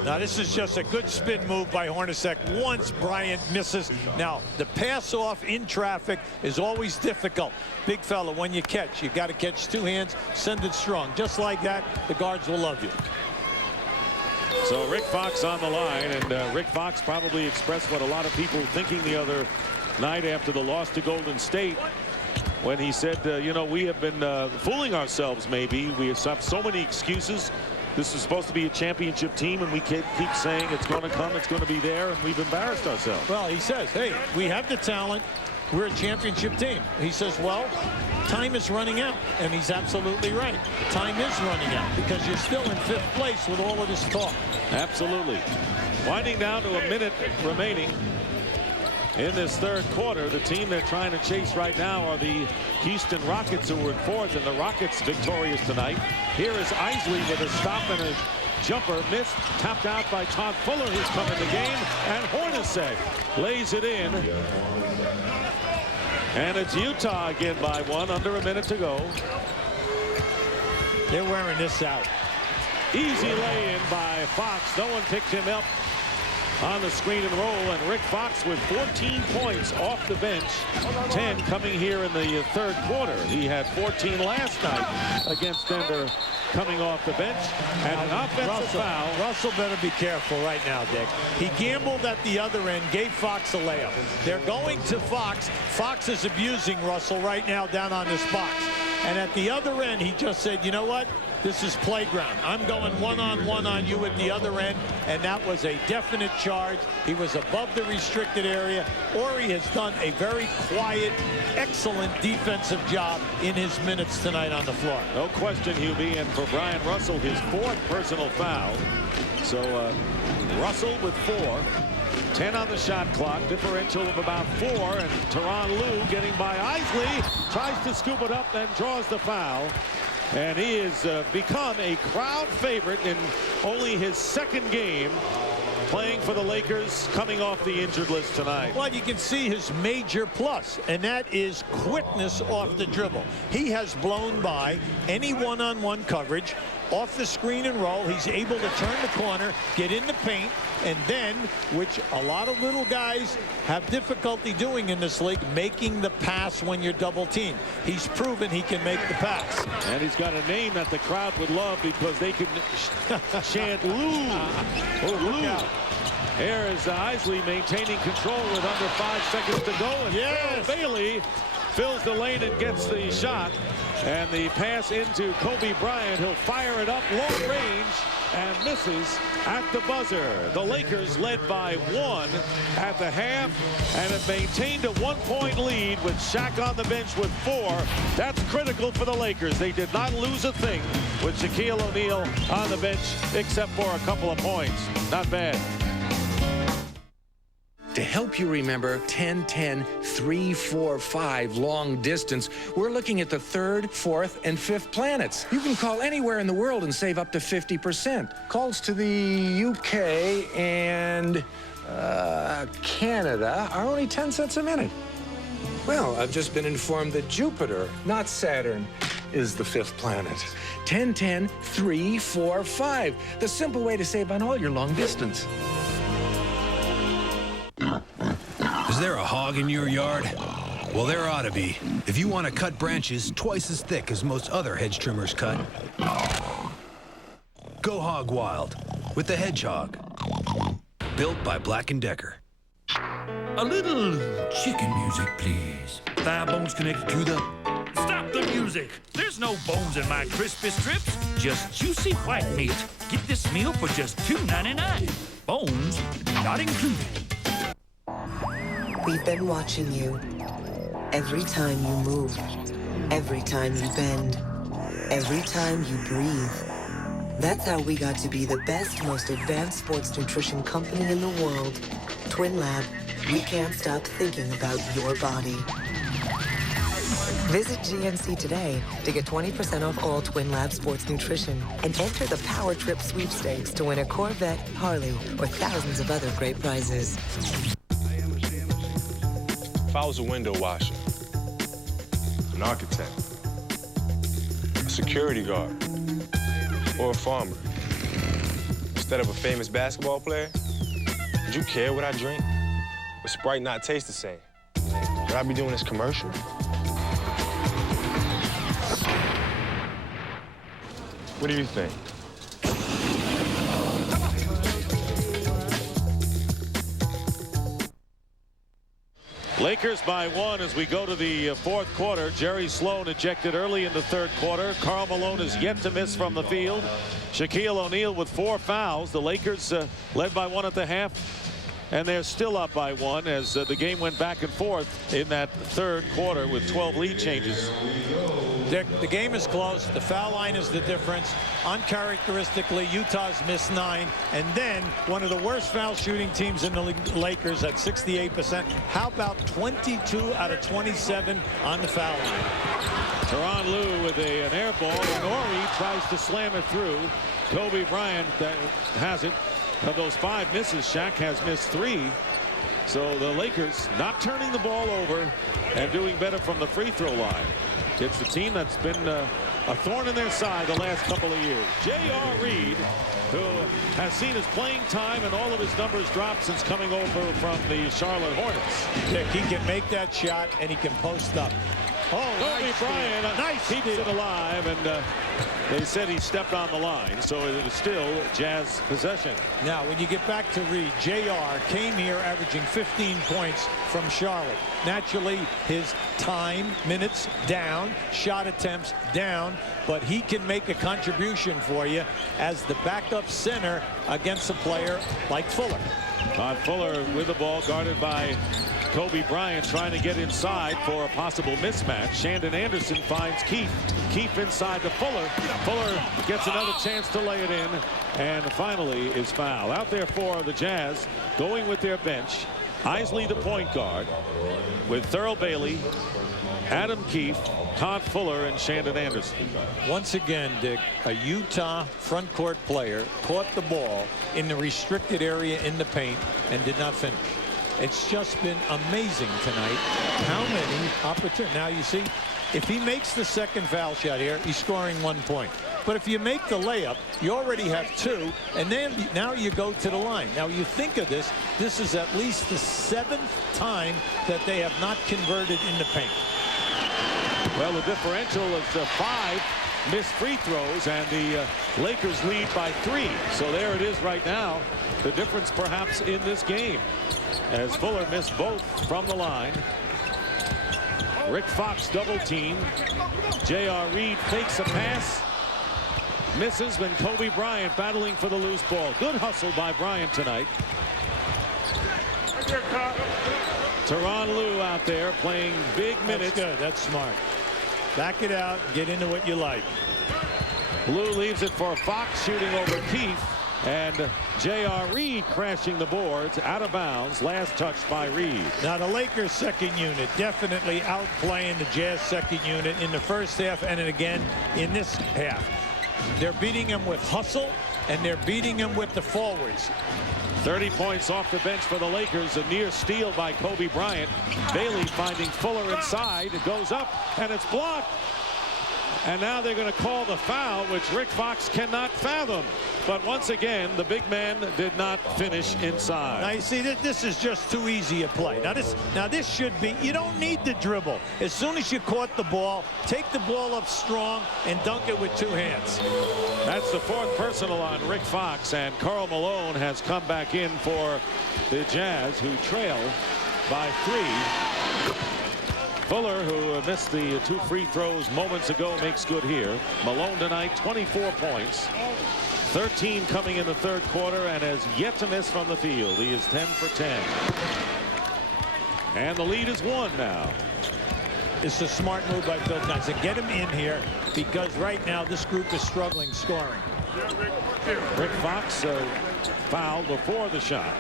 Now, this is just a good spin move by Hornacek once Bryant misses. Now, the pass off in traffic is always difficult. Big fella, when you catch, you got to catch 2 hands, send it strong. Just like that, the guards will love you. So Rick Fox on the line, and Rick Fox probably expressed what a lot of people thinking the other night after the loss to Golden State, when he said, you know, we have been fooling ourselves maybe. We have so many excuses. This is supposed to be a championship team, and we keep saying it's going to come, it's going to be there, and we've embarrassed ourselves. Well, he says, hey, we have the talent. We're a championship team. He says, well, time is running out. And he's absolutely right. Time is running out because you're still in 5th place with all of this talk. Absolutely. Winding down to a minute remaining in this 3rd quarter. The team they're trying to chase right now are the Houston Rockets, who were in 4th, and the Rockets victorious tonight. Here is Isley with a stop and a jumper missed, tapped out by Todd Fuller, who's come in the game, and Hornacek lays it in. And it's Utah again by 1, under a minute to go. They're wearing this out. Easy lay-in by Fox. No one picked him up on the screen and roll, and Rick Fox with 14 points off the bench, 10 coming here in the 3rd quarter. He had 14 last night against Denver coming off the bench, and an offensive foul. Russell better be careful right now, Dick. He gambled at the other end, gave Fox a layup. They're going to Fox. Fox is abusing Russell right now down on this box. And at the other end, he just said, you know what? This is playground. I'm going one-on-one on you at the other end, and that was a definite charge. He was above the restricted area. Ori has done a very quiet, excellent defensive job in his minutes tonight on the floor. No question, Hubie, and for Brian Russell, his 4th personal foul. So Russell with 4. 10 on the shot clock, differential of about 4, and Tyronn Lue getting by Isley, tries to scoop it up, then draws the foul. And he has become a crowd favorite in only his 2nd game playing for the Lakers, coming off the injured list tonight. Well, you can see his major plus, and that is quickness off the dribble. He has blown by any one-on-one coverage. Off the screen and roll, he's able to turn the corner, get in the paint, and then, which a lot of little guys have difficulty doing in this league, making the pass when you're double teamed. He's proven he can make the pass. And he's got a name that the crowd would love because they can chant Lou. Lou. Here is Isley maintaining control with under 5 seconds to go. And yes, Bailey fills the lane and gets the shot. And the pass into Kobe Bryant. He'll fire it up long range and misses at the buzzer. The Lakers led by 1 at the half and have maintained a 1-point lead with Shaq on the bench with 4. That's critical for the Lakers. They did not lose a thing with Shaquille O'Neal on the bench except for a couple of points. Not bad. To help you remember 10, 10, 3, 4, 5 long distance, we're looking at the 3rd, 4th, and 5th planets. You can call anywhere in the world and save up to 50%. Calls to the UK and Canada are only 10 cents a minute. Well, I've just been informed that Jupiter, not Saturn, is the 5th planet. 10-10-3-4-5. The simple way to save on all your long distance. Is there a hog in your yard? Well, there ought to be. If you want to cut branches twice as thick as most other hedge trimmers cut, go hog wild with the Hedgehog. Built by Black & Decker. A little chicken music, please. Thigh bones connected to the... Stop the music! There's no bones in my crispy strips. Just juicy white meat. Get this meal for just $2.99. Bones not included. We've been watching you. Every time you move. Every time you bend. Every time you breathe. That's how we got to be the best, most advanced sports nutrition company in the world. Twin Lab. We can't stop thinking about your body. Visit GNC today to get 20% off all Twin Lab sports nutrition and enter the Power Trip sweepstakes to win a Corvette, Harley, or thousands of other great prizes. If I was a window washer, an architect, a security guard, or a farmer, instead of a famous basketball player, would you care what I drink? Would Sprite not taste the same? Would I be doing this commercial? What do you think? Lakers by 1 as we go to the 4th quarter. Jerry Sloan ejected early in the 3rd quarter. Karl Malone is yet to miss from the field. Shaquille O'Neal with 4 fouls. The Lakers led by 1 at the half. And they're still up by 1 as the game went back and forth in that 3rd quarter with 12 lead changes. Dick, the game is close. The foul line is the difference. Uncharacteristically, Utah's missed 9. And then one of the worst foul shooting teams in the Lakers at 68%. How about 22 out of 27 on the foul line? Tyronn Lue with an air ball. And Ori tries to slam it through. Kobe Bryant has it. Of those 5 misses, Shaq has missed 3. So the Lakers not turning the ball over and doing better from the free throw line. It's the team that's been a thorn in their side the last couple of years. J.R. Reed, who has seen his playing time and all of his numbers drop since coming over from the Charlotte Hornets. Dick, he can make that shot and he can post up. Oh, Kobe Bryant keeps it alive, and they said he stepped on the line, so it is still Jazz possession. Now, when you get back to Reed, J.R. came here averaging 15 points from Charlotte. Naturally, his time, minutes down, shot attempts down, but he can make a contribution for you as the backup center against a player like Fuller. Fuller with the ball, guarded by Kobe Bryant, trying to get inside for a possible mismatch. Shandon Anderson finds Keith. Keith inside to Fuller. Fuller gets another chance to lay it in, and finally is fouled. Out there for the Jazz, going with their bench. Isley, the point guard, with Thurl Bailey, Adam Keefe, Todd Fuller, and Shandon Anderson. Once again, Dick, a Utah front court player caught the ball in the restricted area in the paint and did not finish. It's just been amazing tonight how many opportunities. Now you see, if he makes the second foul shot here, he's scoring 1 point. But if you make the layup, you already have 2, and then now you go to the line. Now you think of this, this is at least the 7th time that they have not converted in the paint. Well, the differential is 5 missed free throws, and the Lakers lead by 3. So there it is right now. The difference perhaps in this game, as Fuller missed both from the line. Rick Fox double team. J.R. Reed fakes a pass. Misses, when Kobe Bryant battling for the loose ball. Good hustle by Bryant tonight. Tyronn Lue out there playing big minutes. That's good. That's smart. Back it out. Get into what you like. Lue leaves it for Fox, shooting over Keefe. And J.R. Reed crashing the boards out of bounds. Last touch by Reed. Now the Lakers second unit definitely outplaying the Jazz second unit in the first half and again in this half. They're beating them with hustle and they're beating him with the forwards. 30 points off the bench for the Lakers. A near steal by Kobe Bryant. Bailey finding Fuller inside. It goes up, and it's blocked. And now they're going to call the foul, which Rick Fox cannot fathom. But once again, the big man did not finish inside. Now you see, this is just too easy a play. Now this should be, you don't need the dribble. As soon as you caught the ball, take the ball up strong and dunk it with 2 hands. That's the 4th personal on Rick Fox, and Karl Malone has come back in for the Jazz, who trail by 3. Fuller, who missed the 2 free throws moments ago, makes good here. Malone tonight, 24 points. 13 coming in the 3rd quarter, and has yet to miss from the field. He is 10 for 10. And the lead is 1 now. It's a smart move by Phil Johnson. Get him in here, because right now this group is struggling scoring. Rick Fox fouled before the shot.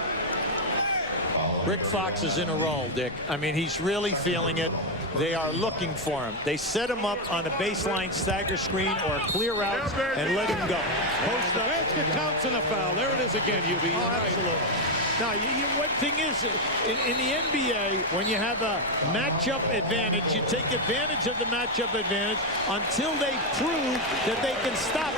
Rick Fox is in a roll, Dick. I mean, he's really feeling it. They are looking for him. They set him up on a baseline stagger screen or clear out and let him go. Post up. Basket counts in the foul. There it is again, UB. Absolutely. Now, one thing is, in the NBA, when you have a matchup advantage, you take advantage of the matchup advantage until they prove that they can stop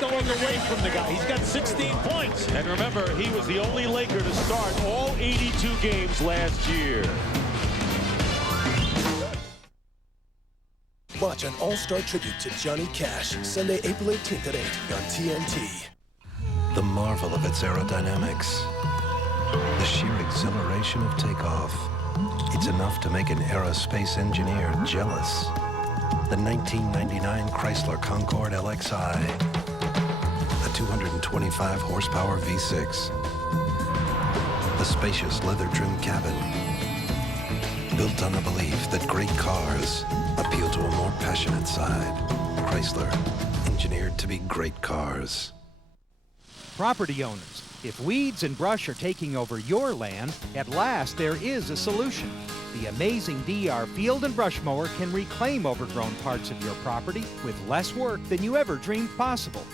going away from the guy. He's got 16 points. And remember, he was the only Laker to start all 82 games last year. Watch an all-star tribute to Johnny Cash, Sunday, April 18th at 8 on TNT. The marvel of its aerodynamics. The sheer exhilaration of takeoff. It's enough to make an aerospace engineer jealous. The 1999 Chrysler Concorde LXI. A 225 horsepower V6. The spacious leather-trimmed cabin. Built on the belief that great cars appeal to a more passionate side. Chrysler, engineered to be great cars. Property owners, if weeds and brush are taking over your land, at last there is a solution. The amazing DR Field and Brush Mower can reclaim overgrown parts of your property with less work than you ever dreamed possible.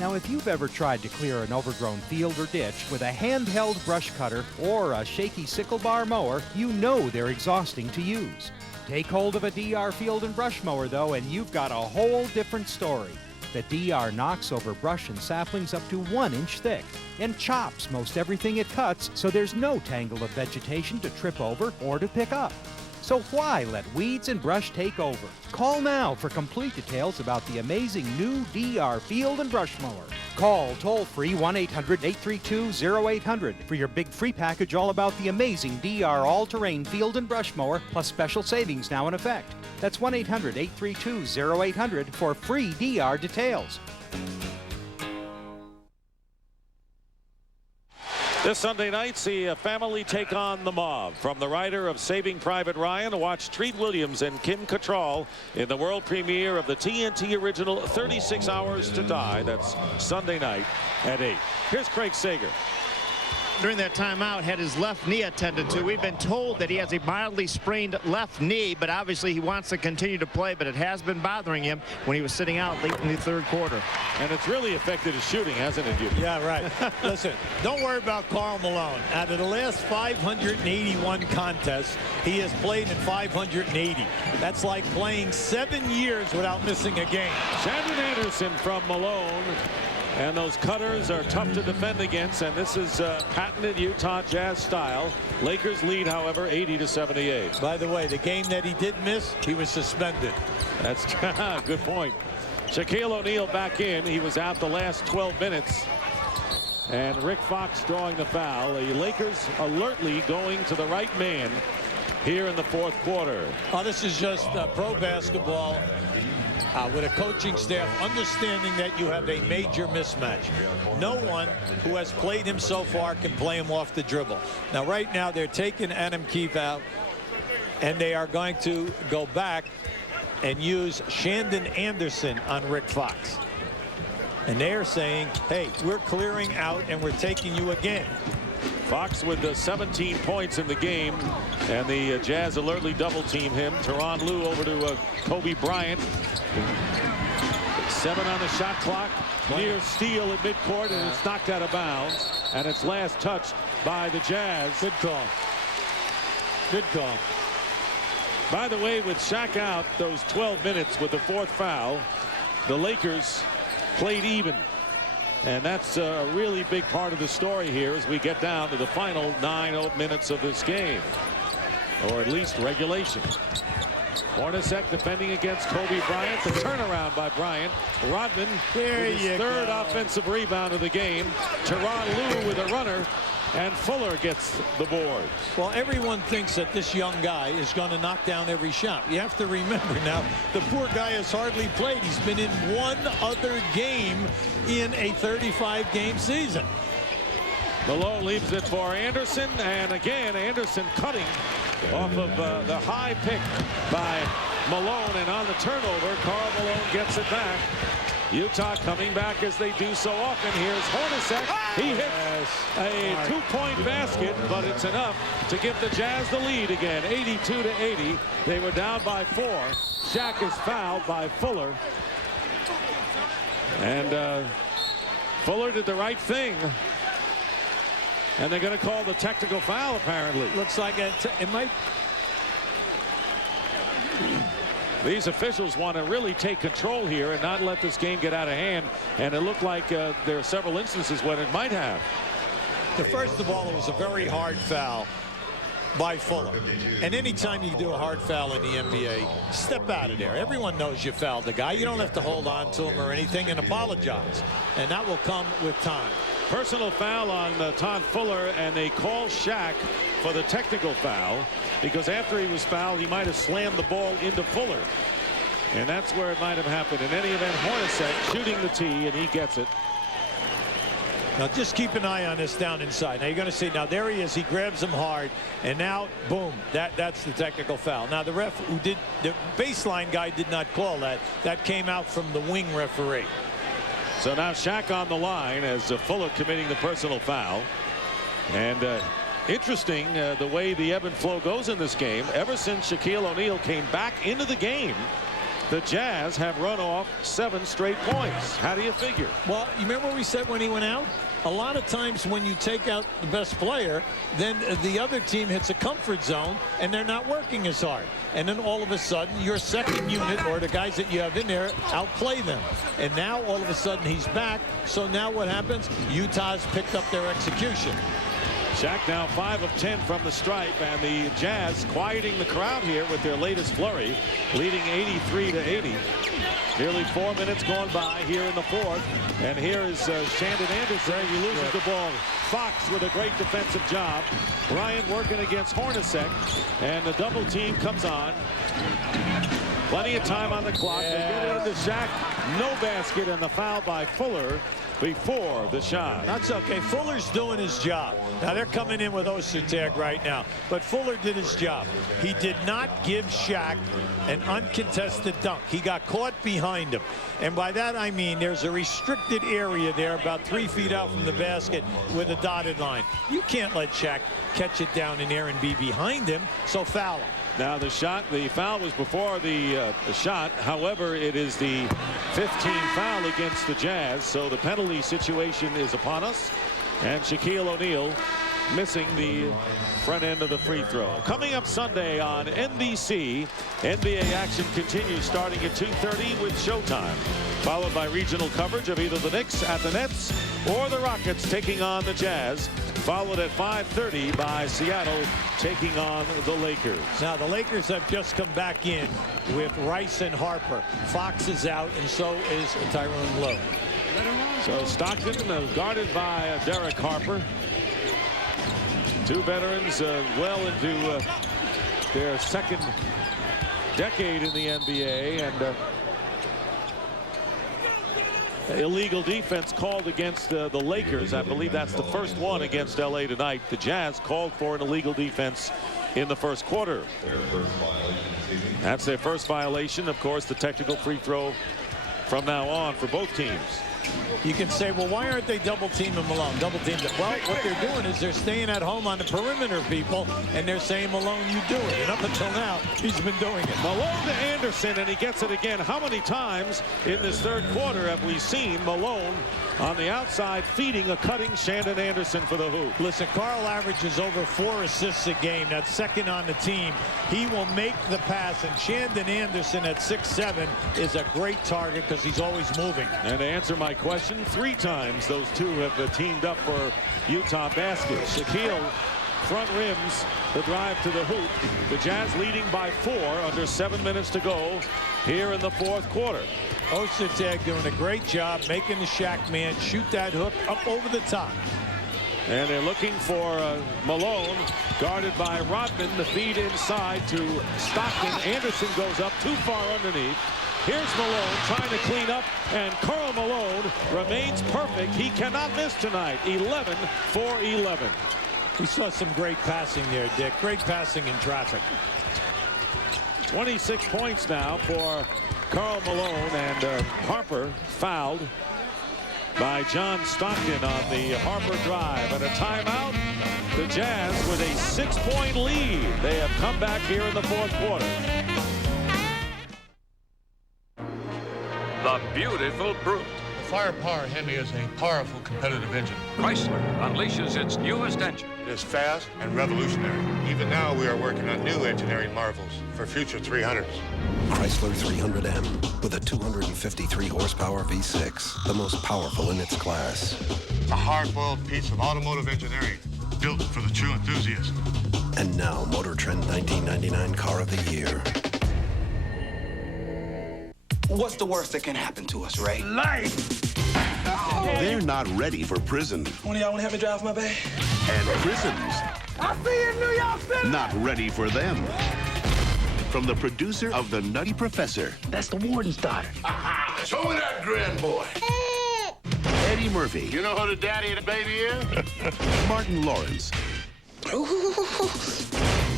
Now, if you've ever tried to clear an overgrown field or ditch with a handheld brush cutter or a shaky sickle bar mower, you know they're exhausting to use. Take hold of a DR Field and Brush Mower, though, and you've got a whole different story. The DR knocks over brush and saplings up to 1 inch thick and chops most everything it cuts, so there's no tangle of vegetation to trip over or to pick up. So why let weeds and brush take over? Call now for complete details about the amazing new DR Field and Brush Mower. Call toll-free 1-800-832-0800 for your big free package all about the amazing DR All-Terrain Field and Brush Mower, plus special savings now in effect. That's 1-800-832-0800 for free DR details. This Sunday night, see a family take on the mob. From the writer of Saving Private Ryan, watch Treat Williams and Kim Cattrall in the world premiere of the TNT original 36 Hours to Die. That's Sunday night at 8. Here's Craig Sager. During that timeout, had his left knee attended to. We've been told that he has a mildly sprained left knee, but obviously he wants to continue to play, but it has been bothering him when he was sitting out late in the 3rd quarter. And it's really affected his shooting, hasn't it, you? Yeah, right. Listen, don't worry about Karl Malone. Out of the last 581 contests, he has played in 580. That's like playing 7 years without missing a game. Shandon Anderson from Malone. And those cutters are tough to defend against, and this is patented Utah Jazz style. Lakers lead, however, 80-78. By the way, the game that he did miss, he was suspended. That's a good point. Shaquille O'Neal back in. He was out the last 12 minutes. And Rick Fox drawing the foul. The Lakers alertly going to the right man here in the 4th quarter. Oh, this is just pro basketball. With a coaching staff understanding that you have a major mismatch. No one who has played him so far can play him off the dribble. Now, right now, they're taking Adam Keefe out, and they are going to go back and use Shandon Anderson on Rick Fox. And they're saying, hey, we're clearing out, and we're taking you again. Fox with the 17 points in the game, and the Jazz alertly double team him. Tyronn Lue over to Kobe Bryant. 7 on the shot clock. Near steal at midcourt, and it's knocked out of bounds. And it's last touched by the Jazz. Good call. Good call. By the way, with Shaq out those 12 minutes with the 4th foul, the Lakers played even. And that's a really big part of the story here as we get down to the final 9 minutes of this game. Or at least regulation. Hornacek defending against Kobe Bryant. The turnaround by Bryant. Rodman with his 3rd offensive rebound of the game. Tyronn Lue with a runner. And Fuller gets the board. Well, everyone thinks that this young guy is going to knock down every shot. You have to remember now, the poor guy has hardly played. He's been in one other game in a 35-game season. Malone leaves it for Anderson, and again, Anderson cutting off of the high pick by Malone, and on the turnover, Karl Malone gets it back. Utah coming back as they do so often. Here's Hornacek. He hits a 2-point basket, but it's enough to give the Jazz the lead again, 82-80. They were down by 4. Shaq is fouled by Fuller. And Fuller did the right thing. And they're going to call the technical foul, apparently. Looks like it might. These officials want to really take control here and not let this game get out of hand. And it looked like there are several instances when it might have. First of all, it was a very hard foul by Fuller. And anytime you do a hard foul in the NBA, step out of there. Everyone knows you fouled the guy. You don't have to hold on to him or anything and apologize. And that will come with time. Personal foul on Todd Fuller, and they call Shaq for the technical foul because after he was fouled, he might have slammed the ball into Fuller. And that's where it might have happened. In any event, Hornacek shooting the tee, and he gets it. Now just keep an eye on this down inside. Now you're going to see, now there he is. He grabs him hard, and now, boom, that's the technical foul. Now the ref who did, the baseline guy did not call that. That came out from the wing referee. So now Shaq on the line as Fuller committing the personal foul. And interesting the way the ebb and flow goes in this game. Ever since Shaquille O'Neal came back into the game, the Jazz have run off 7 straight points. How do you figure? Well, you remember what we said when he went out? A lot of times when you take out the best player, then the other team hits a comfort zone and they're not working as hard. And then all of a sudden your second unit or the guys that you have in there outplay them. And now all of a sudden he's back. So now what happens? Utah's picked up their execution. Shaq now 5 of 10 from the stripe, and the Jazz quieting the crowd here with their latest flurry, leading 83-80. Nearly 4 minutes gone by here in the 4th, and here is Shandon Anderson. He loses the ball. Fox with a great defensive job. Bryant working against Hornacek, and the double team comes on. Plenty of time on the clock. They get it into Shaq. No basket, and the foul by Fuller before the shot. That's okay. Fuller's doing his job. Now they're coming in with Ostertag right now, but Fuller did his job. He did not give Shaq an uncontested dunk. He got caught behind him, and by that I mean there's a restricted area there about 3 feet out from the basket with a dotted line. You can't let Shaq catch it down in there and be behind him, so foul him. Now the foul was before the shot. However, it is the 15th foul against the Jazz, so the penalty situation is upon us. And Shaquille O'Neal missing the front end of the free throw. Coming up Sunday on NBC, NBA action continues starting at 2:30 with Showtime, followed by regional coverage of either the Knicks at the Nets or the Rockets taking on the Jazz, followed at 5:30 by Seattle taking on the Lakers. Now the Lakers have just come back in with Rice and Harper. Fox is out, and so is Tyronn Lue. So Stockton guarded by Derek Harper. 2 veterans well into their second decade in the NBA, and illegal defense called against the Lakers. I believe that's the first one against LA tonight. The Jazz called for an illegal defense in the first quarter. That's their first violation. Of course, the technical free throw from now on for both teams. You can say, well, why aren't they double teaming Malone? Double teaming. Well, what they're doing is they're staying at home on the perimeter, people, and they're saying, Malone, you do it. And up until now, he's been doing it. Malone to Anderson, and he gets it again. How many times in this third quarter have we seen Malone on the outside feeding a cutting Shandon Anderson for the hoop? Listen, Karl averages over 4 assists a game. That's second on the team. He will make the pass, and Shandon Anderson at 6'7" is a great target because he's always moving. And to answer my question, 3 times those two have teamed up for Utah baskets. Shaquille front rims the drive to the hoop. The Jazz leading by 4 under 7 minutes to go here in the fourth quarter. Ostertag doing a great job making the Shaq man shoot that hook up over the top. And they're looking for Malone, guarded by Rodman. The feed inside to Stockton. Anderson goes up too far underneath. Here's Malone trying to clean up, and Karl Malone remains perfect. He cannot miss tonight. 11 for 11. We saw some great passing there, Dick. Great passing in traffic. 26 points now for Karl Malone, and Harper fouled by John Stockton on the Harper drive. And a timeout. The Jazz with a 6-point lead. They have come back here in the fourth quarter. The beautiful brute. The firepower Hemi is a powerful competitive engine. Chrysler unleashes its newest engine. It is fast and revolutionary. Even now, we are working on new engineering marvels for future 300s. Chrysler 300M with a 253 horsepower V6, the most powerful in its class. It's a hard-boiled piece of automotive engineering built for the true enthusiast. And now, Motor Trend 1999 Car of the Year. What's the worst that can happen to us, Ray? Life! They're not ready for prison. One of y'all want to help me drive my bag? And prisons I see you in New York City! not ready for them. From the producer of The Nutty Professor. That's the warden's daughter. Show me that grand boy. Eddie Murphy. You know who the daddy of the baby is? Martin Lawrence.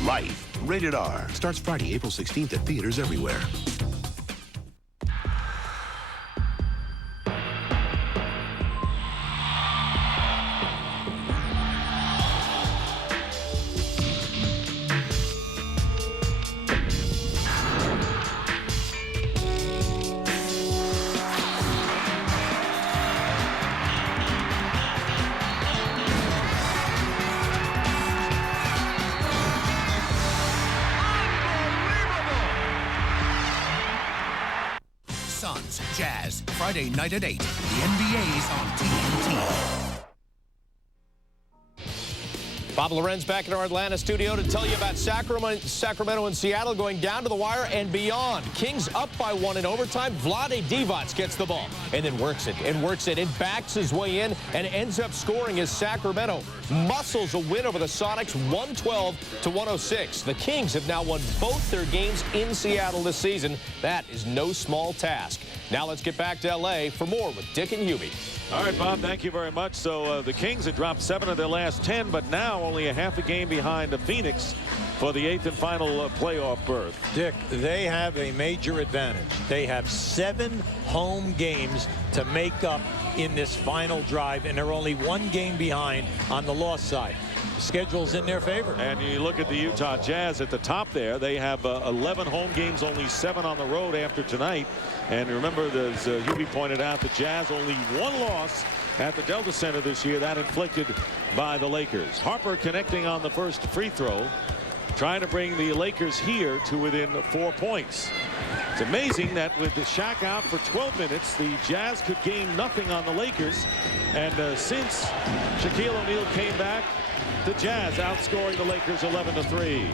Life. Rated R. Starts Friday, April 16th at theaters everywhere. Jazz, Friday night at 8. The NBA's on TNT. Bob Lorenz back in our Atlanta studio to tell you about Sacramento and Seattle going down to the wire and beyond. Kings up by 1 in overtime. Vlade Divac gets the ball and then works it and backs his way in and ends up scoring as Sacramento muscles a win over the Sonics 112-106. The Kings have now won both their games in Seattle this season. That is no small task. Now let's get back to L.A. for more with Dick and Hubie. All right, Bob, thank you very much. So the Kings have dropped 7 of their last 10, but now only a half a game behind the Phoenix for the 8th and final playoff berth. Dick, they have a major advantage. They have 7 home games to make up in this final drive, and they're only 1 game behind on the loss side. The schedule's in their favor. And you look at the Utah Jazz at the top there. They have 11 home games, only 7 on the road after tonight. And remember, as Hubie pointed out, the Jazz only 1 loss at the Delta Center this year, that inflicted by the Lakers. Harper connecting on the first free throw, trying to bring the Lakers here to within 4 points. It's amazing that with the Shaq out for 12 minutes, the Jazz could gain nothing on the Lakers. And since Shaquille O'Neal came back, the Jazz outscoring the Lakers 11-3.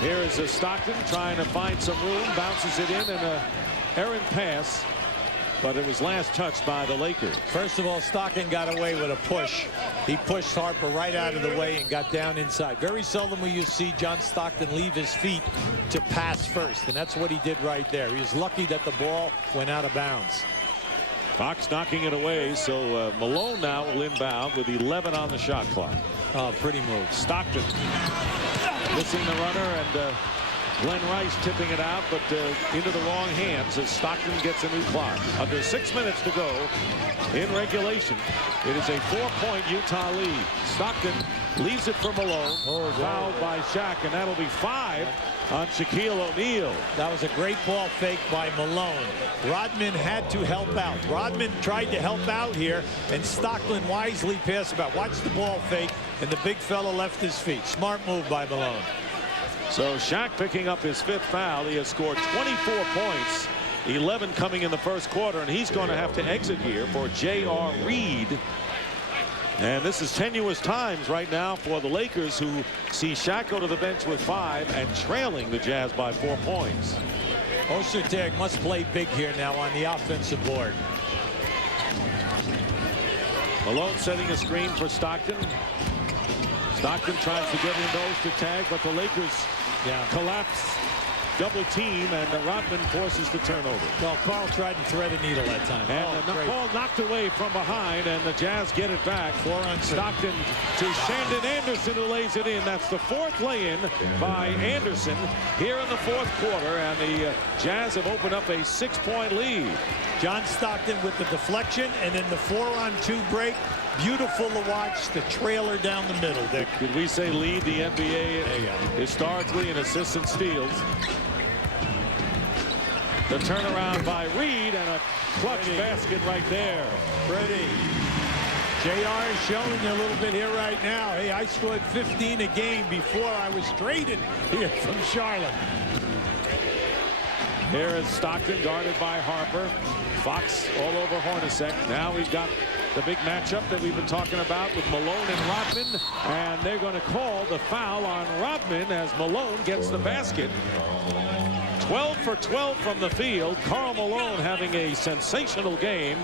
Here is Stockton trying to find some room, bounces it in, and an errant pass, but it was last touched by the Lakers. First of all, Stockton got away with a push. He pushed Harper right out of the way and got down inside. Very seldom will you see John Stockton leave his feet to pass first, and that's what he did right there. He was lucky that the ball went out of bounds. Fox knocking it away, so Malone now will inbound with 11 on the shot clock. Oh, pretty move. Stockton missing the runner, and Glenn Rice tipping it out, but into the wrong hands as Stockton gets a new clock. Under 6 minutes to go in regulation. It is a 4-point Utah lead. Stockton leaves it for Malone. Fouled by Shaq, and that'll be 5 on Shaquille O'Neal. That was a great ball fake by Malone. Rodman had to help out. Rodman tried to help out here, and Stockton wisely passed about. Watch the ball fake, and the big fella left his feet. Smart move by Malone. So Shaq picking up his 5th foul. He has scored 24 points, 11 coming in the first quarter, and he's going to have to exit here for J.R. Reed. And this is tenuous times right now for the Lakers, who see Shaq go to the bench with 5 and trailing the Jazz by 4 points. Ostertag must play big here now on the offensive board. Malone setting a screen for Stockton. Stockton tries to get into Ostertag, but the Lakers collapse, double team, and Rodman forces the turnover. Well, Karl tried to thread a needle that time. And the ball knocked away from behind, and the Jazz get it back. 4 on Stockton to Shandon Anderson, who lays it in. That's the 4th lay-in by Anderson here in the 4th quarter, and the Jazz have opened up a 6-point lead. John Stockton with the deflection, and then the 4-on-2 break. Beautiful to watch, the trailer down the middle, Dick. Did we say lead the NBA historically in assists and steals? The turnaround by Reed, and a clutch basket right there. Pretty. JR is showing a little bit here right now. Hey, I scored 15 a game before I was traded here from Charlotte. Here is Stockton guarded by Harper. Fox all over Hornacek. Now we've got the big matchup that we've been talking about with Malone and Rodman, and they're going to call the foul on Rodman as Malone gets the basket. 12 for 12 from the field. Karl Malone having a sensational game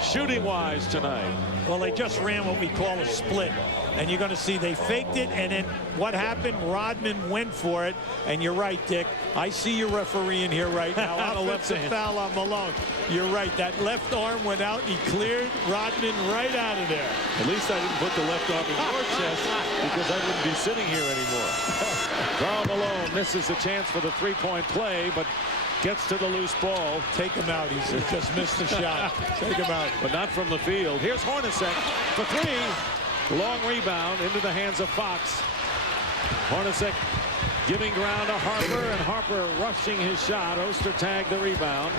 shooting-wise tonight. Well, they just ran what we call a split. And you're going to see they faked it, and then what happened? Rodman went for it. And you're right, Dick. I see your referee in here right now. Offensive foul on Malone. You're right. That left arm went out. He cleared Rodman right out of there. At least I didn't put the left arm in your chest, because I wouldn't be sitting here anymore. Karl Malone misses a chance for the 3-point play, but gets to the loose ball. Take him out. He just missed the shot. Take him out. But not from the field. Here's Hornacek for 3. Long rebound into the hands of Fox. Hornacek giving ground to Harper, and Harper rushing his shot. Ostertag the rebound.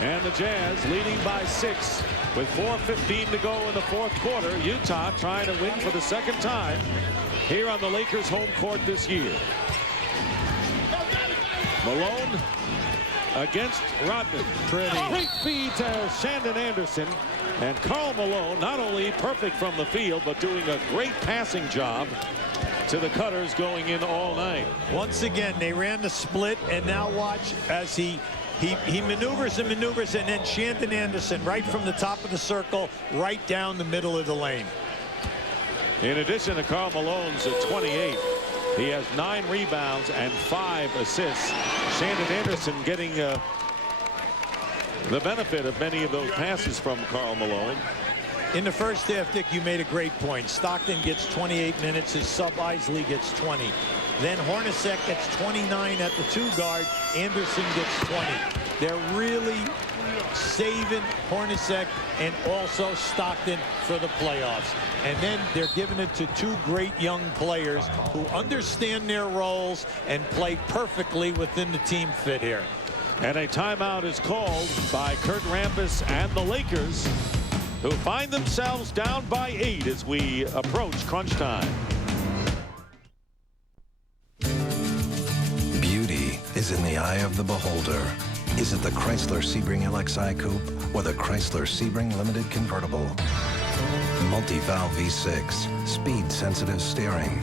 And the Jazz leading by 6 with 4:15 to go in the 4th quarter. Utah trying to win for the 2nd time here on the Lakers' home court this year. Malone against Rodman. Great feed to Shandon Anderson. And Karl Malone not only perfect from the field, but doing a great passing job to the cutters going in all night. Once again, they ran the split, and now watch as he maneuvers and maneuvers, and then Shandon Anderson right from the top of the circle, right down the middle of the lane. In addition to Karl Malone's at 28, he has 9 rebounds and 5 assists. Shandon Anderson getting the benefit of many of those passes from Karl Malone. In the first half, Dick, you made a great point. Stockton gets 28 minutes. His sub Isley gets 20. Then Hornacek gets 29 at the 2 guard. Anderson gets 20. They're really saving Hornacek and also Stockton for the playoffs. And then they're giving it to 2 great young players who understand their roles and play perfectly within the team fit here. And a timeout is called by Kurt Rambis and the Lakers, who find themselves down by 8 as we approach crunch time. Beauty is in the eye of the beholder. Is it the Chrysler Sebring LXi Coupe or the Chrysler Sebring Limited Convertible? Multi-valve V6, speed-sensitive steering,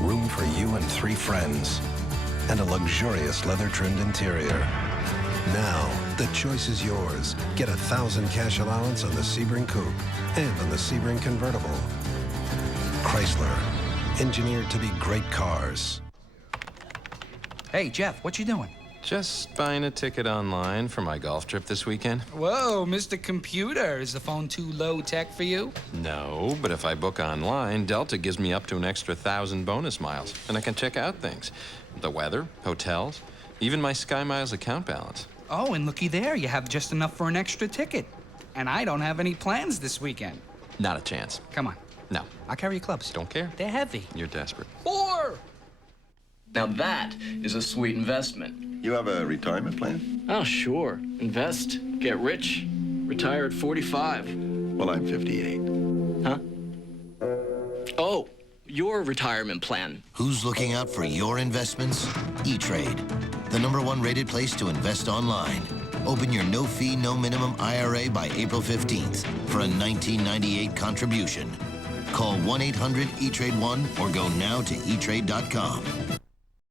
room for you and 3 friends, and a luxurious leather-trimmed interior. Now, the choice is yours. Get $1,000 cash allowance on the Sebring Coupe and on the Sebring Convertible. Chrysler, engineered to be great cars. Hey, Jeff, what you doing? Just buying a ticket online for my golf trip this weekend. Whoa, Mr. Computer, is the phone too low tech for you? No, but if I book online, Delta gives me up to an extra 1,000 bonus miles, and I can check out things. The weather, hotels, even my Sky Miles account balance. Oh, and looky there, you have just enough for an extra ticket. And I don't have any plans this weekend. Not a chance. Come on. No. I'll carry your clubs. Don't care. They're heavy. You're desperate. 4! Now that is a sweet investment. You have a retirement plan? Oh, sure. Invest, get rich, retire at 45. Well, I'm 58. Huh? Oh, your retirement plan. Who's looking out for your investments? E-Trade, the #1 rated place to invest online. Open your no-fee, no-minimum IRA by April 15th for a $19.98 contribution. Call 1-800-E-TRADE-1 or go now to etrade.com.